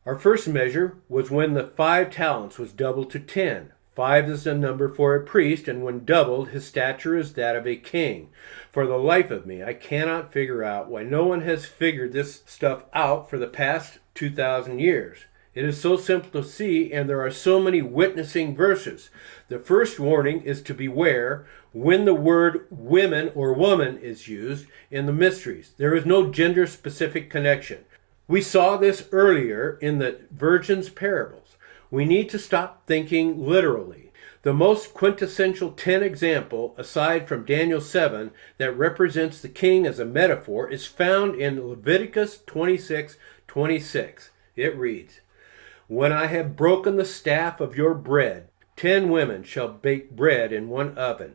Our first measure was when the 5 talents was doubled to 10. 5 is the number for a priest, and when doubled, his stature is that of a king. For the life of me, I cannot figure out why no one has figured this stuff out for the past 2,000 years. It is so simple to see, and there are so many witnessing verses. The first warning is to beware when the word women or woman is used in the mysteries. There is no gender-specific connection. We saw this earlier in the virgin's parables. We need to stop thinking literally. The most quintessential 10 example, aside from Daniel 7, that represents the king as a metaphor, is found in Leviticus 26:26. It reads, "When I have broken the staff of your bread, 10 women shall bake bread in one oven,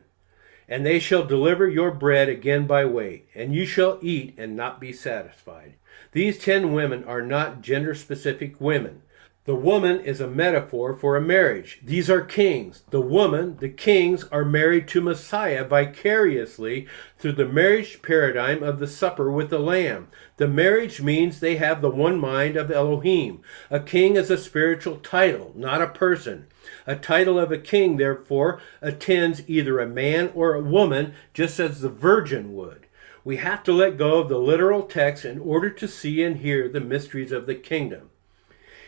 and they shall deliver your bread again by weight, and you shall eat and not be satisfied." These 10 women are not gender-specific women. The woman is a metaphor for a marriage. These are kings. The woman, the kings, are married to Messiah vicariously through the marriage paradigm of the supper with the Lamb. The marriage means they have the one mind of Elohim. A king is a spiritual title, not a person. A title of a king, therefore, attends either a man or a woman, just as the virgin would. We have to let go of the literal text in order to see and hear the mysteries of the kingdom.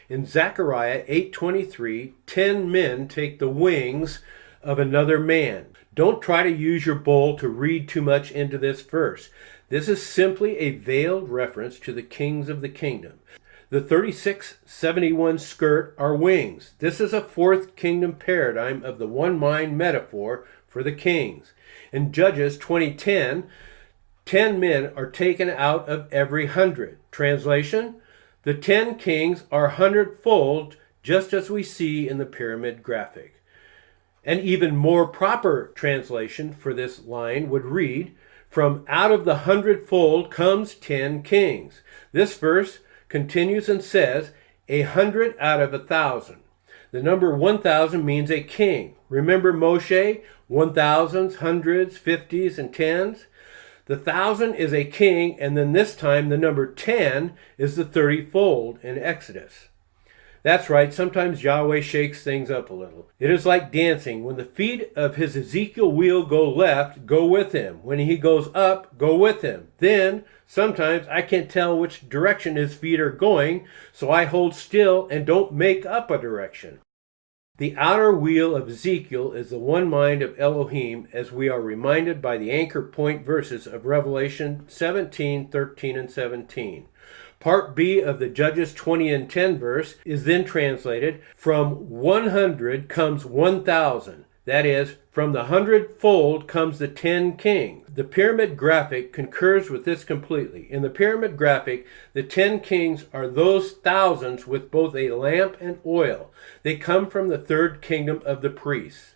In Zechariah 8:23, 10 men take the wings of another man. Don't try to use your bowl to read too much into this verse. This is simply a veiled reference to the kings of the kingdom. The 3671 skirt are wings. This is a fourth kingdom paradigm of the one mind metaphor for the kings. In Judges 20:10, 10 men are taken out of every 100. Translation: the 10 kings are 100-fold, just as we see in the pyramid graphic. An even more proper translation for this line would read, "From out of the 100-fold comes 10 kings." This verse continues and says, 100 out of 1,000. The number 1,000 means a king. Remember Moshe? 1,000s, hundreds, 50s, and 10s? The 1,000 is a king, and then this time the number 10 is the 30-fold in Exodus. That's right, sometimes Yahweh shakes things up a little. It is like dancing. When the feet of his Ezekiel wheel go left, go with him. When he goes up, go with him. Then, sometimes I can't tell which direction his feet are going, so I hold still and don't make up a direction. The outer wheel of Ezekiel is the one mind of Elohim, as we are reminded by the anchor point verses of Revelation 17:13 and 17. Part B of the Judges 20 and 10 verse is then translated, from 100 comes 1,000. That is, from the 100-fold comes the 10 kings. The pyramid graphic concurs with this completely. In the pyramid graphic, the 10 kings are those thousands with both a lamp and oil. They come from the third kingdom of the priests.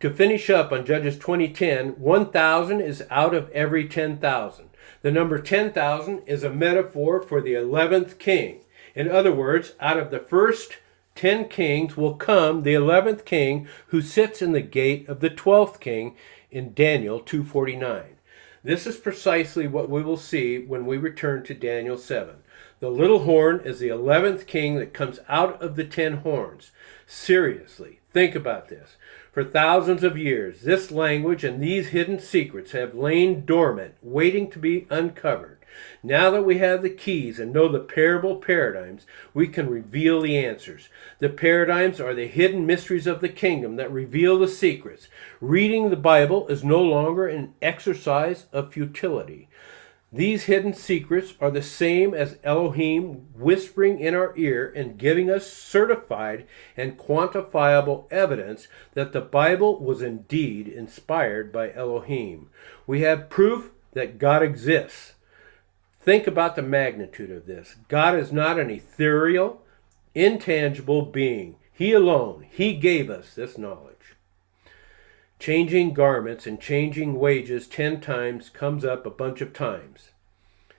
To finish up on Judges 20:10, 1,000 is out of every 10,000. The number 10,000 is a metaphor for the 11th king. In other words, out of the first 10 kings will come the 11th king, who sits in the gate of the 12th king in Daniel 2:49. This is precisely what we will see when we return to Daniel 7. The little horn is the 11th king that comes out of the 10 horns. Seriously, think about this. For thousands of years, this language and these hidden secrets have lain dormant, waiting to be uncovered. Now that we have the keys and know the parable paradigms, we can reveal the answers. The paradigms are the hidden mysteries of the kingdom that reveal the secrets. Reading the Bible is no longer an exercise of futility. These hidden secrets are the same as Elohim whispering in our ear and giving us certified and quantifiable evidence that the Bible was indeed inspired by Elohim. We have proof that God exists. Think about the magnitude of this. God is not an ethereal, intangible being. He alone, He gave us this knowledge. Changing garments and changing wages 10 times comes up a bunch of times.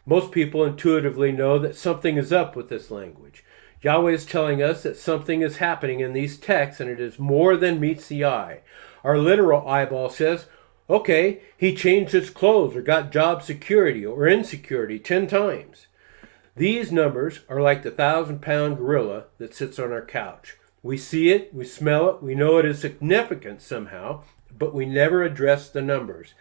Most people intuitively know that something is up with this language. Yahweh is telling us that something is happening in these texts, and it is more than meets the eye. Our literal eyeball says, okay, he changed his clothes or got job security or insecurity 10 times. These numbers are like the 1,000-pound gorilla that sits on our couch. We see it, we smell it, we know it is significant somehow, but we never address the numbers.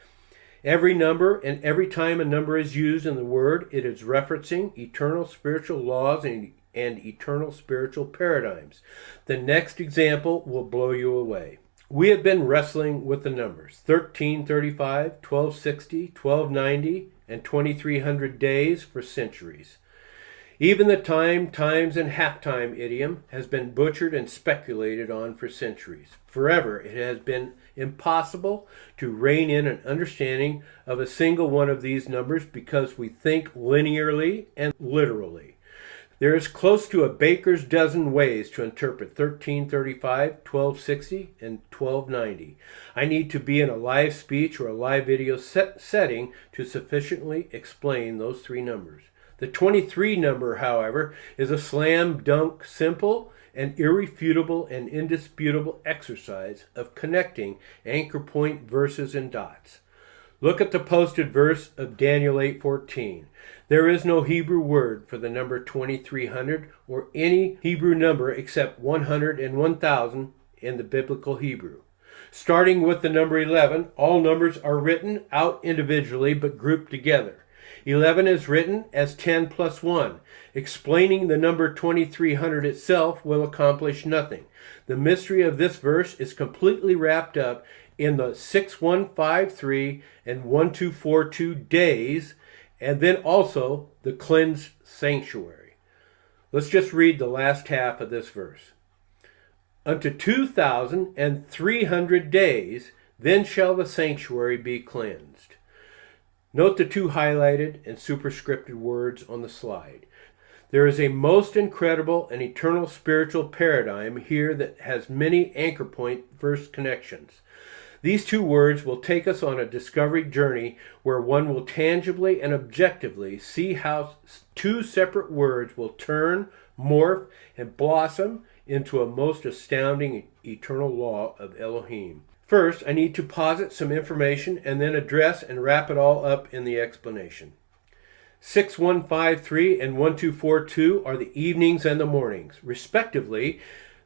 Every number and every time a number is used in the Word, it is referencing eternal spiritual laws and eternal spiritual paradigms. The next example will blow you away. We have been wrestling with the numbers 1335, 1260, 1290, and 2300 days for centuries. Even the time, times, and halftime idiom has been butchered and speculated on for centuries. Forever, it has been impossible to rein in an understanding of a single one of these numbers because we think linearly and literally. There is close to a baker's dozen ways to interpret 1335, 1260, and 1290. I need to be in a live speech or a live video setting to sufficiently explain those three numbers. The 23 number, however, is a slam dunk, simple and irrefutable and indisputable exercise of connecting anchor point verses and dots. Look at the posted verse of Daniel 8:14. There is no Hebrew word for the number 2300 or any Hebrew number except 100 and 1000 in the biblical Hebrew. Starting with the number 11, all numbers are written out individually but grouped together. 11 is written as 10 plus 1. Explaining the number 2300 itself will accomplish nothing. The mystery of this verse is completely wrapped up in the 6153 and 1242 days, and then also the cleansed sanctuary. Let's just read the last half of this verse. Unto 2,300 days, then shall the sanctuary be cleansed. Note the two highlighted and superscripted words on the slide. There is a most incredible and eternal spiritual paradigm here that has many anchor point verse connections. These two words will take us on a discovery journey where one will tangibly and objectively see how two separate words will turn, morph, and blossom into a most astounding eternal law of Elohim. First, I need to posit some information and then address and wrap it all up in the explanation. 6153 and 1242 are the evenings and the mornings. Respectively,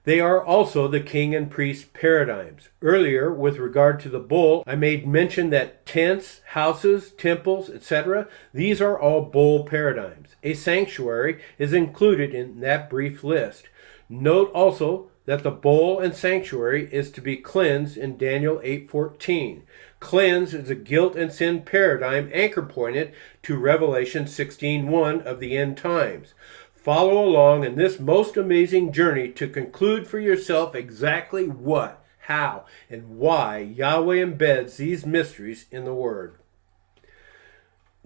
they are also the king and priest paradigms. Earlier, with regard to the bull, I made mention that tents, houses, temples, etc., these are all bull paradigms. A sanctuary is included in that brief list. Note also that the bowl and sanctuary is to be cleansed in Daniel 8:14. Cleanse is a guilt and sin paradigm anchor pointed to Revelation 16:1 of the end times. Follow along in this most amazing journey to conclude for yourself exactly what, how, and why Yahweh embeds these mysteries in the Word.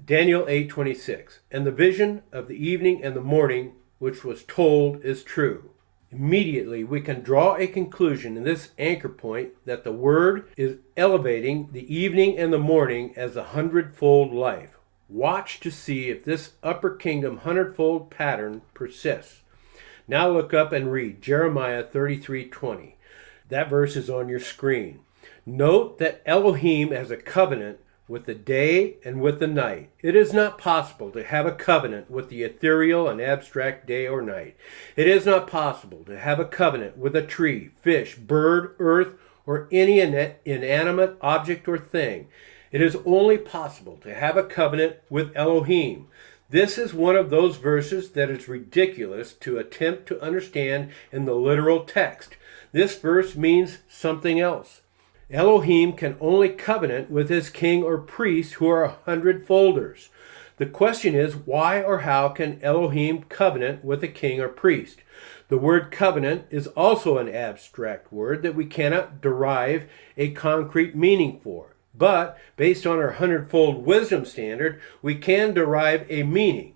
Daniel 8:26. And the vision of the evening and the morning which was told is true. Immediately we can draw a conclusion in this anchor point that the Word is elevating the evening and the morning as a hundredfold life. Watch to see if this upper kingdom hundredfold pattern persists. Now look up and read Jeremiah 33:20. That verse is on your screen. Note that Elohim has a covenant with the day and with the night. It is not possible to have a covenant with the ethereal and abstract day or night. It is not possible to have a covenant with a tree, fish, bird, earth, or any inanimate object or thing. It is only possible to have a covenant with Elohim. This is one of those verses that is ridiculous to attempt to understand in the literal text. This verse means something else. Elohim can only covenant with his king or priest who are hundredfolders. The question is, why or how can Elohim covenant with a king or priest? The word covenant is also an abstract word that we cannot derive a concrete meaning for. But, based on our hundredfold wisdom standard, we can derive a meaning.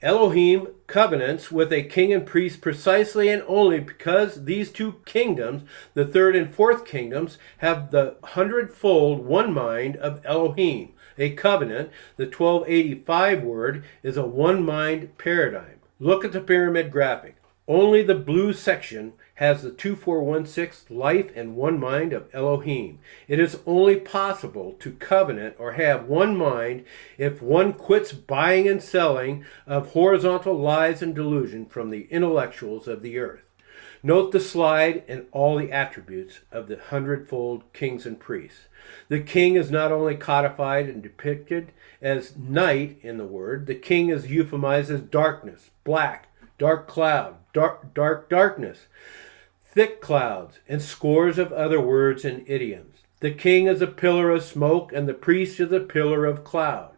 Elohim covenants with a king and priest precisely and only because these two kingdoms, the third and fourth kingdoms, have the hundredfold one mind of Elohim. A covenant, the 1285 word, is a one mind paradigm. Look at the pyramid graphic. Only the blue section has the 2416 life and one mind of Elohim. It is only possible to covenant or have one mind if one quits buying and selling of horizontal lies and delusion from the intellectuals of the earth. Note the slide and all the attributes of the hundredfold kings and priests. The king is not only codified and depicted as night in the word, the king is euphemized as darkness, black, dark cloud, darkness, thick clouds, and scores of other words and idioms. The king is a pillar of smoke, and the priest is a pillar of cloud.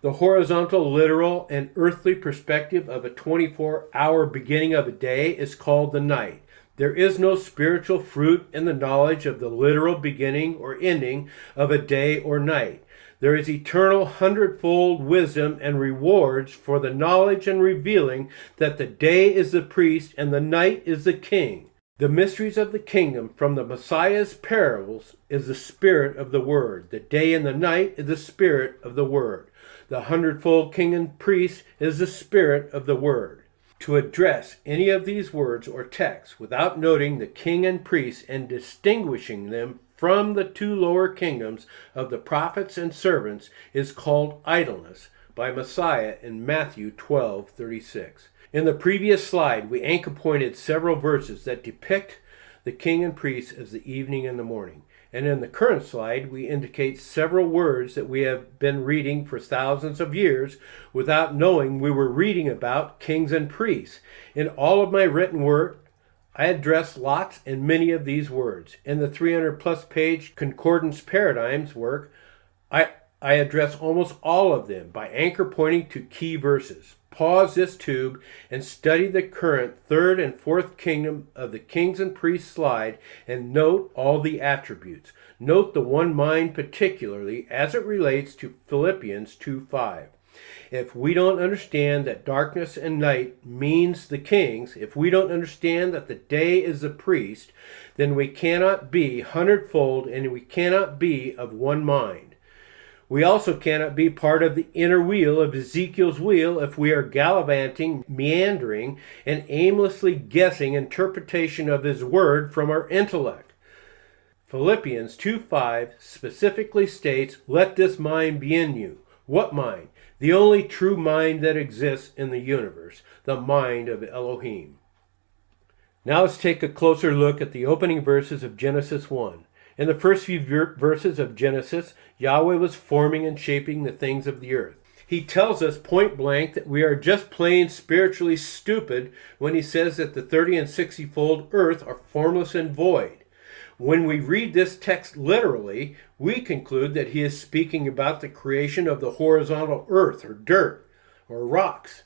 The horizontal, literal, and earthly perspective of a 24-hour beginning of a day is called the night. There is no spiritual fruit in the knowledge of the literal beginning or ending of a day or night. There is eternal hundredfold wisdom and rewards for the knowledge and revealing that the day is the priest and the night is the king. The mysteries of the kingdom from the Messiah's parables is the spirit of the word. The day and the night is the spirit of the word. The hundredfold king and priest is the spirit of the word. To address any of these words or texts without noting the king and priest and distinguishing them from the two lower kingdoms of the prophets and servants is called idleness by Messiah in Matthew 12:36. In the previous slide, we anchor pointed several verses that depict the king and priest as the evening and the morning. And in the current slide, we indicate several words that we have been reading for thousands of years without knowing we were reading about kings and priests. In all of my written work, I address lots and many of these words. In the 300-plus page Concordance Paradigms work, I address almost all of them by anchor pointing to key verses. Pause this tube and study the current third and fourth kingdom of the kings and priests slide and note all the attributes. Note the one mind particularly as it relates to Philippians 2:5. If we don't understand that darkness and night means the kings, if we don't understand that the day is the priest, then we cannot be hundredfold and we cannot be of one mind. We also cannot be part of the inner wheel of Ezekiel's wheel if we are gallivanting, meandering, and aimlessly guessing interpretation of his word from our intellect. Philippians 2:5 specifically states, "Let this mind be in you." What mind? The only true mind that exists in the universe, the mind of Elohim. Now let's take a closer look at the opening verses of Genesis 1. In the first few verses of Genesis, Yahweh was forming and shaping the things of the earth. He tells us point blank that we are just plain spiritually stupid when he says that the 30 and 60-fold earth are formless and void. When we read this text literally, we conclude that he is speaking about the creation of the horizontal earth or dirt or rocks.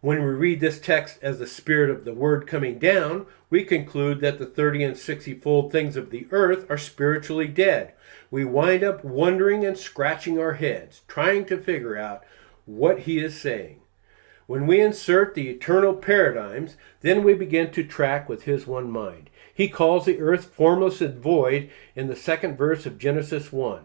When we read this text as the spirit of the word coming down, we conclude that the 30 and 60-fold things of the earth are spiritually dead. We wind up wondering and scratching our heads, trying to figure out what he is saying. When we insert the eternal paradigms, then we begin to track with his one mind. He calls the earth formless and void in the second verse of Genesis 1.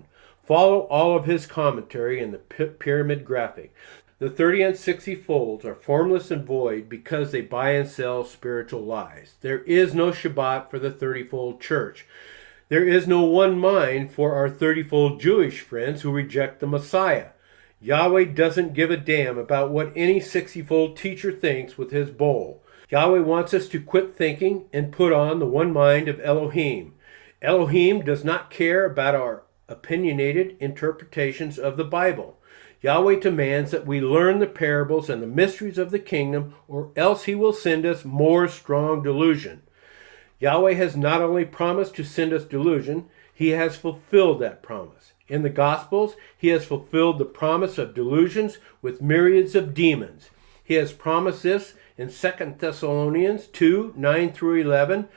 Follow all of his commentary in the pyramid graphic. The 30 and 60 folds are formless and void because they buy and sell spiritual lies. There is no Shabbat for the 30-fold church. There is no one mind for our 30-fold Jewish friends who reject the Messiah. Yahweh doesn't give a damn about what any 60-fold teacher thinks with his bowl. Yahweh wants us to quit thinking and put on the one mind of Elohim. Elohim does not care about our opinionated interpretations of the Bible. Yahweh demands that we learn the parables and the mysteries of the kingdom, or else he will send us more strong delusion. Yahweh has not only promised to send us delusion, he has fulfilled that promise. In the Gospels, he has fulfilled the promise of delusions with myriads of demons. He has promised this in 2 Thessalonians 2, 9 through 11,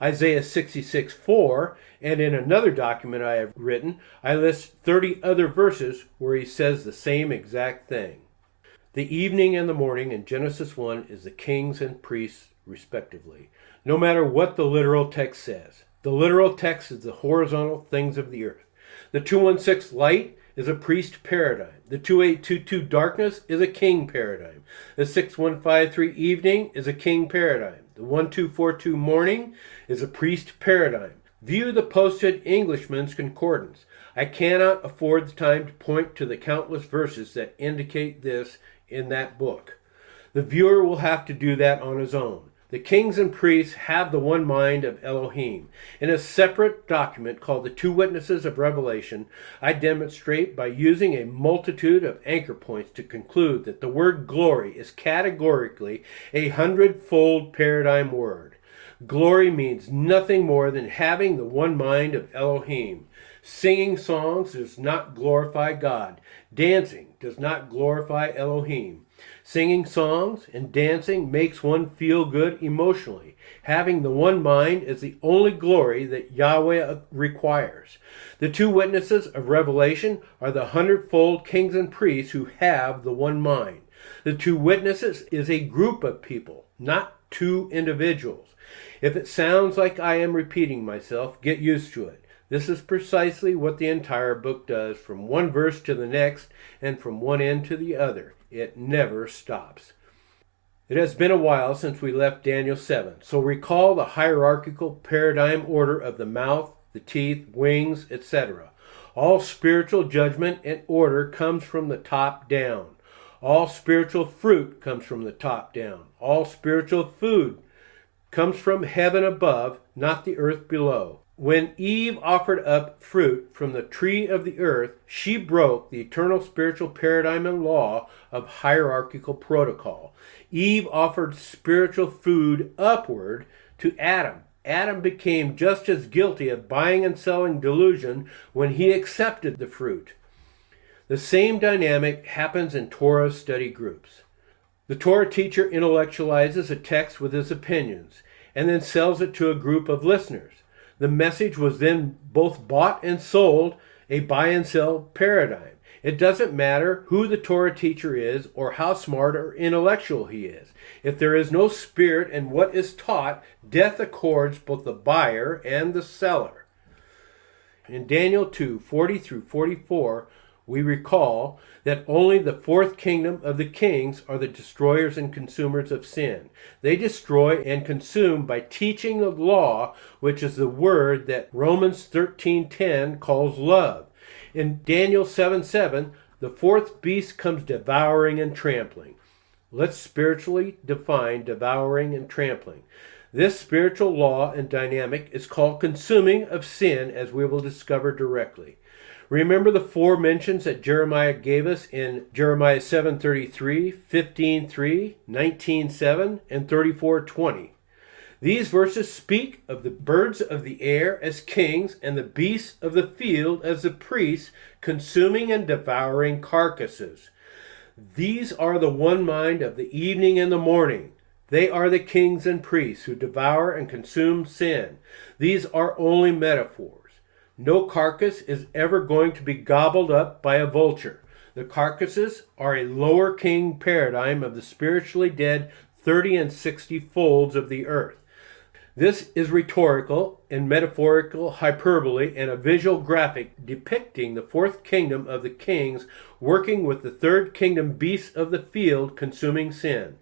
Isaiah 66:4, and in another document I have written, I list 30 other verses where he says the same exact thing. The evening and the morning in Genesis 1 is the kings and priests, respectively, no matter what the literal text says. The literal text is the horizontal things of the earth. The 216 light is a priest paradigm. The 2822 darkness is a king paradigm. The 6153 evening is a king paradigm. The 1242 morning is a priest paradigm. View the posted Englishman's concordance. I cannot afford the time to point to the countless verses that indicate this in that book. The viewer will have to do that on his own. The kings and priests have the one mind of Elohim. In a separate document called the Two Witnesses of Revelation, I demonstrate by using a multitude of anchor points to conclude that the word glory is categorically a 100-fold paradigm word. Glory means nothing more than having the one mind of Elohim. Singing songs does not glorify God. Dancing does not glorify Elohim. Singing songs and dancing makes one feel good emotionally. Having the one mind is the only glory that Yahweh requires. The two witnesses of Revelation are the 100-fold kings and priests who have the one mind. The two witnesses is a group of people, not two individuals. If it sounds like I am repeating myself, get used to it. This is precisely what the entire book does, from one verse to the next and from one end to the other. It never stops. It has been a while since we left Daniel 7, so recall the hierarchical paradigm order of the mouth, the teeth, wings, etc. All spiritual judgment and order comes from the top down. All spiritual fruit comes from the top down. All spiritual food comes from heaven above, not the earth below. When Eve offered up fruit from the tree of the earth, she broke the eternal spiritual paradigm and law of hierarchical protocol. Eve offered spiritual food upward to Adam. Adam became just as guilty of buying and selling delusion when he accepted the fruit. The same dynamic happens in Torah study groups. The Torah teacher intellectualizes a text with his opinions and then sells it to a group of listeners. The message was then both bought and sold, a buy and sell paradigm. It doesn't matter who the Torah teacher is or how smart or intellectual he is. If there is no spirit in what is taught, death accords both the buyer and the seller. In Daniel 2, 40 through 44, we recall that only the fourth kingdom of the kings are the destroyers and consumers of sin. They destroy and consume by teaching the law, which is the word that Romans 13:10 calls love. In Daniel 7:7, the fourth beast comes devouring and trampling. Let's spiritually define devouring and trampling. This spiritual law and dynamic is called consuming of sin, as we will discover directly. Remember the four mentions that Jeremiah gave us in Jeremiah 7:33, 15:3, 19:7, and 34:20. These verses speak of the birds of the air as kings and the beasts of the field as the priests, consuming and devouring carcasses. These are the one mind of the evening and the morning. They are the kings and priests who devour and consume sin. These are only metaphors. No carcass is ever going to be gobbled up by a vulture. The carcasses are a lower king paradigm of the spiritually dead 30 and 60 folds of the earth. This is rhetorical and metaphorical hyperbole and a visual graphic depicting the fourth kingdom of the kings working with the third kingdom beasts of the field consuming sin.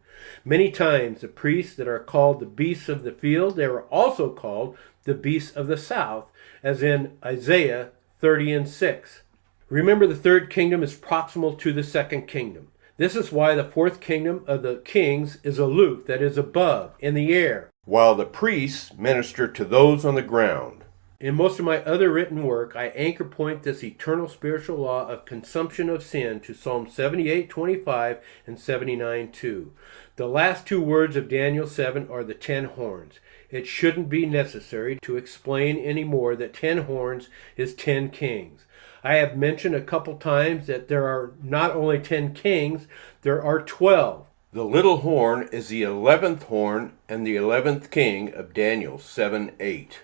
Many times the priests that are called the beasts of the field, they are also called the beasts of the south, as in Isaiah 30 and 6. Remember, the third kingdom is proximal to the second kingdom. This is why the fourth kingdom of the kings is aloof, that is above, in the air, while the priests minister to those on the ground. In most of my other written work, I anchor point this eternal spiritual law of consumption of sin to Psalm 78:25 and 79:2. The last two words of Daniel 7 are the 10 horns. It shouldn't be necessary to explain any more that 10 horns is 10 kings. I have mentioned a couple times that there are not only 10 kings, there are 12. The little horn is the 11th horn and the 11th king of Daniel 7:8.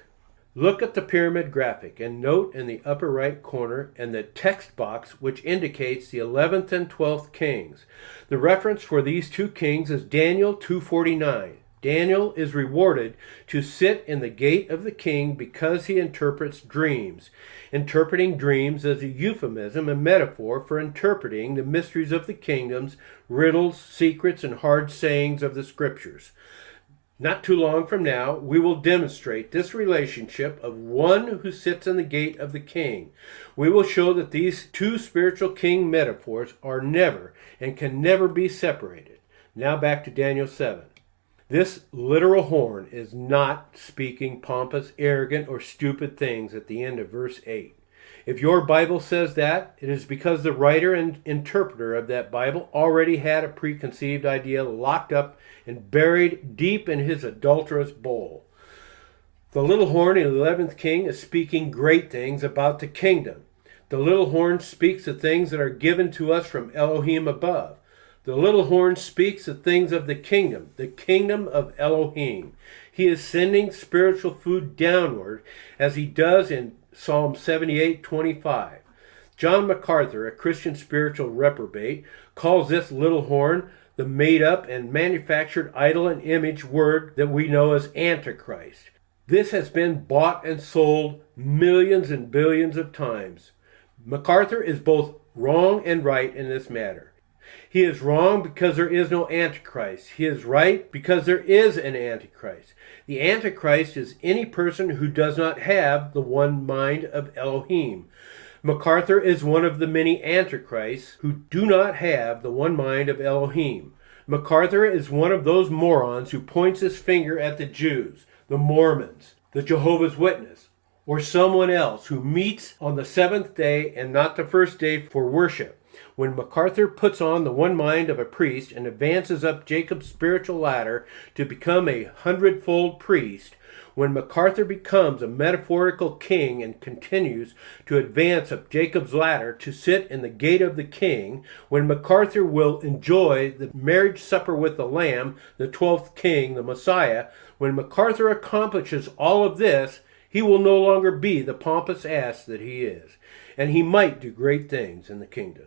Look at the pyramid graphic and note in the upper right corner and the text box which indicates the 11th and 12th kings. The reference for these two kings is Daniel 2:49. Daniel is rewarded to sit in the gate of the king because he interprets dreams. Interpreting dreams is a euphemism and metaphor for interpreting the mysteries of the kingdoms, riddles, secrets, and hard sayings of the scriptures. Not too long from now, we will demonstrate this relationship of one who sits in the gate of the king. We will show that these two spiritual king metaphors are never and can never be separated. Now back to Daniel 7. This literal horn is not speaking pompous, arrogant, or stupid things at the end of verse 8. If your Bible says that, it is because the writer and interpreter of that Bible already had a preconceived idea locked up and buried deep in his adulterous bowl. The little horn in the 11th king is speaking great things about the kingdom. The little horn speaks the things that are given to us from Elohim above. The little horn speaks the things of the kingdom of Elohim. He is sending spiritual food downward as he does in Psalm 78:25. John MacArthur, a Christian spiritual reprobate, calls this little horn the made-up and manufactured idol and image word that we know as Antichrist. This has been bought and sold millions and billions of times. MacArthur is both wrong and right in this matter. He is wrong because there is no Antichrist. He is right because there is an Antichrist. The Antichrist is any person who does not have the one mind of Elohim. MacArthur is one of the many Antichrists who do not have the one mind of Elohim. MacArthur is one of those morons who points his finger at the Jews, the Mormons, the Jehovah's Witness, or someone else who meets on the seventh day and not the first day for worship. When MacArthur puts on the one mind of a priest and advances up Jacob's spiritual ladder to become a hundredfold priest, when MacArthur becomes a metaphorical king and continues to advance up Jacob's ladder to sit in the gate of the king, when MacArthur will enjoy the marriage supper with the Lamb, the 12th king, the Messiah, when MacArthur accomplishes all of this, he will no longer be the pompous ass that he is, and he might do great things in the kingdom.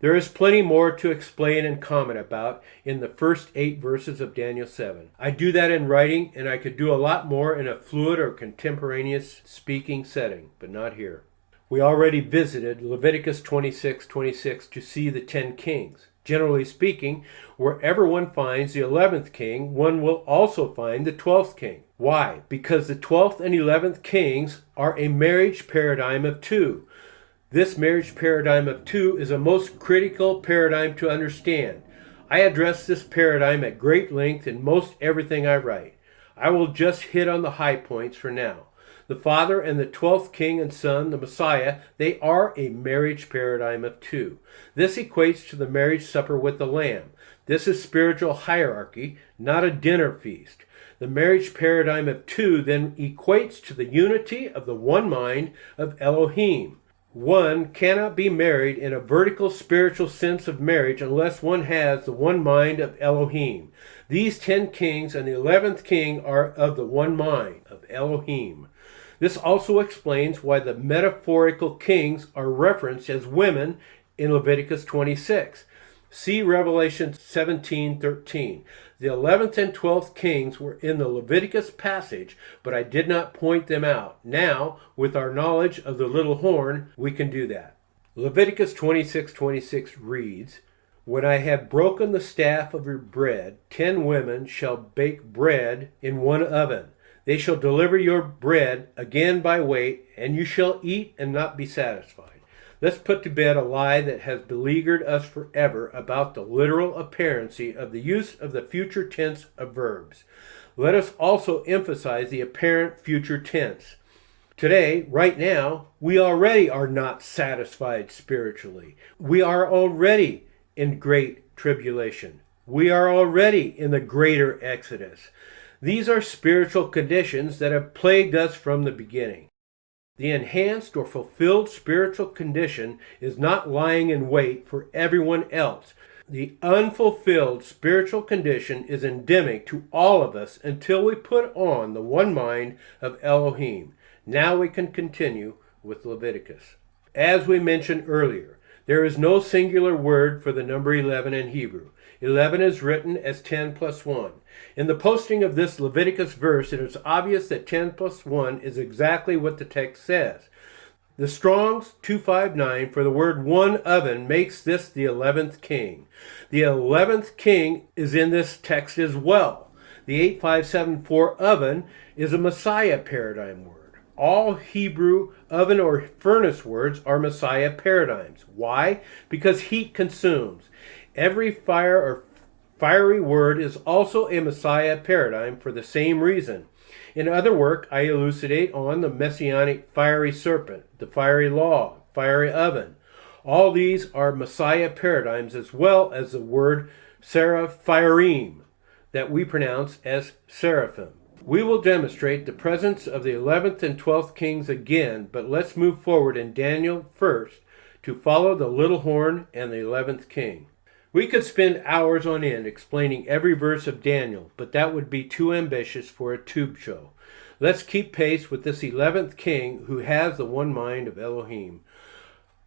There is plenty more to explain and comment about in the first 8 verses of Daniel 7. I do that in writing, and I could do a lot more in a fluid or contemporaneous speaking setting, but not here. We already visited Leviticus 26:26 to see the 10 kings. Generally speaking, wherever one finds the 11th king, one will also find the 12th king. Why? Because the 12th and 11th kings are a marriage paradigm of 2. This marriage paradigm of 2 is a most critical paradigm to understand. I address this paradigm at great length in most everything I write. I will just hit on the high points for now. The Father and the 12th King and Son, the Messiah, they are a marriage paradigm of two. This equates to the marriage supper with the Lamb. This is spiritual hierarchy, not a dinner feast. The marriage paradigm of two then equates to the unity of the one mind of Elohim. One cannot be married in a vertical spiritual sense of marriage unless one has the one mind of Elohim. These 10 kings and the 11th king are of the one mind of Elohim. This also explains why the metaphorical kings are referenced as women in Leviticus 26. See Revelation 17:13. The 11th and 12th kings were in the Leviticus passage, but I did not point them out. Now, with our knowledge of the little horn, we can do that. Leviticus 26:26 reads, "When I have broken the staff of your bread, 10 women shall bake bread in one oven. They shall deliver your bread again by weight, and you shall eat and not be satisfied." Let's put to bed a lie that has beleaguered us forever about the literal apparency of the use of the future tense of verbs. Let us also emphasize the apparent future tense. Today, right now, we already are not satisfied spiritually. We are already in great tribulation. We are already in the greater exodus. These are spiritual conditions that have plagued us from the beginning. The enhanced or fulfilled spiritual condition is not lying in wait for everyone else. The unfulfilled spiritual condition is endemic to all of us until we put on the one mind of Elohim. Now we can continue with Leviticus. As we mentioned earlier, there is no singular word for the number 11 in Hebrew. 11 is written as 10 plus 1. In the posting of this Leviticus verse, it is obvious that 10 plus 1 is exactly what the text says. The Strong's 259 for the word one oven makes this the 11th king. The 11th king is in this text as well. The 8574 oven is a Messiah paradigm word. All Hebrew oven or furnace words are Messiah paradigms. Why? Because heat consumes. Every fire or fiery word is also a Messiah paradigm for the same reason. In other work, I elucidate on the messianic fiery serpent, the fiery law, fiery oven. All these are Messiah paradigms as well as the word seraphirim that we pronounce as seraphim. We will demonstrate the presence of the 11th and 12th kings again, but let's move forward in Daniel first to follow the little horn and the 11th king. We could spend hours on end explaining every verse of Daniel, but that would be too ambitious for a tube show. Let's keep pace with this 11th king who has the one mind of Elohim.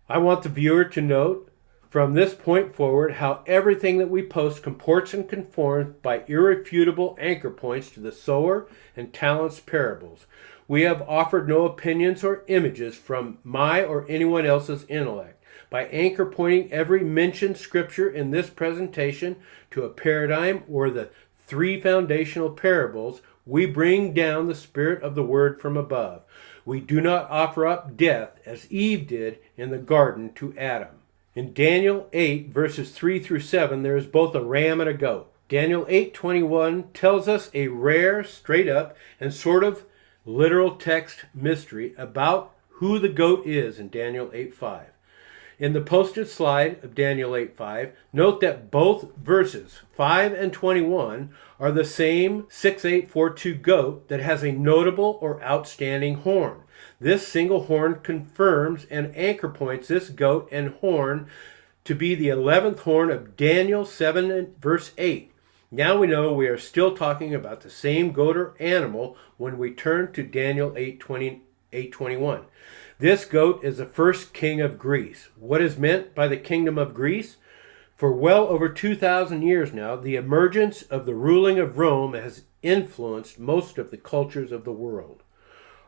I want the viewer to note from this point forward how everything that we post comports and conforms by irrefutable anchor points to the sower and talents parables. We have offered no opinions or images from my or anyone else's intellect. By anchor pointing every mentioned scripture in this presentation to a paradigm or the 3 foundational parables, we bring down the spirit of the word from above. We do not offer up death as Eve did in the garden to Adam. In Daniel 8, verses 3 through 7, there is both a ram and a goat. Daniel 8:21 tells us a rare, straight up, and sort of literal text mystery about who the goat is in Daniel 8:5. In the posted slide of Daniel 8:5, note that both verses 5 and 21 are the same 6842 goat that has a notable or outstanding horn. This single horn confirms and anchor points this goat and horn to be the 11th horn of Daniel 7 verse 8. Now we know we are still talking about the same goat or animal when we turn to Daniel 8:21. This goat is the first king of Greece. What is meant by the kingdom of Greece? For well over 2,000 years now, the emergence of the ruling of Rome has influenced most of the cultures of the world.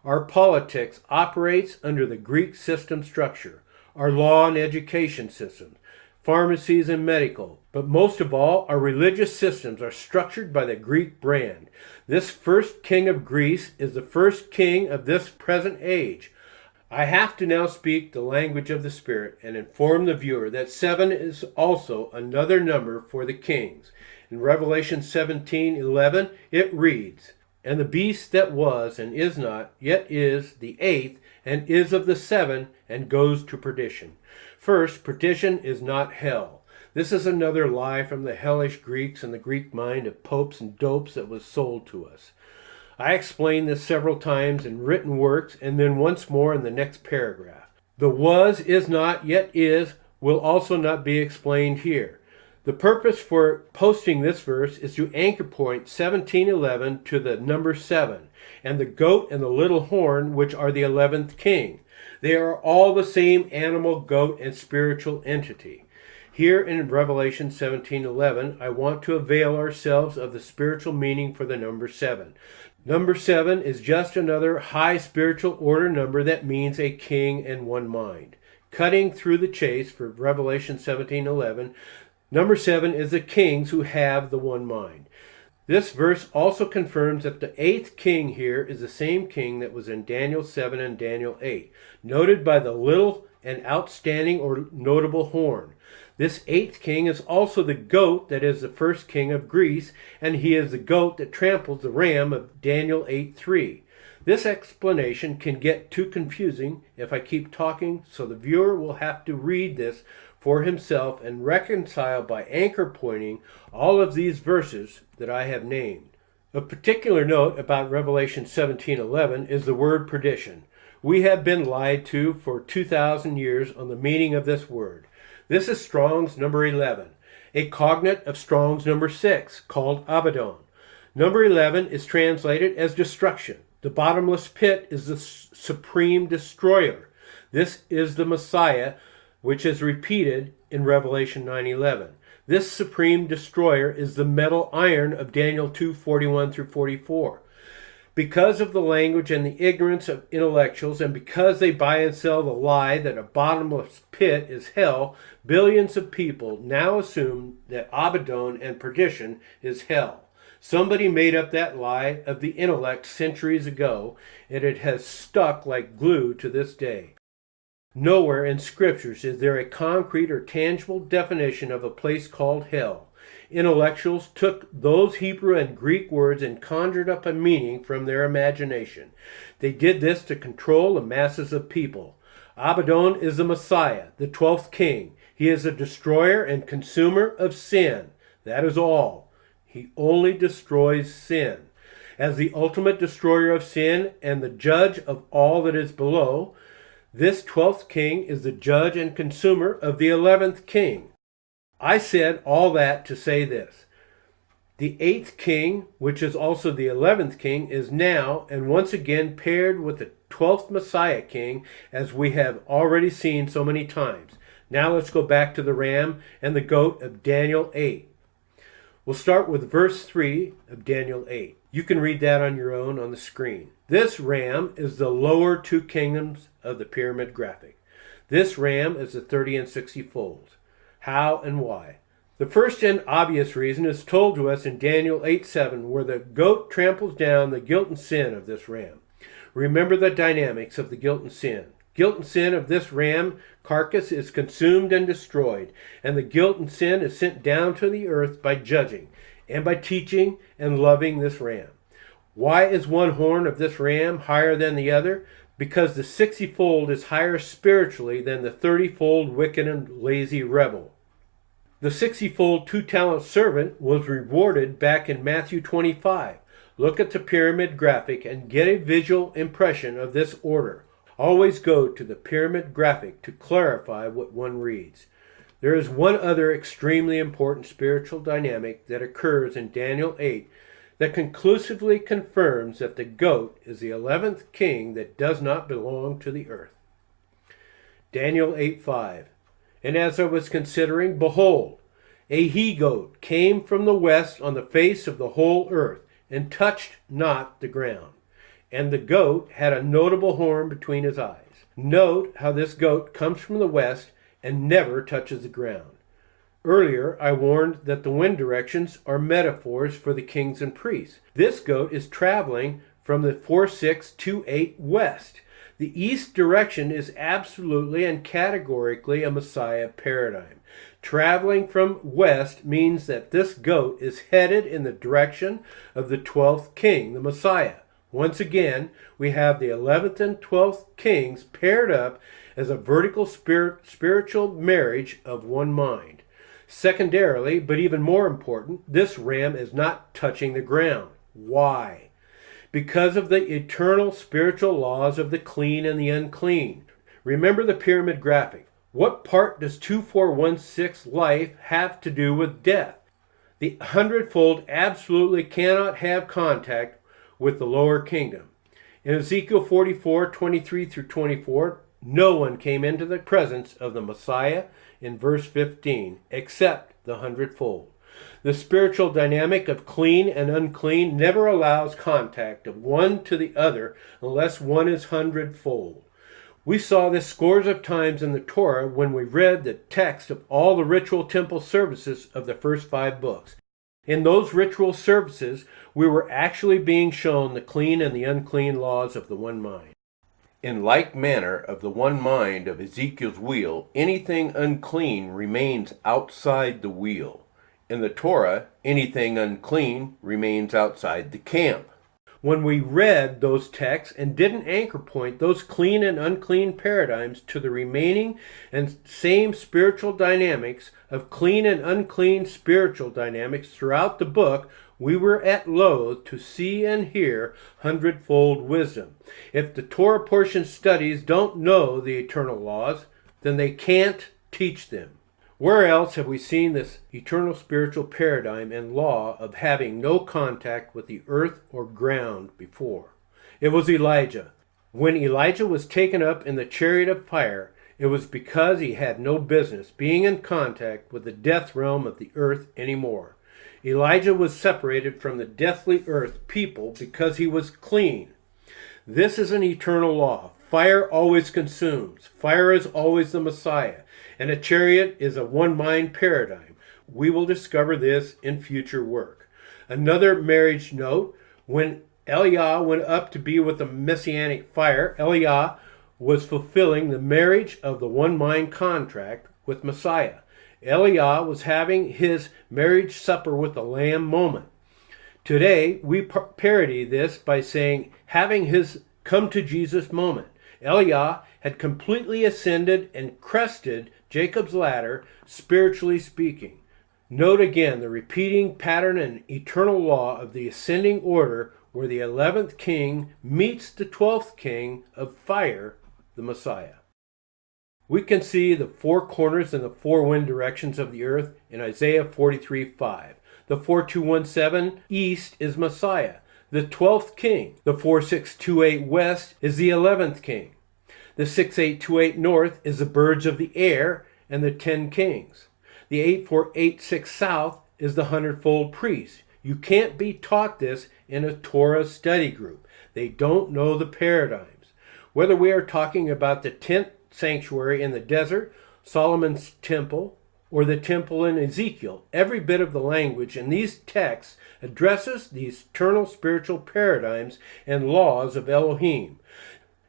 Our politics operates under the Greek system structure, our law and education systems, pharmacies and medical, but most of all, our religious systems are structured by the Greek brand. This first king of Greece is the first king of this present age. I have to now speak the language of the Spirit and inform the viewer that 7 is also another number for the kings. In Revelation 17:11, it reads, And the beast that was and is not, yet is the eighth, and is of the seven, and goes to perdition. First, perdition is not hell. This is another lie from the hellish Greeks and the Greek mind of popes and dopes that was sold to us. I explained this several times in written works and then once more in the next paragraph. The was, is not, yet is will also not be explained here. The purpose for posting this verse is to anchor point 17:11 to the number 7, and the goat and the little horn, which are the 11th king. They are all the same animal, goat, and spiritual entity. Here in Revelation 17:11, I want to avail ourselves of the spiritual meaning for the number 7. Number 7 is just another high spiritual order number that means a king and one mind. Cutting through the chase for Revelation 17:11, number 7 is the kings who have the one mind. This verse also confirms that the 8th king here is the same king that was in Daniel 7 and Daniel 8, noted by the little and outstanding or notable horn. This 8th king is also the goat that is the first king of Greece, and he is the goat that tramples the ram of Daniel 8:3. This explanation can get too confusing if I keep talking, so the viewer will have to read this for himself and reconcile by anchor pointing all of these verses that I have named. A particular note about Revelation 17:11 is the word perdition. We have been lied to for 2,000 years on the meaning of this word. This is Strong's number 11, a cognate of Strong's number 6, called Abaddon. Number 11 is translated as destruction. The bottomless pit is the supreme destroyer. This is the Messiah, which is repeated in Revelation 9:11. This supreme destroyer is the metal iron of Daniel 2:41 through 44. Because of the language and the ignorance of intellectuals, and because they buy and sell the lie that a bottomless pit is hell, billions of people now assume that Abaddon and perdition is hell. Somebody made up that lie of the intellect centuries ago, and it has stuck like glue to this day. Nowhere in scriptures is there a concrete or tangible definition of a place called hell. Intellectuals took those Hebrew and Greek words and conjured up a meaning from their imagination. They did this to control the masses of people. Abaddon is the Messiah, the 12th king. He is a destroyer and consumer of sin. That is all. He only destroys sin. As the ultimate destroyer of sin and the judge of all that is below, this 12th king is the judge and consumer of the 11th king. I said all that to say this. The 8th king, which is also the 11th king, is now and once again paired with the 12th Messiah king, as we have already seen so many times. Now let's go back to the ram and the goat of Daniel 8. We'll start with verse 3 of Daniel 8. You can read that on your own on the screen. This ram is the lower two kingdoms of the pyramid graphic. This ram is the 30 and 60 folds. How and why? The first and obvious reason is told to us in Daniel 8:7, where the goat tramples down the guilt and sin of this ram. Remember the dynamics of the guilt and sin. Guilt and sin of this ram carcass is consumed and destroyed, and the guilt and sin is sent down to the earth by judging and by teaching and loving this ram. Why is one horn of this ram higher than the other? Because the 60-fold is higher spiritually than the 30-fold wicked and lazy rebel. The 60-fold 2-talent servant was rewarded back in Matthew 25. Look at the pyramid graphic and get a visual impression of this order. Always go to the pyramid graphic to clarify what one reads. There is one other extremely important spiritual dynamic that occurs in Daniel 8 that conclusively confirms that the goat is the 11th king that does not belong to the earth. Daniel 8:5. And as I was considering, behold, a he-goat came from the west on the face of the whole earth, and touched not the ground. And the goat had a notable horn between his eyes. Note how this goat comes from the west and never touches the ground. Earlier, I warned that the wind directions are metaphors for the kings and priests. This goat is traveling from the 4628 west. The east direction is absolutely and categorically a Messiah paradigm. traveling from west means that this goat is headed in the direction of the 12th king, the Messiah. Once again, we have the 11th and 12th kings paired up as a vertical spiritual marriage of one mind. Secondarily, but even more important, this ram is not touching the ground. Why? Because of the eternal spiritual laws of the clean and the unclean. Remember the pyramid graphic. What part does 2416 life have to do with death? The hundredfold absolutely cannot have contact with the lower kingdom. In Ezekiel 44:23 through 24, no one came into the presence of the Messiah in verse 15, except the hundredfold. The spiritual dynamic of clean and unclean never allows contact of one to the other unless one is hundredfold. We saw this scores of times in the Torah when we read the text of all the ritual temple services of the first 5 books. In those ritual services, we were actually being shown the clean and the unclean laws of the one mind. In like manner of the one mind of Ezekiel's wheel, anything unclean remains outside the wheel. In the Torah, anything unclean remains outside the camp. When we read those texts and didn't anchor point those clean and unclean paradigms to the remaining and same spiritual dynamics of clean and unclean spiritual dynamics throughout the book, we were at loath to see and hear hundredfold wisdom. If the Torah portion studies don't know the eternal laws, then they can't teach them. Where else have we seen this eternal spiritual paradigm and law of having no contact with the earth or ground before? It was Elijah. When Elijah was taken up in the chariot of fire, it was because he had no business being in contact with the death realm of the earth anymore. Elijah was separated from the deathly earth people because he was clean. This is an eternal law. Fire always consumes. Fire is always the Messiah. And a chariot is a one-mind paradigm. We will discover this in future work. Another marriage note, when Eliah went up to be with the messianic fire, Eliah was fulfilling the marriage of the one-mind contract with Messiah. Eliah was having his marriage supper with the Lamb moment. Today, we parody this by saying having his come to Jesus moment. Eliah had completely ascended and crested Jacob's ladder, spiritually speaking. Note again the repeating pattern and eternal law of the ascending order where the 11th king meets the 12th king of fire, the Messiah. We can see the 4 corners and the 4 wind directions of the earth in Isaiah 43:5. The 4217 east is Messiah, the 12th king. The 4628 west is the 11th king. The 6828 north is the birds of the air and the 10 kings. The 8486 south is the hundredfold priest. You can't be taught this in a Torah study group. They don't know the paradigms. Whether we are talking about the 10th sanctuary in the desert, Solomon's temple, or the temple in Ezekiel, every bit of the language in these texts addresses these eternal spiritual paradigms and laws of Elohim.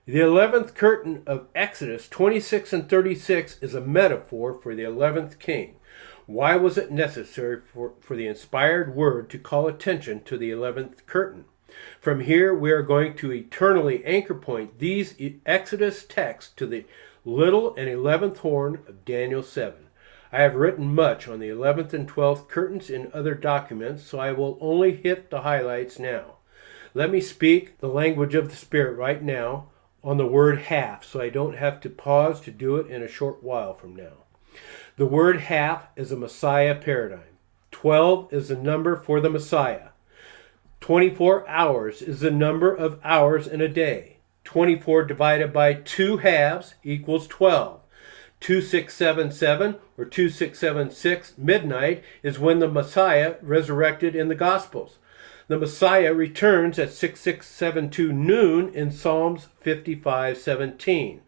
The 11th curtain of Exodus 26 and 36 is a metaphor for the 11th king. Why was it necessary for the inspired word to call attention to the 11th curtain? From here, we are going to eternally anchor point these Exodus texts to the little and 11th horn of Daniel 7. I have written much on the 11th and 12th curtains in other documents, so I will only hit the highlights now. Let me speak the language of the Spirit right now on the word half, so I don't have to pause to do it in a short while from now. The word half is a Messiah paradigm. 12 is the number for the Messiah. 24 hours is the number of hours in a day. 24 divided by 2 halves equals 12. 2677 or 2676 midnight is when the Messiah resurrected in the Gospels. The Messiah returns at 6672 noon in Psalms 55:17.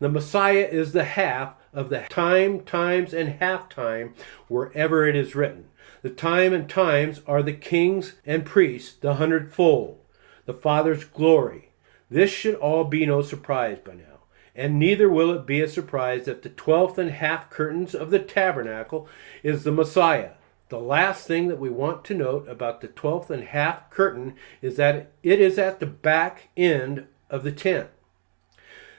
The Messiah is the half of the time, times, and halftime wherever it is written. The time and times are the kings and priests, the hundredfold, the Father's glory. This should all be no surprise by now. And neither will it be a surprise that the 12th and half curtains of the tabernacle is the Messiah. The last thing that we want to note about the 12th and half curtain is that it is at the back end of the tent.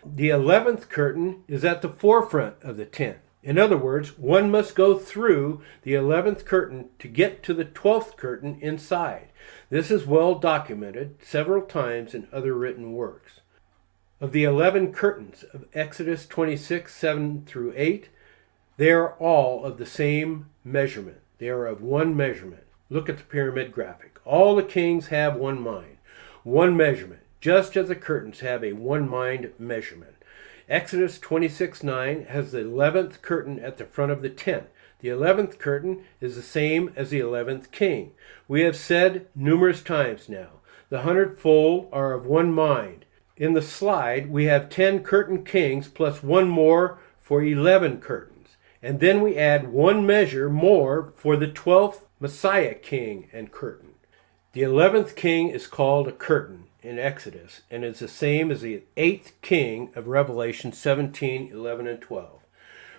The 11th curtain is at the forefront of the tent. In other words, one must go through the 11th curtain to get to the 12th curtain inside. This is well documented several times in other written works. Of the 11 curtains of Exodus 26, 7 through 8, they are all of the same measurement. They are of one measurement. Look at the pyramid graphic. All the kings have one mind, one measurement, just as the curtains have a one mind measurement. Exodus 26:9 has the 11th curtain at the front of the tent. The 11th curtain is the same as the 11th king. We have said numerous times now, the 100-fold are of one mind. In the slide, we have 10 curtain kings plus one more for 11 curtains. And then we add one measure more for the 12th Messiah king and curtain. The 11th king is called a curtain in Exodus and is the same as the 8th king of Revelation 17, 11, and 12.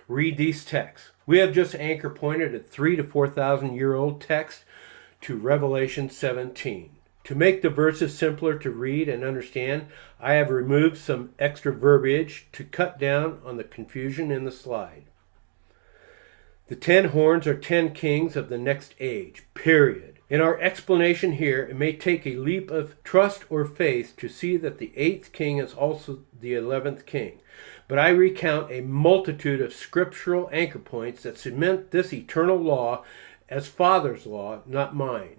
Read these texts. We have just anchor pointed a 3,000 to 4,000 year old text to Revelation 17. To make the verses simpler to read and understand, I have removed some extra verbiage to cut down on the confusion in the slide. The 10 horns are 10 kings of the next age, period. In our explanation here, it may take a leap of trust or faith to see that the 8th king is also the 11th king. But I recount a multitude of scriptural anchor points that cement this eternal law as Father's law, not mine.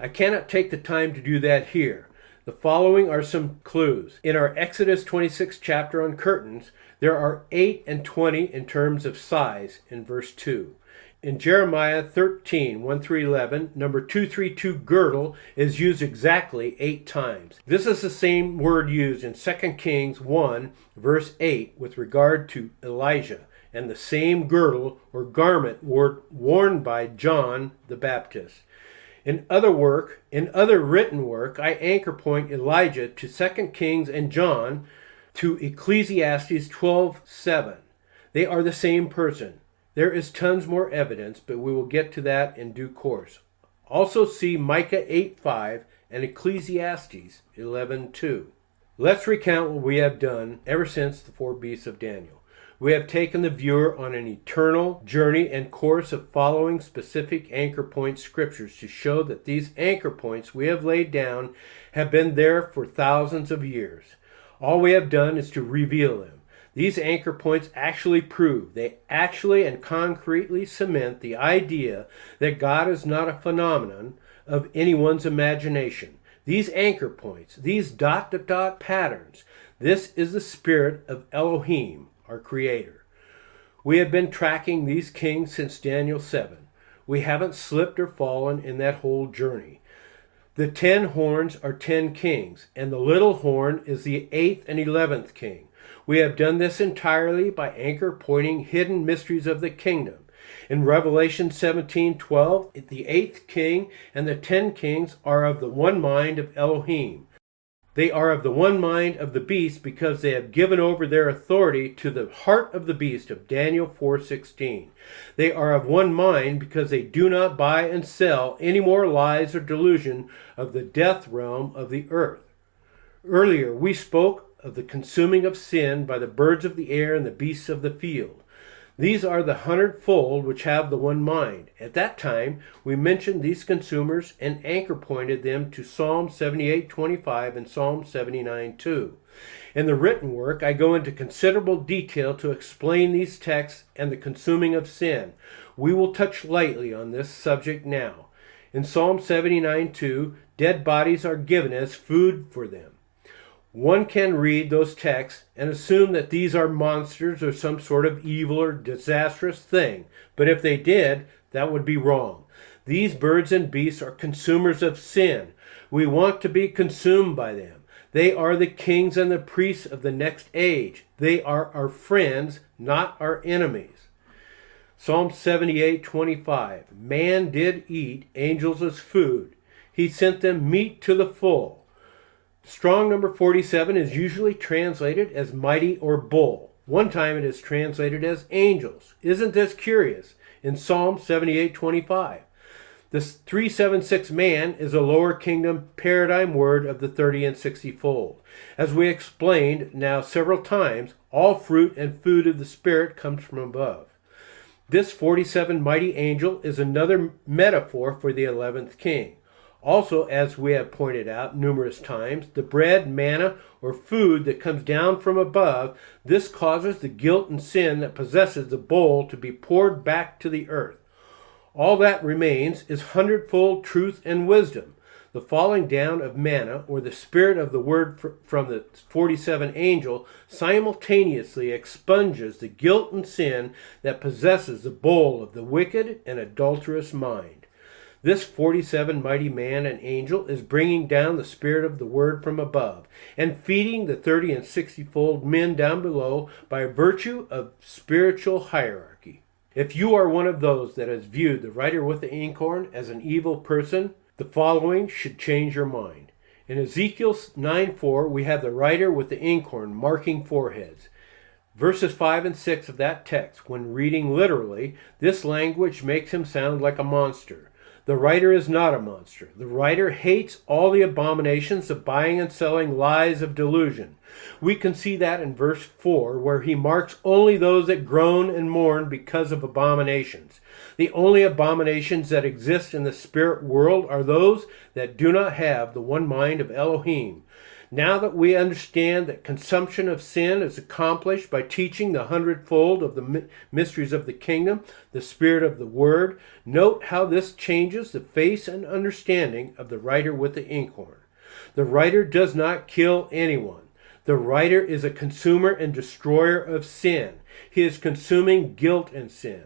I cannot take the time to do that here. The following are some clues. In our Exodus 26 chapter on curtains, there are 8 and 20 in terms of size in verse 2. In Jeremiah 13, 1 through 11, number 232 girdle is used exactly 8 times. This is the same word used in 2 Kings 1, verse 8 with regard to Elijah, and the same girdle or garment worn by John the Baptist. In other written work, I anchor point Elijah to 2 Kings and John to Ecclesiastes 12:7. They are the same person. There is tons more evidence, but we will get to that in due course. Also see Micah 8:5 and Ecclesiastes 11:2. Let's recount what we have done ever since the 4 beasts of Daniel. We have taken the viewer on an eternal journey and course of following specific anchor point scriptures to show that these anchor points we have laid down have been there for thousands of years. All we have done is to reveal them. These anchor points actually prove, they actually and concretely cement the idea that God is not a phenomenon of anyone's imagination. These anchor points, these ... patterns, this is the spirit of Elohim, our Creator. We have been tracking these kings since Daniel 7. We haven't slipped or fallen in that whole journey. The 10 horns are 10 kings, and the little horn is the 8th and 11th king. We have done this entirely by anchor pointing hidden mysteries of the kingdom. In Revelation 17:12, the 8th king and the 10 kings are of the one mind of Elohim. They are of the one mind of the beast because they have given over their authority to the heart of the beast of Daniel 4:16. They are of one mind because they do not buy and sell any more lies or delusion of the death realm of the earth. Earlier we spoke of the consuming of sin by the birds of the air and the beasts of the field. These are the 100-fold which have the one mind. At that time, we mentioned these consumers and anchor pointed them to Psalm 78:25 and Psalm 79:2. In the written work, I go into considerable detail to explain these texts and the consuming of sin. We will touch lightly on this subject now. In Psalm 79:2, dead bodies are given as food for them. One can read those texts and assume that these are monsters or some sort of evil or disastrous thing. But if they did, that would be wrong. These birds and beasts are consumers of sin. We want to be consumed by them. They are the kings and the priests of the next age. They are our friends, not our enemies. Psalm 78:25. Man did eat angels as food. He sent them meat to the full. Strong number 47 is usually translated as mighty or bull. One time it is translated as angels. Isn't this curious? In Psalm 78:25. This 376 man is a lower kingdom paradigm word of the 30 and 60 fold. As we explained now several times, all fruit and food of the Spirit comes from above. This 47 mighty angel is another metaphor for the 11th king. Also, as we have pointed out numerous times, the bread, manna, or food that comes down from above, this causes the guilt and sin that possesses the bowl to be poured back to the earth. All that remains is hundredfold truth and wisdom. The falling down of manna, or the spirit of the word from the 47 angel, simultaneously expunges the guilt and sin that possesses the bowl of the wicked and adulterous mind. This 47 mighty man and angel is bringing down the spirit of the word from above and feeding the 30 and 60-fold men down below by virtue of spiritual hierarchy. If you are one of those that has viewed the writer with the inkhorn as an evil person, the following should change your mind. In Ezekiel 9:4, we have the writer with the inkhorn marking foreheads. Verses 5 and 6 of that text, when reading literally, this language makes him sound like a monster. The writer is not a monster. The writer hates all the abominations of buying and selling lies of delusion. We can see that in verse 4, where he marks only those that groan and mourn because of abominations. The only abominations that exist in the spirit world are those that do not have the one mind of Elohim. Now that we understand that consumption of sin is accomplished by teaching the hundredfold of the mysteries of the kingdom, the spirit of the word, note how this changes the face and understanding of the writer with the inkhorn. The writer does not kill anyone. The writer is a consumer and destroyer of sin. He is consuming guilt and sin.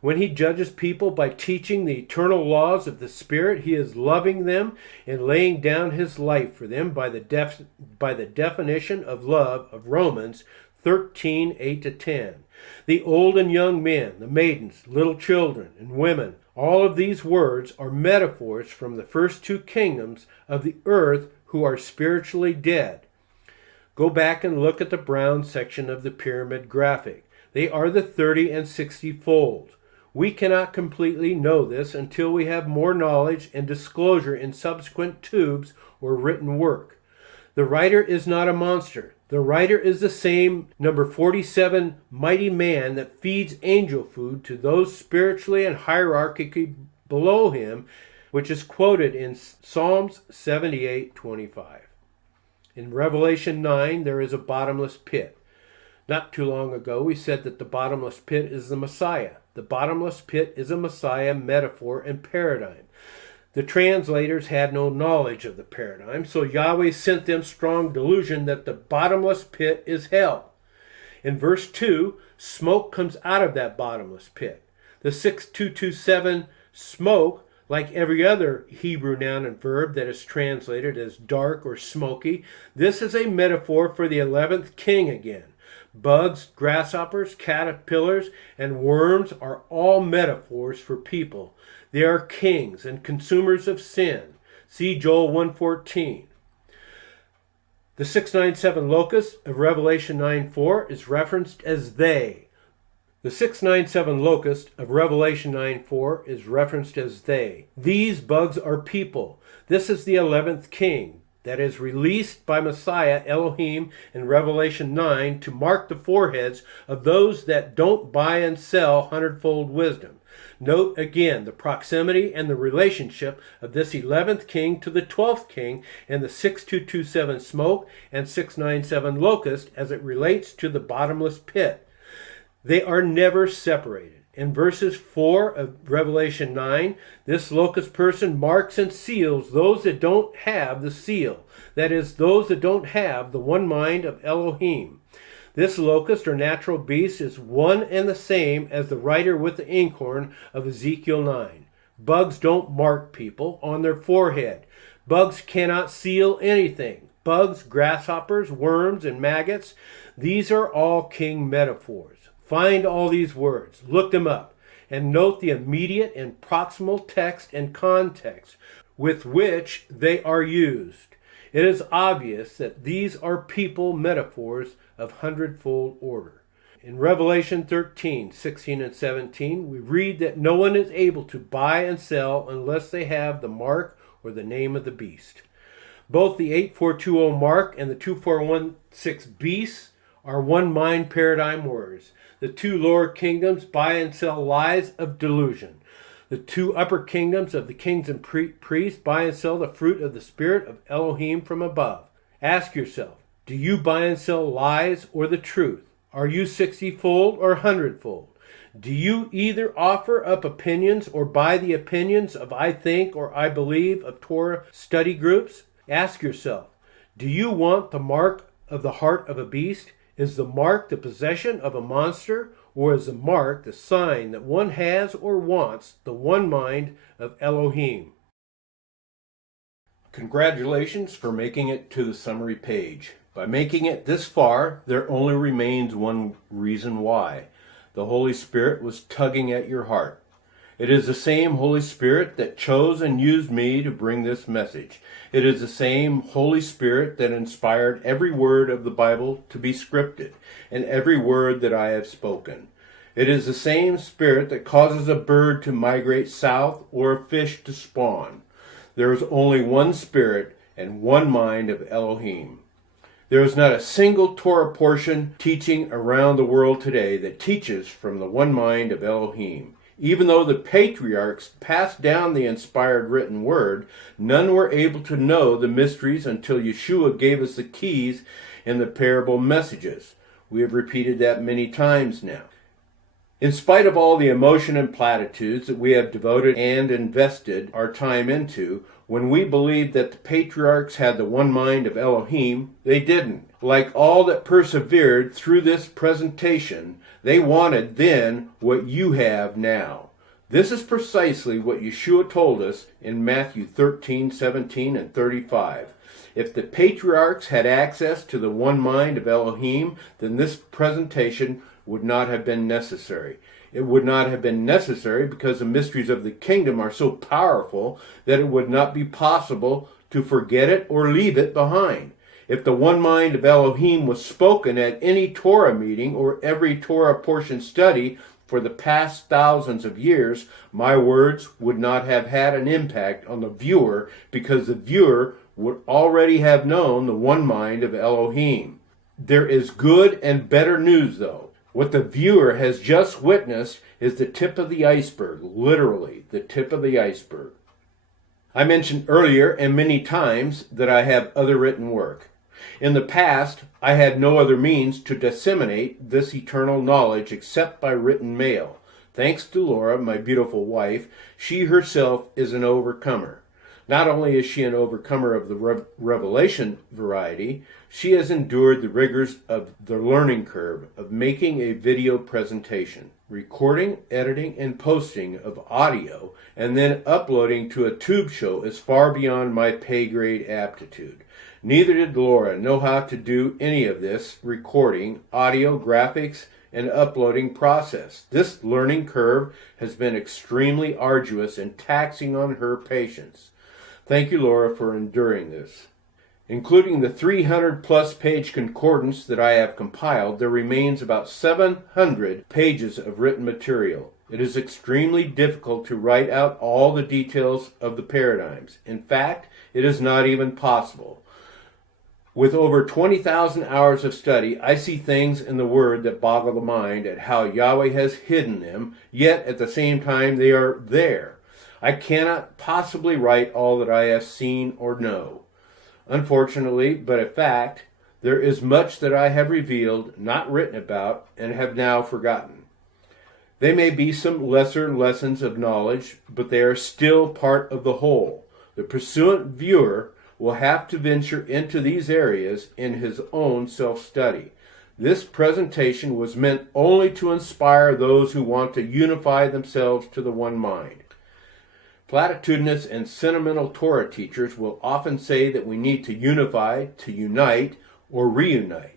When he judges people by teaching the eternal laws of the Spirit, he is loving them and laying down his life for them by the definition of love of Romans 13:8-10. The old and young men, the maidens, little children, and women, all of these words are metaphors from the first two kingdoms of the earth who are spiritually dead. Go back and look at the brown section of the pyramid graphic. They are the 30 and 60 fold. We cannot completely know this until we have more knowledge and disclosure in subsequent tubes or written work. The writer is not a monster. The writer is the same number 47 mighty man that feeds angel food to those spiritually and hierarchically below him, which is quoted in Psalms 78:25. In Revelation 9, there is a bottomless pit. Not too long ago, we said that the bottomless pit is the Messiah. The bottomless pit is a Messiah metaphor and paradigm. The translators had no knowledge of the paradigm, so Yahweh sent them strong delusion that the bottomless pit is hell. In verse 2, smoke comes out of that bottomless pit. The 6227 smoke, like every other Hebrew noun and verb that is translated as dark or smoky, this is a metaphor for the 11th king again. Bugs, grasshoppers, caterpillars, and worms are all metaphors for people. They are kings and consumers of sin. See Joel 1:14. The 697 locust of Revelation 9:4 is referenced as they. The 697 locust of Revelation 9:4 is referenced as they. These bugs are people. This is the 11th king that is released by Messiah Elohim in Revelation 9 to mark the foreheads of those that don't buy and sell hundredfold wisdom. Note again the proximity and the relationship of this 11th king to the 12th king and the 6227 smoke and 697 locust as it relates to the bottomless pit. They are never separated. In verses 4 of Revelation 9, this locust person marks and seals those that don't have the seal. That is, those that don't have the one mind of Elohim. This locust or natural beast is one and the same as the writer with the inkhorn of Ezekiel 9. Bugs don't mark people on their forehead. Bugs cannot seal anything. Bugs, grasshoppers, worms, and maggots, these are all king metaphors. Find all these words, look them up, and note the immediate and proximal text and context with which they are used. It is obvious that these are people metaphors of hundredfold order. In Revelation 13, 16 and 17, we read that no one is able to buy and sell unless they have the mark or the name of the beast. Both the 8420 mark and the 2416 beasts are one mind paradigm words. The two lower kingdoms buy and sell lies of delusion. The two upper kingdoms of the kings and priests buy and sell the fruit of the Spirit of Elohim from above. Ask yourself, do you buy and sell lies or the truth? Are you 60-fold or 100-fold? Do you either offer up opinions or buy the opinions of I think or I believe of Torah study groups? Ask yourself, do you want the mark of the heart of a beast? Is the mark the possession of a monster? Or is the mark the sign that one has or wants the one mind of Elohim? Congratulations for making it to the summary page. By making it this far, there only remains one reason why. The Holy Spirit was tugging at your heart. It is the same Holy Spirit that chose and used me to bring this message. It is the same Holy Spirit that inspired every word of the Bible to be scripted, and every word that I have spoken. It is the same Spirit that causes a bird to migrate south or a fish to spawn. There is only one Spirit and one mind of Elohim. There is not a single Torah portion teaching around the world today that teaches from the one mind of Elohim. Even though the patriarchs passed down the inspired written word, none were able to know the mysteries until Yeshua gave us the keys in the parable messages. We have repeated that many times now. In spite of all the emotion and platitudes that we have devoted and invested our time into, when we believed that the patriarchs had the one mind of Elohim, they didn't. Like all that persevered through this presentation, they wanted then what you have now. This is precisely what Yeshua told us in Matthew 13, 17, and 35. If the patriarchs had access to the one mind of Elohim, then this presentation would not have been necessary. It would not have been necessary because the mysteries of the kingdom are so powerful that it would not be possible to forget it or leave it behind. If the one mind of Elohim was spoken at any Torah meeting or every Torah portion study for the past thousands of years, my words would not have had an impact on the viewer because the viewer would already have known the one mind of Elohim. There is good and better news, though. What the viewer has just witnessed is the tip of the iceberg, literally the tip of the iceberg. I mentioned earlier and many times that I have other written work. In the past, I had no other means to disseminate this eternal knowledge except by written mail. Thanks to Laura, my beautiful wife, she herself is an overcomer. Not only is she an overcomer of the revelation variety, she has endured the rigors of the learning curve of making a video presentation, recording, editing, and posting of audio, and then uploading to a tube show is far beyond my pay grade aptitude. Neither did Laura know how to do any of this recording, audio, graphics, and uploading process. This learning curve has been extremely arduous and taxing on her patience. Thank you, Laura, for enduring this. Including the 300-plus page concordance that I have compiled, there remains about 700 pages of written material. It is extremely difficult to write out all the details of the paradigms. In fact, it is not even possible. With over 20,000 hours of study, I see things in the Word that boggle the mind at how Yahweh has hidden them, yet at the same time they are there. I cannot possibly write all that I have seen or know. Unfortunately, but a fact, there is much that I have revealed, not written about, and have now forgotten. They may be some lesser lessons of knowledge, but they are still part of the whole. The pursuant viewer will have to venture into these areas in his own self-study. This presentation was meant only to inspire those who want to unify themselves to the one mind. Platitudinous and sentimental Torah teachers will often say that we need to unify, to unite, or reunite.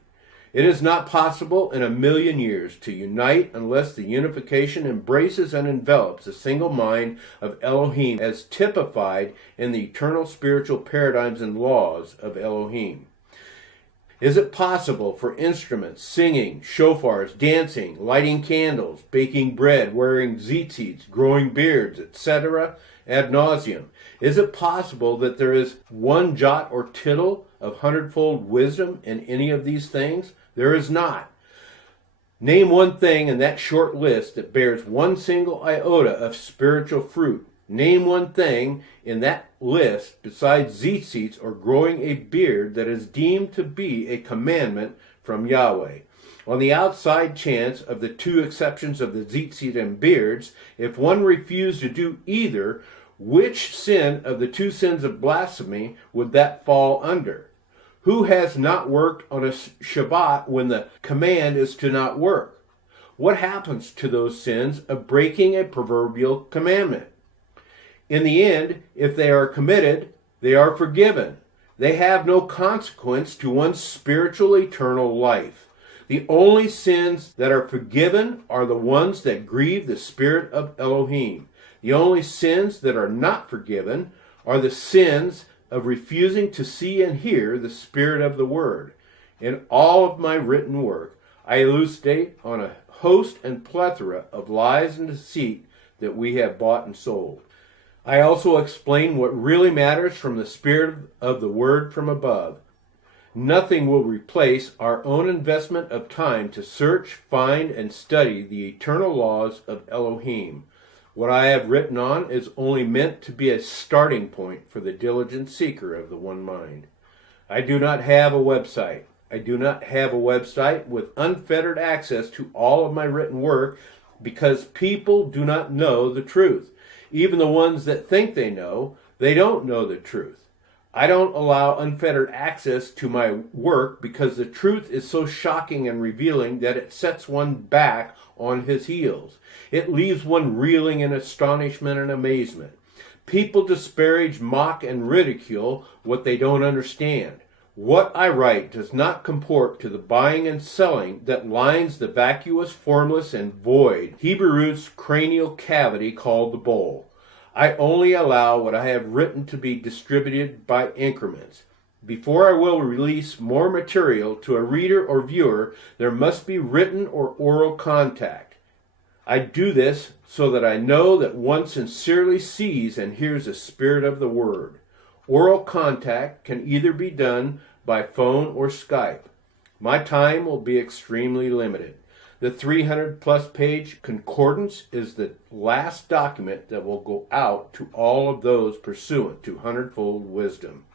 It is not possible in a million years to unite unless the unification embraces and envelops the single mind of Elohim as typified in the eternal spiritual paradigms and laws of Elohim. Is it possible for instruments, singing, shofars, dancing, lighting candles, baking bread, wearing tzitzits, growing beards, etc., ad nauseum? Is it possible that there is one jot or tittle of hundredfold wisdom in any of these things? There is not. Name one thing in that short list that bears one single iota of spiritual fruit. Name one thing in that list besides tzitzits or growing a beard that is deemed to be a commandment from Yahweh. On the outside chance of the two exceptions of the tzitzit and beards, if one refused to do either, which sin of the two sins of blasphemy would that fall under? Who has not worked on a Shabbat when the command is to not work? What happens to those sins of breaking a proverbial commandment? In the end, if they are committed, they are forgiven. They have no consequence to one's spiritual eternal life. The only sins that are forgiven are the ones that grieve the Spirit of Elohim. The only sins that are not forgiven are the sins of refusing to see and hear the Spirit of the Word. In all of my written work, I elucidate on a host and plethora of lies and deceit that we have bought and sold. I also explain what really matters from the Spirit of the Word from above. Nothing will replace our own investment of time to search, find, and study the eternal laws of Elohim. What I have written on is only meant to be a starting point for the diligent seeker of the one mind. I do not have a website. I do not have a website with unfettered access to all of my written work because people do not know the truth. Even the ones that think they know, they don't know the truth. I don't allow unfettered access to my work because the truth is so shocking and revealing that it sets one back on his heels. It leaves one reeling in astonishment and amazement. People disparage, mock, and ridicule what they don't understand. What I write does not comport to the buying and selling that lines the vacuous, formless, and void Hebrew roots cranial cavity called the bowl. I only allow what I have written to be distributed by increments. Before I will release more material to a reader or viewer, there must be written or oral contact. I do this so that I know that one sincerely sees and hears the Spirit of the Word. Oral contact can either be done by phone or Skype. My time will be extremely limited. The 300-plus page concordance is the last document that will go out to all of those pursuant to hundredfold wisdom.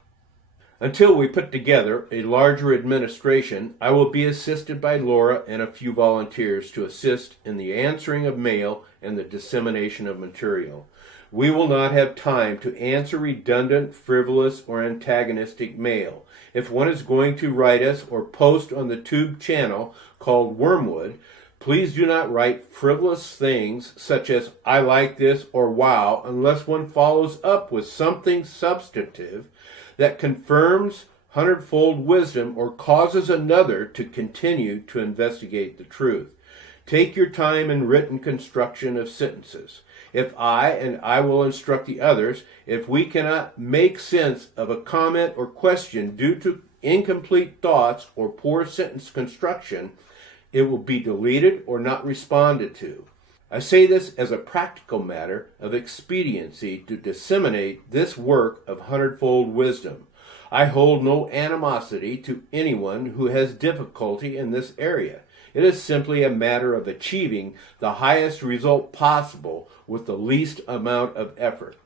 Until we put together a larger administration, I will be assisted by Laura and a few volunteers to assist in the answering of mail and the dissemination of material. We will not have time to answer redundant, frivolous, or antagonistic mail. If one is going to write us or post on the tube channel called Wormwood, please do not write frivolous things such as "I like this" or "wow" unless one follows up with something substantive that confirms hundredfold wisdom or causes another to continue to investigate the truth. Take your time in written construction of sentences. If I will instruct the others, if we cannot make sense of a comment or question due to incomplete thoughts or poor sentence construction, it will be deleted or not responded to. I say this as a practical matter of expediency to disseminate this work of hundredfold wisdom. I hold no animosity to anyone who has difficulty in this area. It is simply a matter of achieving the highest result possible with the least amount of effort.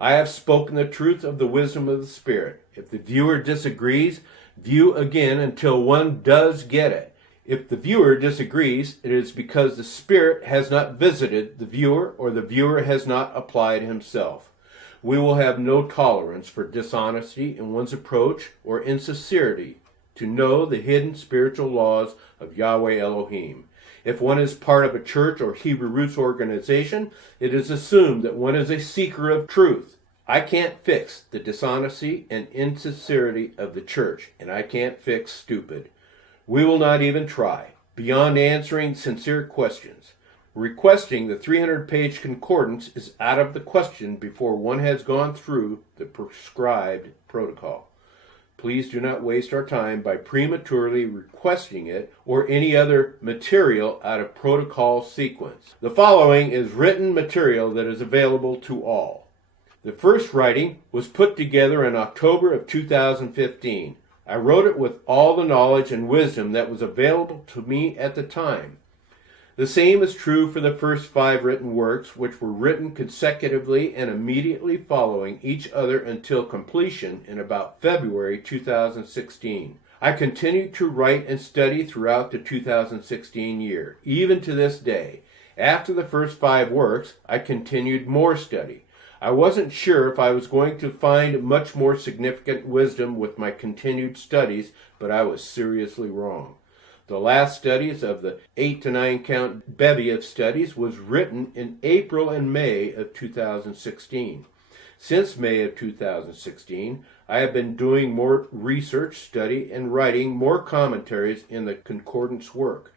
I have spoken the truth of the wisdom of the Spirit. If the viewer disagrees, view again until one does get it. If the viewer disagrees, it is because the Spirit has not visited the viewer or the viewer has not applied himself. We will have no tolerance for dishonesty in one's approach or insincerity to know the hidden spiritual laws of Yahweh Elohim. If one is part of a church or Hebrew roots organization, it is assumed that one is a seeker of truth. I can't fix the dishonesty and insincerity of the church, and I can't fix stupid. We will not even try, beyond answering sincere questions. Requesting the 300-page concordance is out of the question before one has gone through the prescribed protocol. Please do not waste our time by prematurely requesting it or any other material out of protocol sequence. The following is written material that is available to all. The first writing was put together in October of 2015. I wrote it with all the knowledge and wisdom that was available to me at the time. The same is true for the first 5 written works, which were written consecutively and immediately following each other until completion in about February 2016. I continued to write and study throughout the 2016 year, even to this day. After the first 5 works, I continued more study. I wasn't sure if I was going to find much more significant wisdom with my continued studies, but I was seriously wrong. The last studies of the 8 to 9 count bevy of studies was written in April and May of 2016. Since May of 2016, I have been doing more research, study, and writing more commentaries in the concordance work.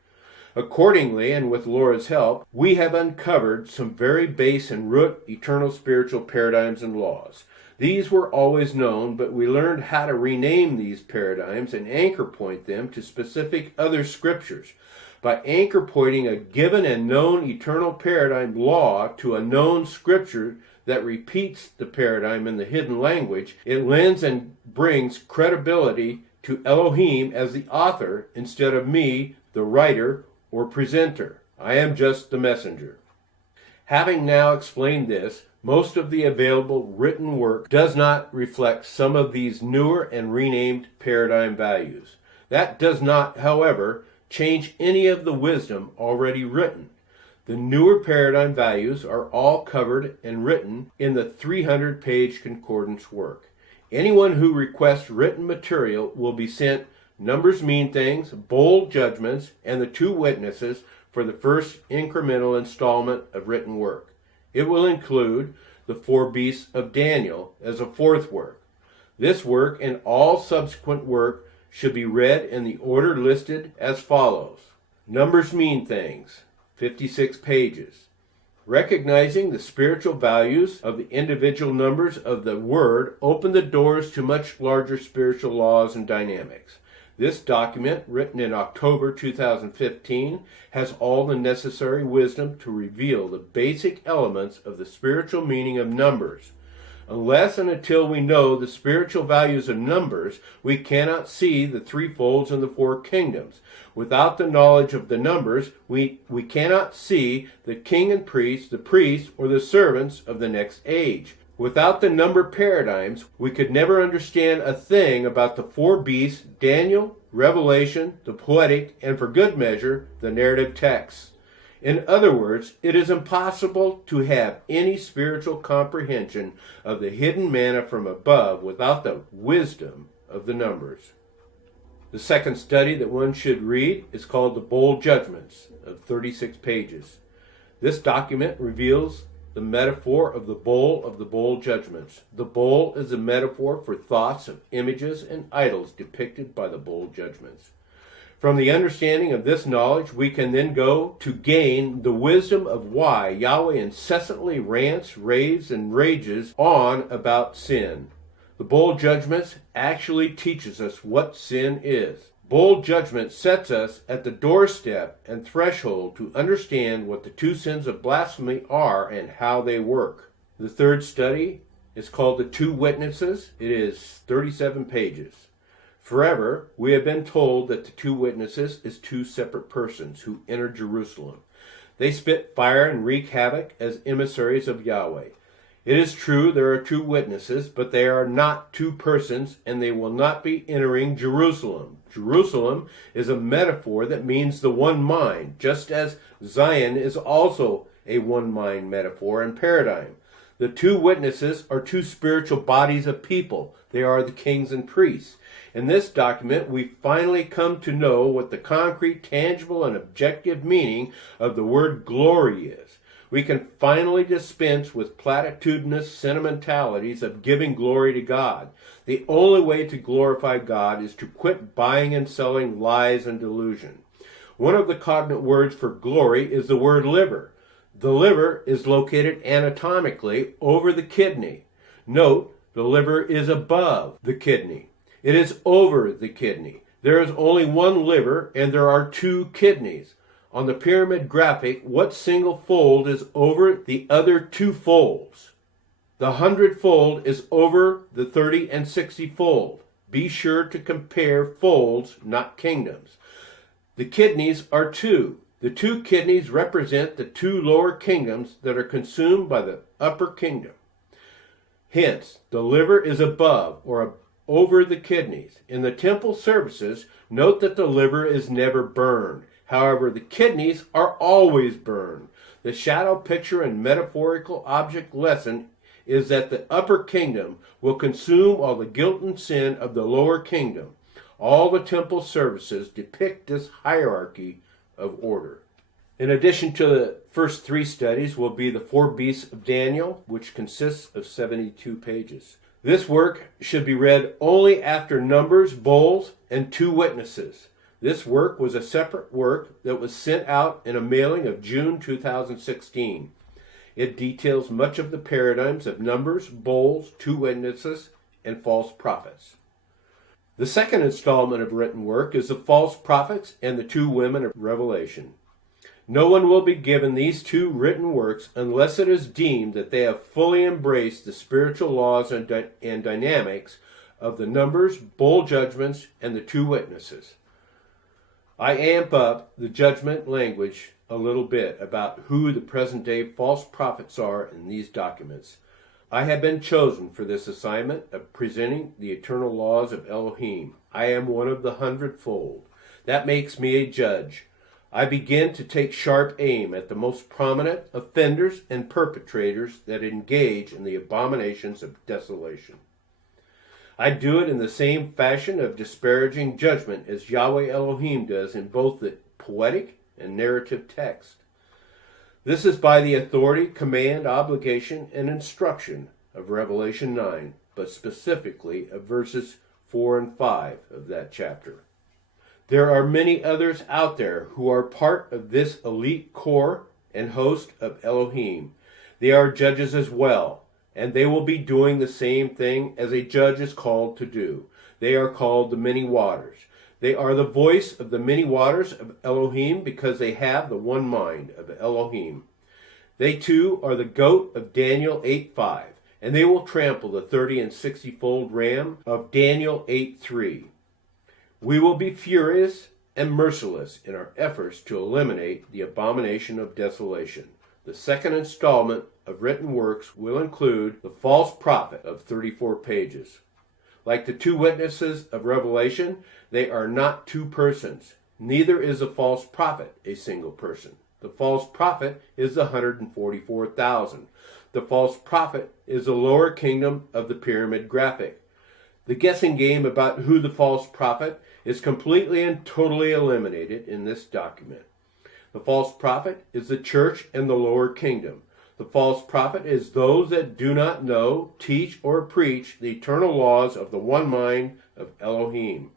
Accordingly, and with Laura's help, we have uncovered some very base and root eternal spiritual paradigms and laws. These were always known, but we learned how to rename these paradigms and anchor point them to specific other scriptures. By anchor pointing a given and known eternal paradigm law to a known scripture that repeats the paradigm in the hidden language, it lends and brings credibility to Elohim as the author instead of me, the writer or presenter. I am just the messenger. Having now explained this, most of the available written work does not reflect some of these newer and renamed paradigm values. That does not, however, change any of the wisdom already written. The newer paradigm values are all covered and written in the 300-page concordance work. Anyone who requests written material will be sent Numbers Mean Things, Bold Judgments, and the 2 witnesses for the first incremental installment of written work. It will include the 4 beasts of Daniel as a 4th work. This work and all subsequent work should be read in the order listed as follows. Numbers Mean Things, 56 pages. Recognizing the spiritual values of the individual numbers of the word open the doors to much larger spiritual laws and dynamics. This document, written in October 2015, has all the necessary wisdom to reveal the basic elements of the spiritual meaning of numbers. Unless and until we know the spiritual values of numbers, we cannot see the 3 folds and the 4 kingdoms. Without the knowledge of the numbers, we cannot see the king and priest, the priests, or the servants of the next age. Without the number paradigms, we could never understand a thing about the 4 beasts, Daniel, Revelation, the poetic, and for good measure, the narrative texts. In other words, it is impossible to have any spiritual comprehension of the hidden manna from above without the wisdom of the numbers. The second study that one should read is called the Bold Judgments of 36 pages. This document reveals the metaphor of the bowl judgments. The bowl is a metaphor for thoughts of images and idols depicted by the bowl judgments. From the understanding of this knowledge, we can then go to gain the wisdom of why Yahweh incessantly rants, raves, and rages on about sin. The bowl judgments actually teaches us what sin is. Bold judgment sets us at the doorstep and threshold to understand what the 2 sins of blasphemy are and how they work. The third study is called the 2 witnesses. It is 37 pages. Forever, we have been told that the 2 witnesses is 2 separate persons who enter Jerusalem. They spit fire and wreak havoc as emissaries of Yahweh. It is true there are 2 witnesses, but they are not 2 persons, and they will not be entering Jerusalem. Jerusalem is a metaphor that means the one mind, just as Zion is also a one mind metaphor and paradigm. The 2 witnesses are 2 spiritual bodies of people. They are the kings and priests. In this document, we finally come to know what the concrete, tangible, and objective meaning of the word glory is. We can finally dispense with platitudinous sentimentalities of giving glory to God. The only way to glorify God is to quit buying and selling lies and delusion. One of the cognate words for glory is the word liver. The liver is located anatomically over the kidney. Note, the liver is above the kidney. It is over the kidney. There is only one liver and there are two kidneys. On the pyramid graphic, what single fold is over the other two folds? The 100-fold is over the 30 and 60-fold. Be sure to compare folds, not kingdoms. The kidneys are two. The two kidneys represent the two lower kingdoms that are consumed by the upper kingdom. Hence, the liver is above or over the kidneys. In the temple services, note that the liver is never burned. However, the kidneys are always burned. The shadow picture and metaphorical object lesson is that the upper kingdom will consume all the guilt and sin of the lower kingdom. All the temple services depict this hierarchy of order. In addition to the first three studies will be the four beasts of Daniel, which consists of 72 pages. This work should be read only after Numbers, Bowls, and Two Witnesses. This work was a separate work that was sent out in a mailing of June 2016. It details much of the paradigms of Numbers, Bowls, Two Witnesses, and false prophets. The second installment of written work is the false prophets and the two women of Revelation. No one will be given these two written works unless it is deemed that they have fully embraced the spiritual laws and dynamics of the Numbers, Bowl judgments, and the Two Witnesses. I amp up the judgment language a little bit about who the present-day false prophets are in these documents. I have been chosen for this assignment of presenting the eternal laws of Elohim. I am one of the 100-fold. That makes me a judge. I begin to take sharp aim at the most prominent offenders and perpetrators that engage in the abominations of desolation. I do it in the same fashion of disparaging judgment as Yahweh Elohim does in both the poetic and narrative text. This is by the authority, command, obligation, and instruction of Revelation 9, but specifically of verses 4 and 5 of that chapter. There are many others out there who are part of this elite core and host of Elohim. They are judges as well, and they will be doing the same thing as a judge is called to do. They are called the many waters. They are the voice of the many waters of Elohim because they have the one mind of Elohim. They too are the goat of Daniel 8:5, and they will trample the 30 and 60-fold ram of Daniel 8:3. We will be furious and merciless in our efforts to eliminate the abomination of desolation. The second installment of written works will include the false prophet of 34 pages. Like the two witnesses of Revelation, they are not two persons. Neither is a false prophet a single person. The false prophet is the 144,000. The false prophet is the lower kingdom of the pyramid graphic. The guessing game about who the false prophet is completely and totally eliminated in this document. The false prophet is the church and the lower kingdom. The false prophet is those that do not know, teach, or preach the eternal laws of the one mind of Elohim.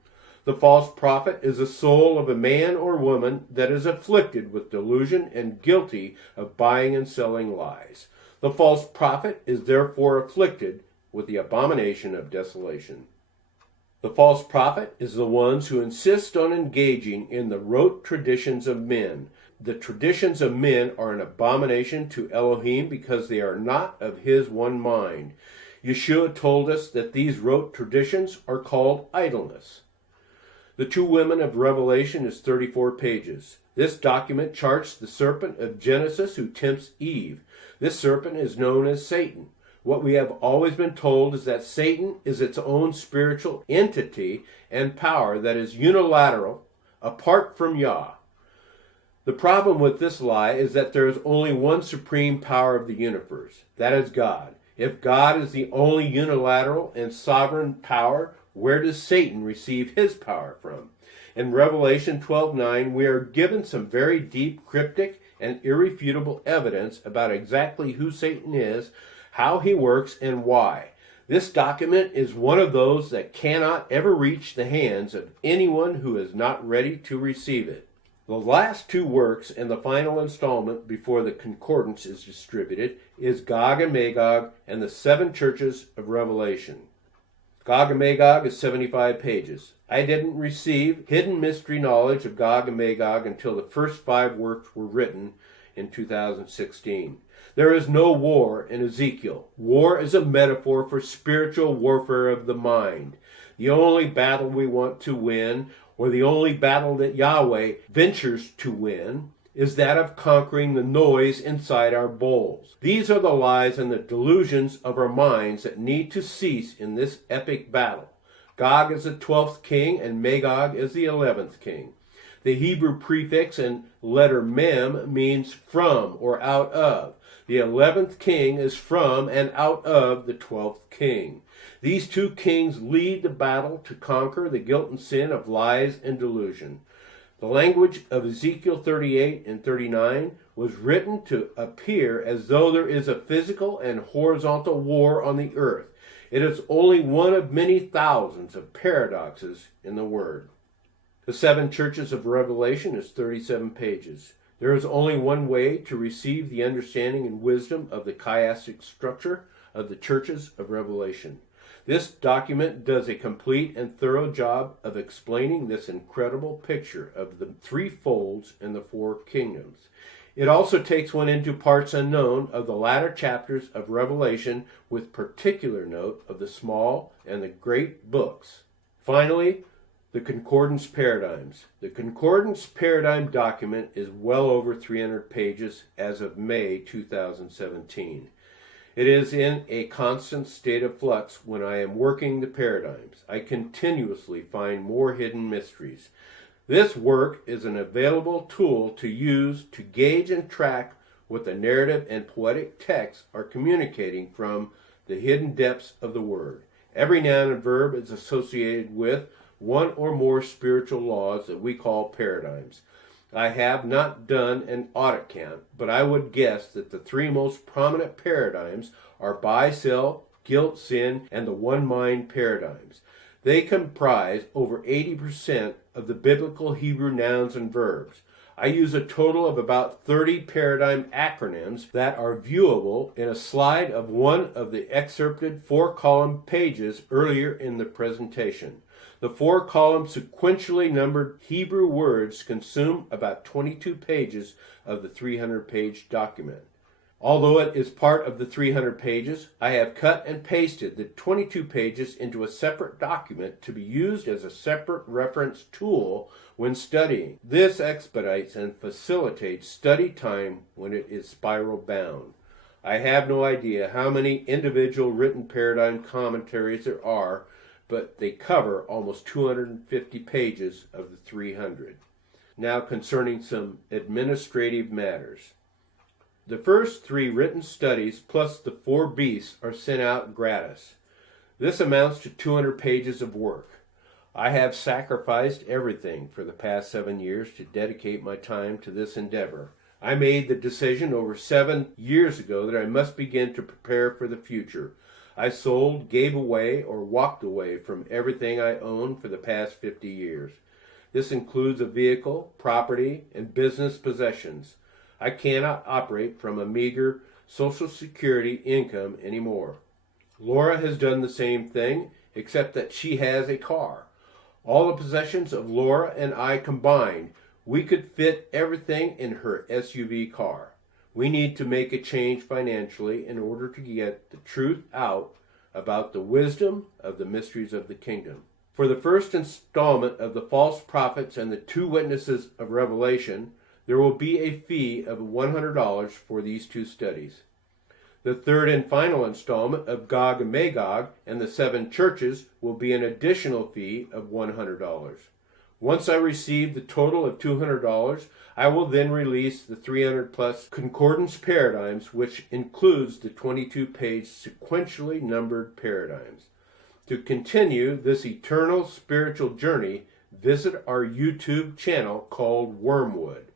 The false prophet is the soul of a man or woman that is afflicted with delusion and guilty of buying and selling lies. The false prophet is therefore afflicted with the abomination of desolation. The false prophet is the ones who insist on engaging in the rote traditions of men. The traditions of men are an abomination to Elohim because they are not of his one mind. Yeshua told us that these rote traditions are called idleness. The two women of Revelation is 34 pages. This document charts the serpent of Genesis who tempts Eve. This serpent is known as Satan. What we have always been told is that Satan is its own spiritual entity and power that is unilateral, apart from Yah. The problem with this lie is that there is only one supreme power of the universe. That is God. If God is the only unilateral and sovereign power, where does Satan receive his power from? In Revelation 12:9, we are given some very deep, cryptic, and irrefutable evidence about exactly who Satan is, how he works, and why. This document is one of those that cannot ever reach the hands of anyone who is not ready to receive it. The last two works in the final installment before the concordance is distributed is Gog and Magog and the Seven Churches of Revelation. Gog and Magog is 75 pages. I didn't receive hidden mystery knowledge of Gog and Magog until the first 5 works were written in 2016. There is no war in Ezekiel. War is a metaphor for spiritual warfare of the mind. The only battle we want to win, or the only battle that Yahweh ventures to win, is that of conquering the noise inside our bowls. These are the lies and the delusions of our minds that need to cease in this epic battle. Gog is the 12th king and Magog is the 11th king. The Hebrew prefix and letter mem means from or out of. The 11th king is from and out of the 12th king. These two kings lead the battle to conquer the guilt and sin of lies and delusion. The language of Ezekiel 38 and 39 was written to appear as though there is a physical and horizontal war on the earth. It is only one of many thousands of paradoxes in the Word. The Seven Churches of Revelation is 37 pages. There is only one way to receive the understanding and wisdom of the chiastic structure of the Churches of Revelation. This document does a complete and thorough job of explaining this incredible picture of the 3 folds and the 4 kingdoms. It also takes one into parts unknown of the latter chapters of Revelation with particular note of the small and the great books. Finally, the Concordance Paradigms. The Concordance Paradigm document is well over 300 pages as of May 2017. It is in a constant state of flux when I am working the paradigms. I continuously find more hidden mysteries. This work is an available tool to use to gauge and track what the narrative and poetic texts are communicating from the hidden depths of the Word. Every noun and verb is associated with one or more spiritual laws that we call paradigms. I have not done an audit count, but I would guess that the 3 most prominent paradigms are buy, sell, guilt, sin, and the one mind paradigms. They comprise over 80% of the biblical Hebrew nouns and verbs. I use a total of about 30 paradigm acronyms that are viewable in a slide of one of the excerpted 4-column pages earlier in the presentation. The 4-column sequentially numbered Hebrew words consume about 22 pages of the 300-page document. Although it is part of the 300 pages, I have cut and pasted the 22 pages into a separate document to be used as a separate reference tool when studying. This expedites and facilitates study time when it is spiral bound. I have no idea how many individual written paradigm commentaries there are, but they cover almost 250 pages of the 300. Now concerning some administrative matters. The first 3 written studies plus the 4 beasts are sent out gratis. This amounts to 200 pages of work. I have sacrificed everything for the past 7 years to dedicate my time to this endeavor. I made the decision over 7 years ago that I must begin to prepare for the future. I sold, gave away, or walked away from everything I owned for the past 50 years. This includes a vehicle, property, and business possessions. I cannot operate from a meager Social Security income anymore. Laura has done the same thing, except that she has a car. All the possessions of Laura and I combined, we could fit everything in her SUV car. We need to make a change financially in order to get the truth out about the wisdom of the mysteries of the kingdom. For the first installment of the false prophets and the 2 witnesses of Revelation, there will be a fee of $100 for these 2 studies. The third and final installment of Gog and Magog and the 7 churches will be an additional fee of $100. Once I receive the total of $200, I will then release the 300 plus concordance paradigms, which includes the 22-page sequentially numbered paradigms. To continue this eternal spiritual journey, visit our YouTube channel called Wormwood.